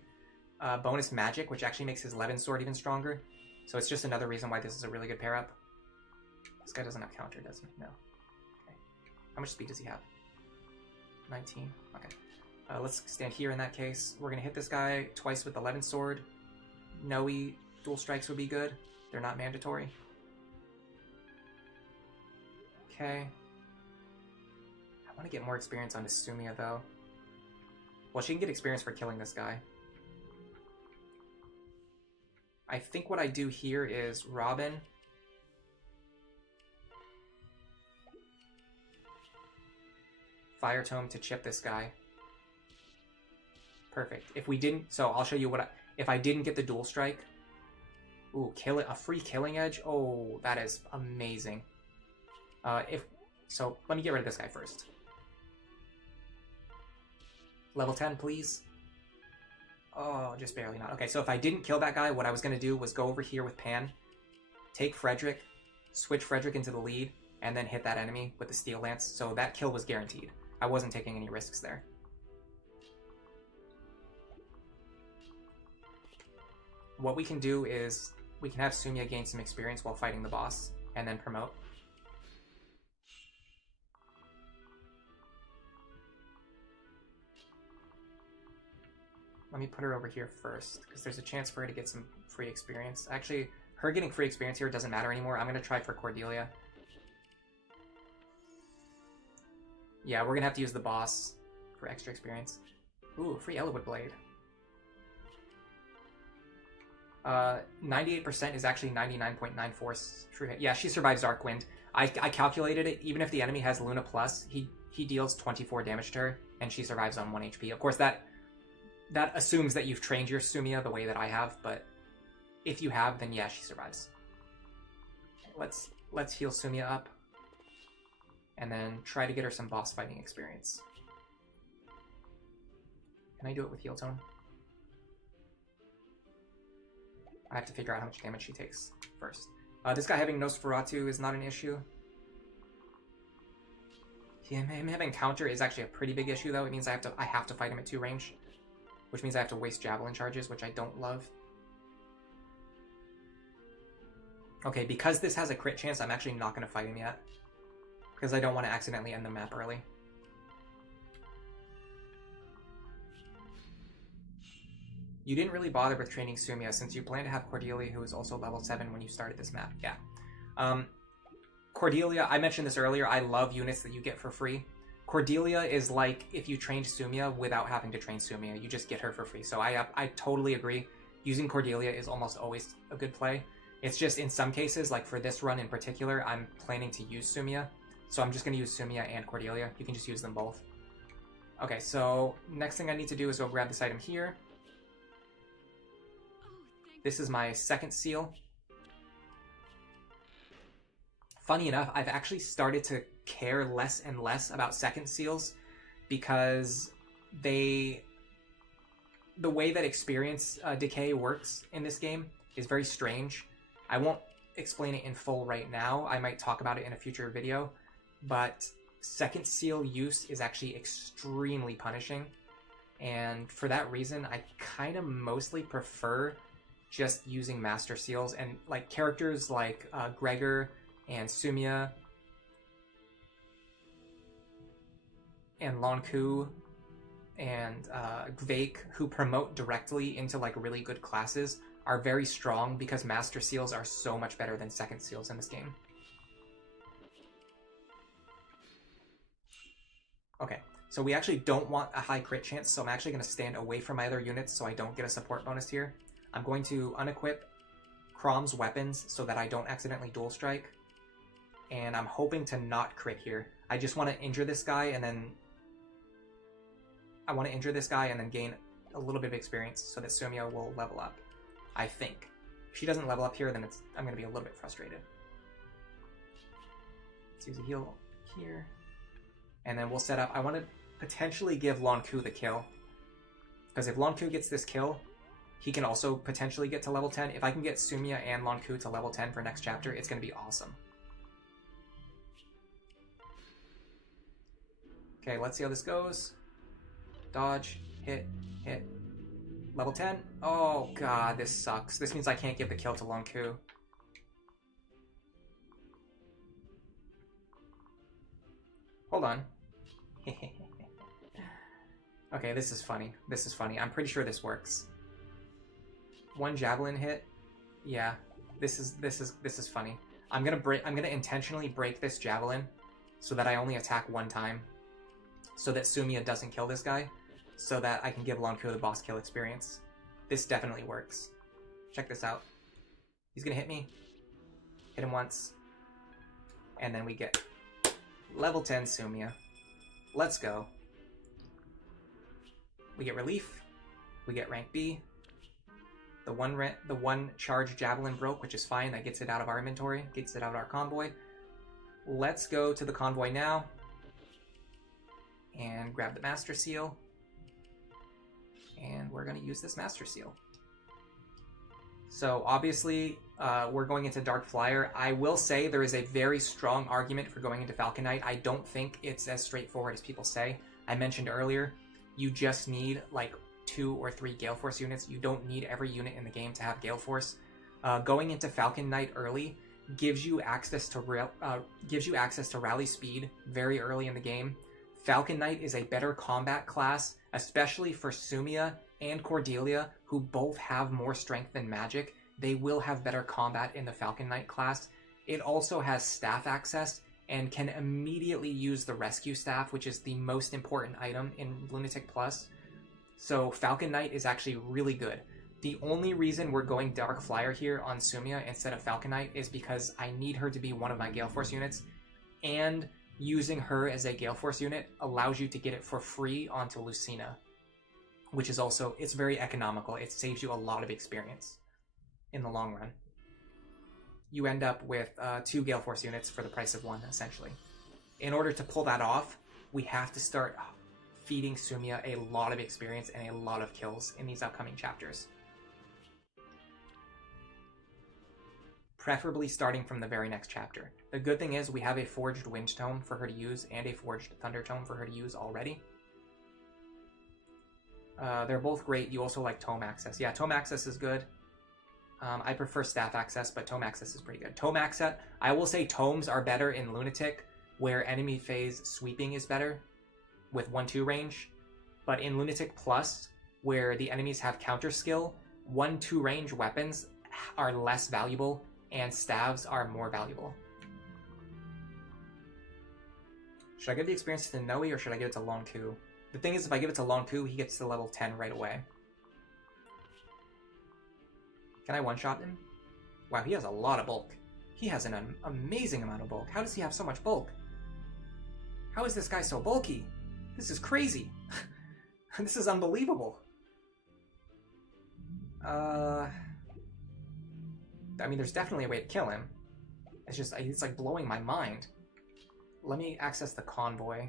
bonus magic, which actually makes his 11 sword even stronger. So it's just another reason why this is a really good pair-up. This guy doesn't have counter, does he? No. Okay. How much speed does he have? 19. Okay. Let's stand here in that case. We're going to hit this guy twice with 11 sword. Nowi dual strikes would be good. They're not mandatory. Okay. I want to get more experience on Sumia, though. Well, she can get experience for killing this guy. I think what I do here is Robin. Fire Tome to chip this guy. Perfect. If we didn't... So, I'll show you what if I didn't get the dual strike... Ooh, kill it. A free Killing Edge? Oh, that is amazing. So, let me get rid of this guy first. Level 10, please. Oh, just barely not. Okay, so if I didn't kill that guy, what I was going to do was go over here with Pan, take Frederick, switch Frederick into the lead, and then hit that enemy with the Steel Lance. So that kill was guaranteed. I wasn't taking any risks there. What we can do is we can have Sumia gain some experience while fighting the boss, and then promote. Let me put her over here first, because there's a chance for her to get some free experience. Actually, her getting free experience here doesn't matter anymore. I'm going to try for Cordelia. Yeah, we're going to have to use the boss for extra experience. Ooh, free Elowood Blade. 98% is actually 99.94 true hit. Yeah, she survives Dark Wind. I calculated it. Even if the enemy has Luna Plus, he deals 24 damage to her, and she survives on 1 HP. Of course, that assumes that you've trained your Sumia the way that I have, but if you have, then yeah, she survives. Let's heal Sumia up, and then try to get her some boss fighting experience. Can I do it with Heal Tone? I have to figure out how much damage she takes first. This guy having Nosferatu is not an issue. Him having counter is actually a pretty big issue, though. It means I have to fight him at 2 range, which means I have to waste javelin charges, which I don't love. Okay, because this has a crit chance, I'm actually not going to fight him yet, because I don't want to accidentally end the map early. You didn't really bother with training Sumia since you plan to have Cordelia, who is also level 7 when you started this map. Yeah. Cordelia, I mentioned this earlier, I love units that you get for free. Cordelia is like if you trained Sumia without having to train Sumia. You just get her for free. So I totally agree. Using Cordelia is almost always a good play. It's just in some cases, like for this run in particular, I'm planning to use Sumia. So I'm just going to use Sumia and Cordelia. You can just use them both. Okay, so next thing I need to do is go grab this item here. This is my second seal. Funny enough, I've actually started to care less and less about second seals because the way that experience decay works in this game is very strange. I won't explain it in full right now. I might talk about it in a future video, but second seal use is actually extremely punishing. And for that reason, I kind of mostly prefer just using Master Seals, and like characters like Gregor and Sumia and Lonqu and Gvaik, who promote directly into like really good classes, are very strong because Master Seals are so much better than second seals in this game. Okay, so we actually don't want a high crit chance, so I'm actually going to stand away from my other units so I don't get a support bonus here. I'm going to unequip Chrom's weapons so that I don't accidentally dual strike. And I'm hoping to not crit here. I just want to injure this guy and then... gain a little bit of experience so that Sumia will level up. I think. If she doesn't level up here, then I'm going to be a little bit frustrated. Let's use a heal here. And then we'll set up... I want to potentially give Lonqu the kill. Because if Lonqu gets this kill, he can also potentially get to level 10. If I can get Sumia and Lonqu to level 10 for next chapter, it's going to be awesome. Okay, let's see how this goes. Dodge, hit, hit. Level 10. Oh god, this sucks. This means I can't give the kill to Lonqu. Hold on. Okay, this is funny. This is funny. I'm pretty sure this works. 1 javelin hit. Yeah, this is funny. I'm gonna intentionally break this javelin so that I only attack 1 time, so that Sumia doesn't kill this guy, so that I can give Lonqu the boss kill experience. This definitely works. Check this out. He's gonna hit me. Hit him once, and then we get level 10 Sumia. Let's go. We get relief. We get rank B. The one charge javelin broke, which is fine. That gets it out of our inventory, gets it out of our convoy. Let's go to the convoy now and grab the Master Seal. And we're going to use this Master Seal. So obviously, we're going into Dark Flyer. I will say there is a very strong argument for going into Falcon Knight. I don't think it's as straightforward as people say. I mentioned earlier, you just need like 2 or 3 Galeforce units. You don't need every unit in the game to have Galeforce. Going into Falcon Knight early gives you access to rally speed very early in the game. Falcon Knight is a better combat class, especially for Sumia and Cordelia, who both have more strength than magic, they will have better combat in the Falcon Knight class. It also has staff access and can immediately use the rescue staff, which is the most important item in Lunatic Plus. So Falcon Knight is actually really good. The only reason we're going Dark Flyer here on Sumia instead of Falcon Knight is because I need her to be one of my Galeforce units, and using her as a Galeforce unit allows you to get it for free onto Lucina, which is also, it's very economical. It saves you a lot of experience in the long run. You end up with 2 Galeforce units for the price of 1, essentially. In order to pull that off, we have to start feeding Sumia a lot of experience and a lot of kills in these upcoming chapters. Preferably starting from the very next chapter. The good thing is we have a Forged Wind Tome for her to use and a Forged Thunder Tome for her to use already. They're both great. You also like Tome Access. Yeah, Tome Access is good. I prefer Staff Access, but Tome Access is pretty good. Tome Access, I will say Tomes are better in Lunatic, where enemy phase sweeping is better with 1-2 range. But in Lunatic Plus, where the enemies have counter skill, 1-2 range weapons are less valuable and staves are more valuable. Should I give the experience to Nowi or should I give it to Lonqu? The thing is, if I give it to Lonqu, he gets to level 10 right away. Can I one-shot him? Wow, he has a lot of bulk. He has an amazing amount of bulk. How does he have so much bulk? How is this guy so bulky? This is crazy. This is unbelievable. I mean, there's definitely a way to kill him. It's like blowing my mind. Let me access the convoy.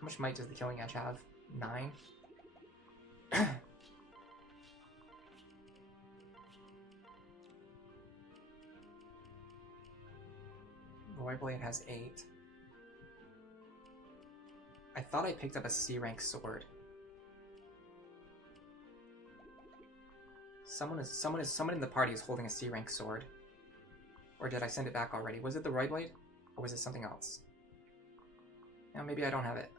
How much might does the Killing Edge have? 9? Roy Blade has 8. I thought I picked up a C-rank sword. Someone in the party is holding a C-rank sword. Or did I send it back already? Was it the Roy Blade? Or was it something else? Yeah, maybe I don't have it.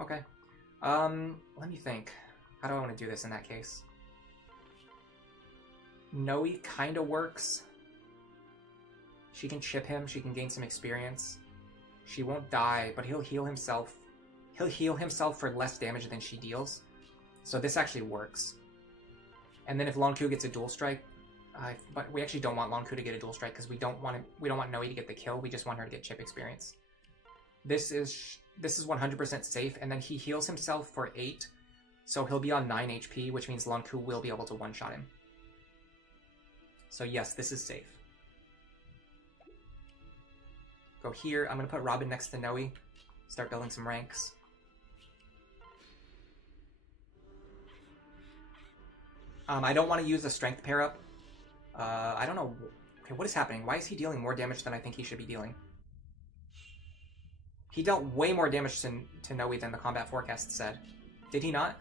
Okay. Let me think. How do I want to do this in that case? Nowi kinda works. She can chip him, she can gain some experience. She won't die, but he'll heal himself. He'll heal himself for less damage than she deals. So this actually works. And then if Lonqu gets a dual strike, but we actually don't want Lonqu to get a dual strike because we don't want Nowi to get the kill. We just want her to get chip experience. This is 100% safe, and then he heals himself for 8, so he'll be on 9 HP, which means Lonqu will be able to one-shot him. So yes, this is safe. Go here. I'm going to put Robin next to Nowi. Start building some ranks. I don't want to use the strength pair up. I don't know. Okay, what is happening? Why is he dealing more damage than I think he should be dealing? He dealt way more damage to Nowi than the combat forecast said. Did he not?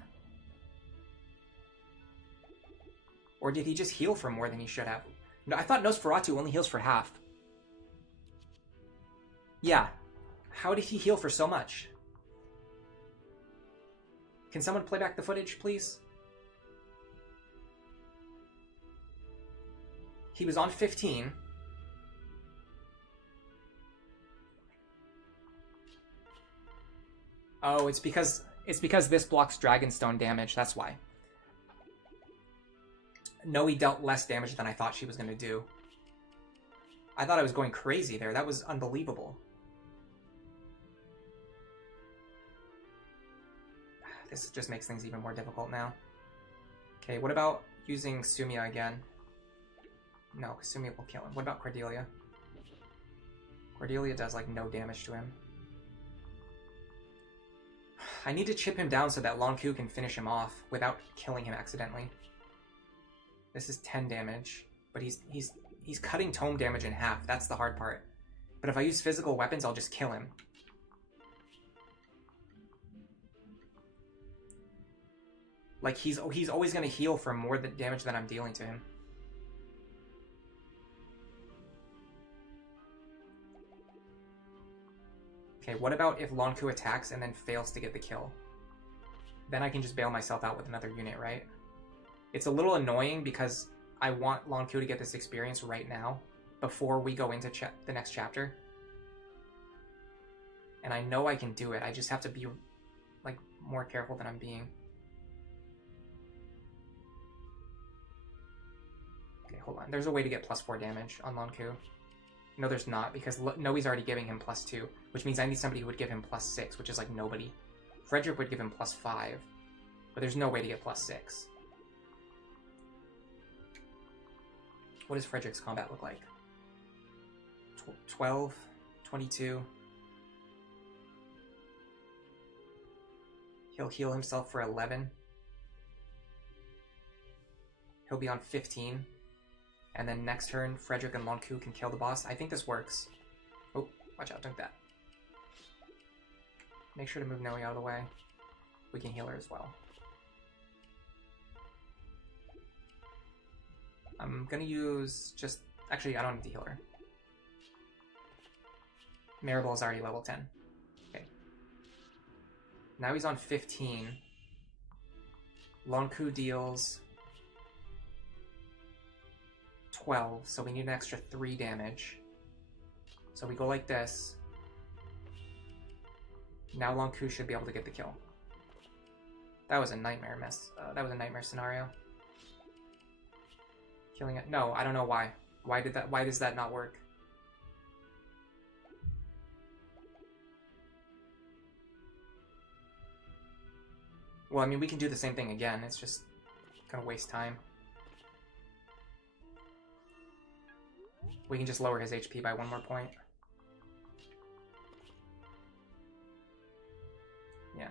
Or did he just heal for more than he should have? No, I thought Nosferatu only heals for half. Yeah. How did he heal for so much? Can someone play back the footage, please? He was on 15. Oh, it's because this blocks Dragonstone damage, that's why. Nowi dealt less damage than I thought she was going to do. I thought I was going crazy there. That was unbelievable. This just makes things even more difficult now. Okay, what about using Sumia again? No, Sumia will kill him. What about Cordelia? Cordelia does, like, no damage to him. I need to chip him down so that Lonqu can finish him off without killing him accidentally. This is 10 damage, but he's cutting tome damage in half. That's the hard part. But if I use physical weapons, I'll just kill him. Like, he's always going to heal for more damage than I'm dealing to him. Okay, what about if Lonqu attacks and then fails to get the kill? then I can just bail myself out with another unit, right? It's a little annoying because I want Lonqu to get this experience right now before we go into the next chapter. And I know I can do it. I just have to be like more careful than I'm being. Okay, hold on. There's a way to get +4 damage on Lonqu. No, there's not, because Nowi's already giving him +2, which means I need somebody who would give him +6, which is like nobody. Frederick would give him +5, but there's no way to get +6. What does Frederick's combat look like? 12, 22. He'll heal himself for 11. He'll be on 15. And then next turn, Frederick and Lonqu can kill the boss. I think this works. Oh, watch out, don't that. Make sure to move Nowi out of the way. We can heal her as well. I'm gonna use just... Actually, I don't need to heal her. Maribel is already level 10. Okay. Now he's on 15. Lonqu deals 12, so we need an extra 3 damage. So we go like this. Now Lonqu should be able to get the kill. That was a nightmare mess. That was a nightmare scenario. Killing it. No, I don't know why. Why does that not work? Well, I mean, we can do the same thing again. It's just gonna waste time. We can just lower his HP by 1 more point. Yeah.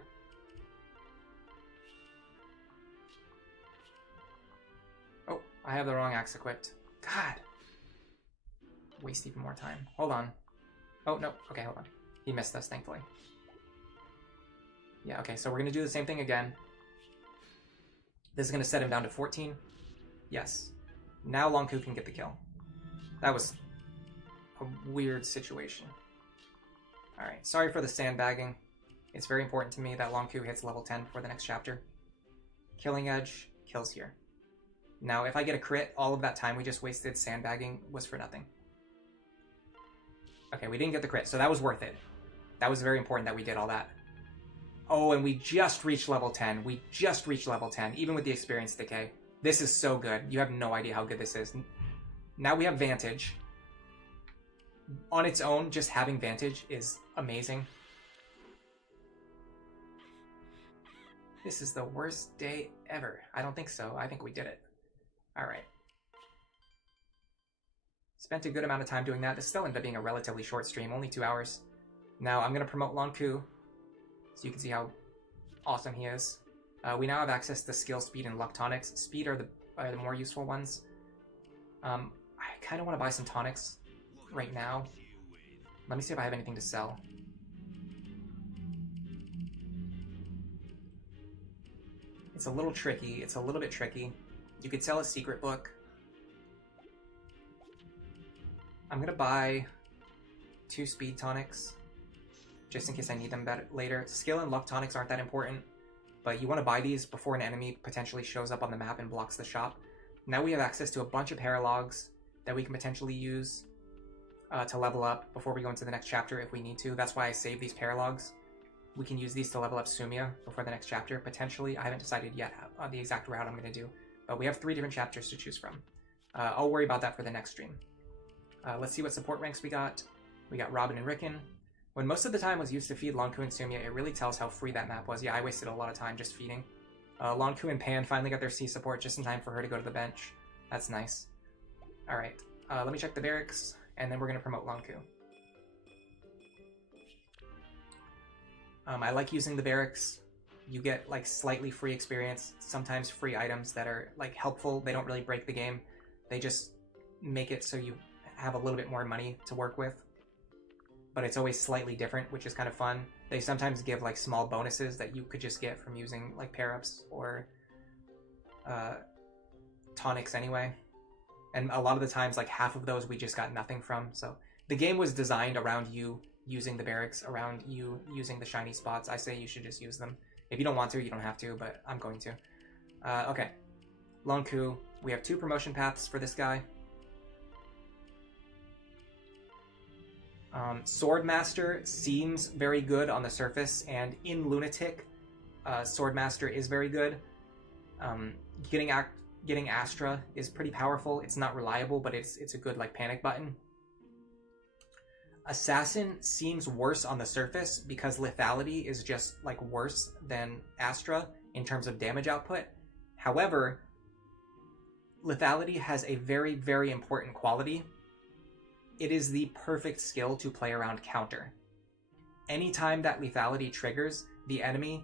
Oh, I have the wrong axe equipped. God! Waste even more time. Hold on. Oh, no. Okay, hold on. He missed us, thankfully. Yeah, okay, so we're going to do the same thing again. This is going to set him down to 14. Yes. Now Lonqu can get the kill. That was a weird situation. Alright, sorry for the sandbagging. It's very important to me that Lonqu hits level 10 for the next chapter. Killing Edge, kills here. Now, if I get a crit, all of that time we just wasted sandbagging was for nothing. Okay, we didn't get the crit, so that was worth it. That was very important that we did all that. Oh, and we just reached level 10. We just reached level 10, even with the experience decay. This is so good. You have no idea how good this is. Now we have Vantage. On its own, just having Vantage is amazing. This is the worst day ever. I don't think so. I think we did it. Alright. Spent a good amount of time doing that. This still ended up being a relatively short stream, only 2 hours. Now I'm going to promote Lonqu, so you can see how awesome he is. We now have access to skill, speed, and luck tonics. Speed are the more useful ones. I kind of want to buy some tonics right now. Let me see if I have anything to sell. It's a little tricky. It's a little bit tricky. You could sell a secret book. I'm going to buy 2 speed tonics, just in case I need them later. Skill and luck tonics aren't that important, but you want to buy these before an enemy potentially shows up on the map and blocks the shop. Now we have access to a bunch of paralogs that we can potentially use to level up before we go into the next chapter if we need to. That's why I save these paralogs. We can use these to level up Sumia before the next chapter, potentially. I haven't decided yet on the exact route I'm going to do, but we have 3 different chapters to choose from. I'll worry about that for the next stream. Let's see what support ranks we got. We got Robin and Rickon. When most of the time was used to feed Lonqu and Sumia, it really tells how free that map was. Yeah, I wasted a lot of time just feeding. Lonqu and Pan finally got their C support just in time for her to go to the bench. That's nice. Alright, let me check the barracks, and then we're going to promote Lonqu. I like using the barracks. You get like slightly free experience, sometimes free items that are like helpful. They don't really break the game. They just make it so you have a little bit more money to work with. But it's always slightly different, which is kind of fun. They sometimes give like small bonuses that you could just get from using like pair-ups or tonics anyway. And a lot of the times, like half of those we just got nothing from. So the game was designed around you using the barracks, around you using the shiny spots. I say you should just use them. If you don't want to, you don't have to, but I'm going to. Okay. Lonqu. We have 2 promotion paths for this guy. Swordmaster seems very good on the surface, and in Lunatic, Swordmaster is very good. Getting Astra is pretty powerful. It's not reliable, but it's a good like panic button. Assassin seems worse on the surface because lethality is just like worse than Astra in terms of damage output. However, lethality has a very, very important quality. It is the perfect skill to play around counter. Anytime that lethality triggers, the enemy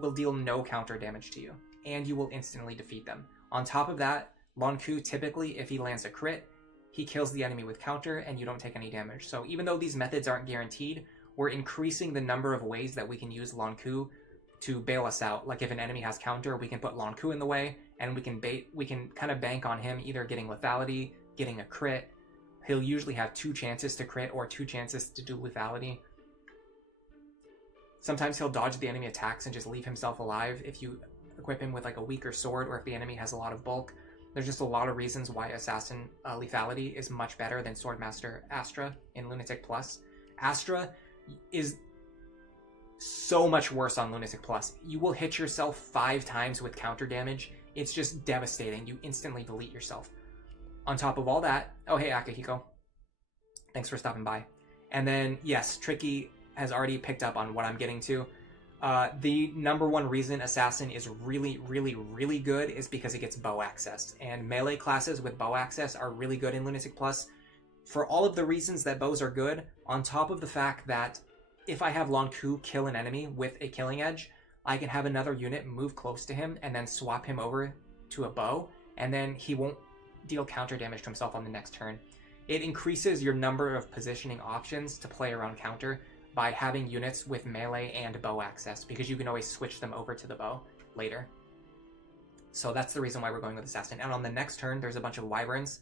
will deal no counter damage to you, and you will instantly defeat them. On top of that, Lonqu typically, if he lands a crit, he kills the enemy with counter and you don't take any damage. So even though these methods aren't guaranteed, we're increasing the number of ways that we can use Lonqu to bail us out. Like if an enemy has counter, we can put Lonqu in the way, and we can kind of bank on him either getting lethality, getting a crit. He'll usually have 2 chances to crit or 2 chances to do lethality. Sometimes he'll dodge the enemy attacks and just leave himself alive if you equip him with like a weaker sword, or if the enemy has a lot of bulk. There's just a lot of reasons why Assassin lethality is much better than Swordmaster Astra in Lunatic Plus. Astra is so much worse on Lunatic Plus. You will hit yourself 5 times with counter damage. It's just devastating. You instantly delete yourself. On top of all that, oh hey Akihiko, thanks for stopping by. And then yes, Tricky has already picked up on what I'm getting to. The number 1 reason Assassin is really, really, really good is because it gets bow access. And melee classes with bow access are really good in Lunatic Plus. For all of the reasons that bows are good, on top of the fact that if I have Lonqu kill an enemy with a killing edge, I can have another unit move close to him and then swap him over to a bow, and then he won't deal counter damage to himself on the next turn. It increases your number of positioning options to play around counter by having units with melee and bow access, because you can always switch them over to the bow later. So that's the reason why we're going with Assassin. And on the next turn, there's a bunch of wyverns,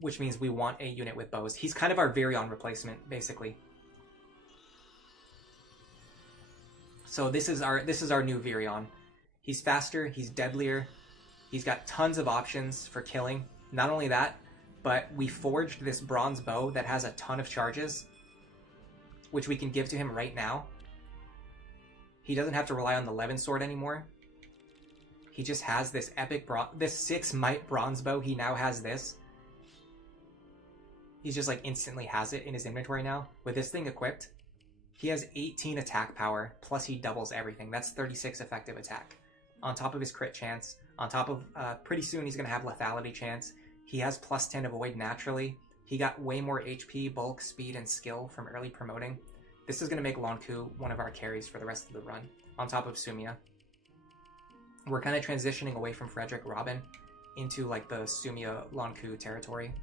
which means we want a unit with bows. He's kind of our Virion replacement, basically. So this is our new Virion. He's faster, he's deadlier, he's got tons of options for killing. Not only that, but we forged this bronze bow that has a ton of charges, which we can give to him right now. He doesn't have to rely on the Levin sword anymore. He just has this epic this 6 might bronze bow. He now has this. He's just like instantly has it in his inventory now. With this thing equipped, he has 18 attack power, plus he doubles everything. That's 36 effective attack. On top of his crit chance, on top of, pretty soon he's going to have lethality chance. He has plus 10 avoid naturally. He got way more HP, bulk, speed, and skill from early promoting. This is going to make Lonqu one of our carries for the rest of the run, on top of Sumia. We're kind of transitioning away from Frederick Robin into like the Sumia Lonqu territory.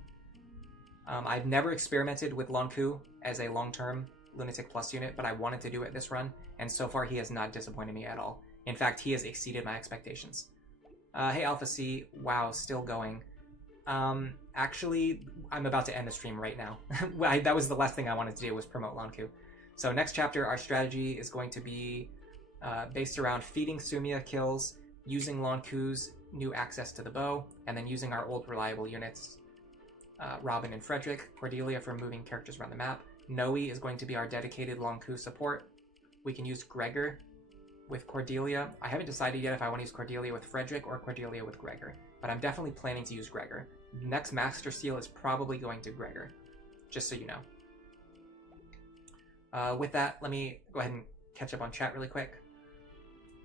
I've never experimented with Lonqu as a long-term Lunatic Plus unit, but I wanted to do it this run, and so far he has not disappointed me at all. In fact, he has exceeded my expectations. Hey Alpha C, wow, still going. Actually, I'm about to end the stream right now. That was the last thing I wanted to do, was promote Lonqu. So next chapter, our strategy is going to be based around feeding Sumia kills, using Lonqu's new access to the bow, and then using our old reliable units, Robin and Frederick, Cordelia for moving characters around the map. Nowi is going to be our dedicated Lonqu support. We can use Gregor with Cordelia. I haven't decided yet if I want to use Cordelia with Frederick or Cordelia with Gregor, but I'm definitely planning to use Gregor. Next Master Seal is probably going to Gregor, just so you know. With that, let me go ahead and catch up on chat really quick.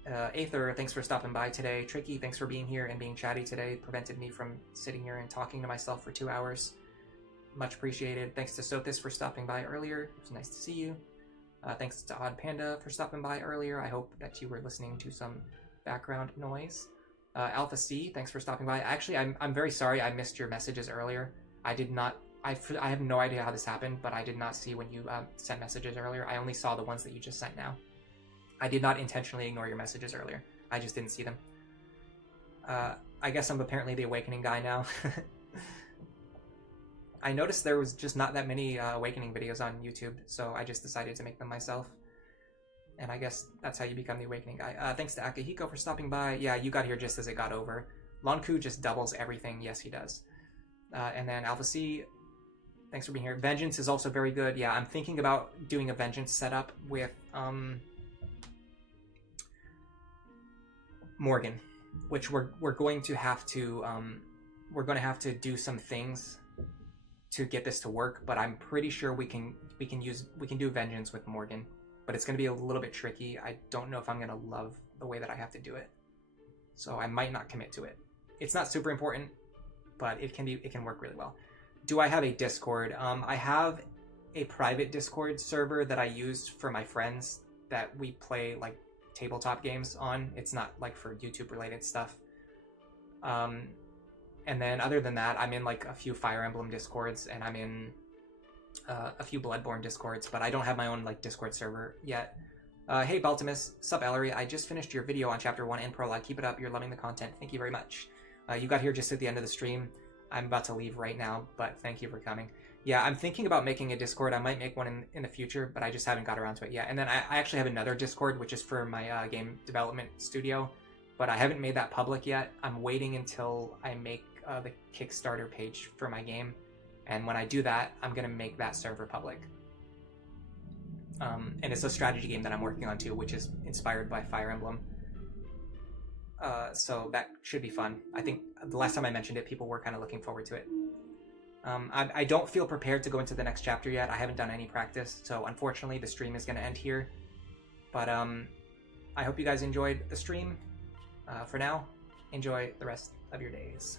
Aether, thanks for stopping by today. Tricky, thanks for being here and being chatty today. Prevented me from sitting here and talking to myself for 2 hours. Much appreciated. Thanks to Sothis for stopping by earlier. It was nice to see you. Thanks to Odd Panda for stopping by earlier. I hope that you were listening to some background noise. Alpha C, thanks for stopping by. Actually, I'm very sorry I missed your messages earlier. I did not... I have no idea how this happened, but I did not see when you sent messages earlier. I only saw the ones that you just sent now. I did not intentionally ignore your messages earlier. I just didn't see them. I guess I'm apparently the Awakening guy now. I noticed there was just not that many Awakening videos on YouTube, so I just decided to make them myself. And I guess that's how you become the Awakening guy. Thanks to Akihiko for stopping by. Yeah, you got here just as it got over. Lonqu just doubles everything. Yes, he does. And then Alpha C, thanks for being here. Vengeance is also very good. Yeah, I'm thinking about doing a Vengeance setup with Morgan, which we're going to have to do some things to get this to work. But I'm pretty sure we can do Vengeance with Morgan. But it's going to be a little bit tricky. I don't know if I'm going to love the way that I have to do it. So I might not commit to it. It's not super important, but it can work really well. Do I have a Discord? I have a private Discord server that I use for my friends that we play like tabletop games on. It's not like for YouTube related stuff. And then other than that, I'm in like a few Fire Emblem Discords, and I'm in a few Bloodborne Discords, but I don't have my own like Discord server yet. Hey Baltimus, sup Ellery, I just finished your video on chapter 1 and prologue. Keep it up, you're loving the content. Thank you very much. You got here just at the end of the stream. I'm about to leave right now, but thank you for coming. Yeah, I'm thinking about making a Discord. I might make one in the future, but I just haven't got around to it yet. And then I actually have another Discord, which is for my game development studio, but I haven't made that public yet. I'm waiting until I make the Kickstarter page for my game. And when I do that, I'm going to make that server public. And it's a strategy game that I'm working on too, which is inspired by Fire Emblem. So that should be fun. I think the last time I mentioned it, people were kind of looking forward to it. I don't feel prepared to go into the next chapter yet. I haven't done any practice, so unfortunately the stream is going to end here. But I hope you guys enjoyed the stream. For now, enjoy the rest of your days.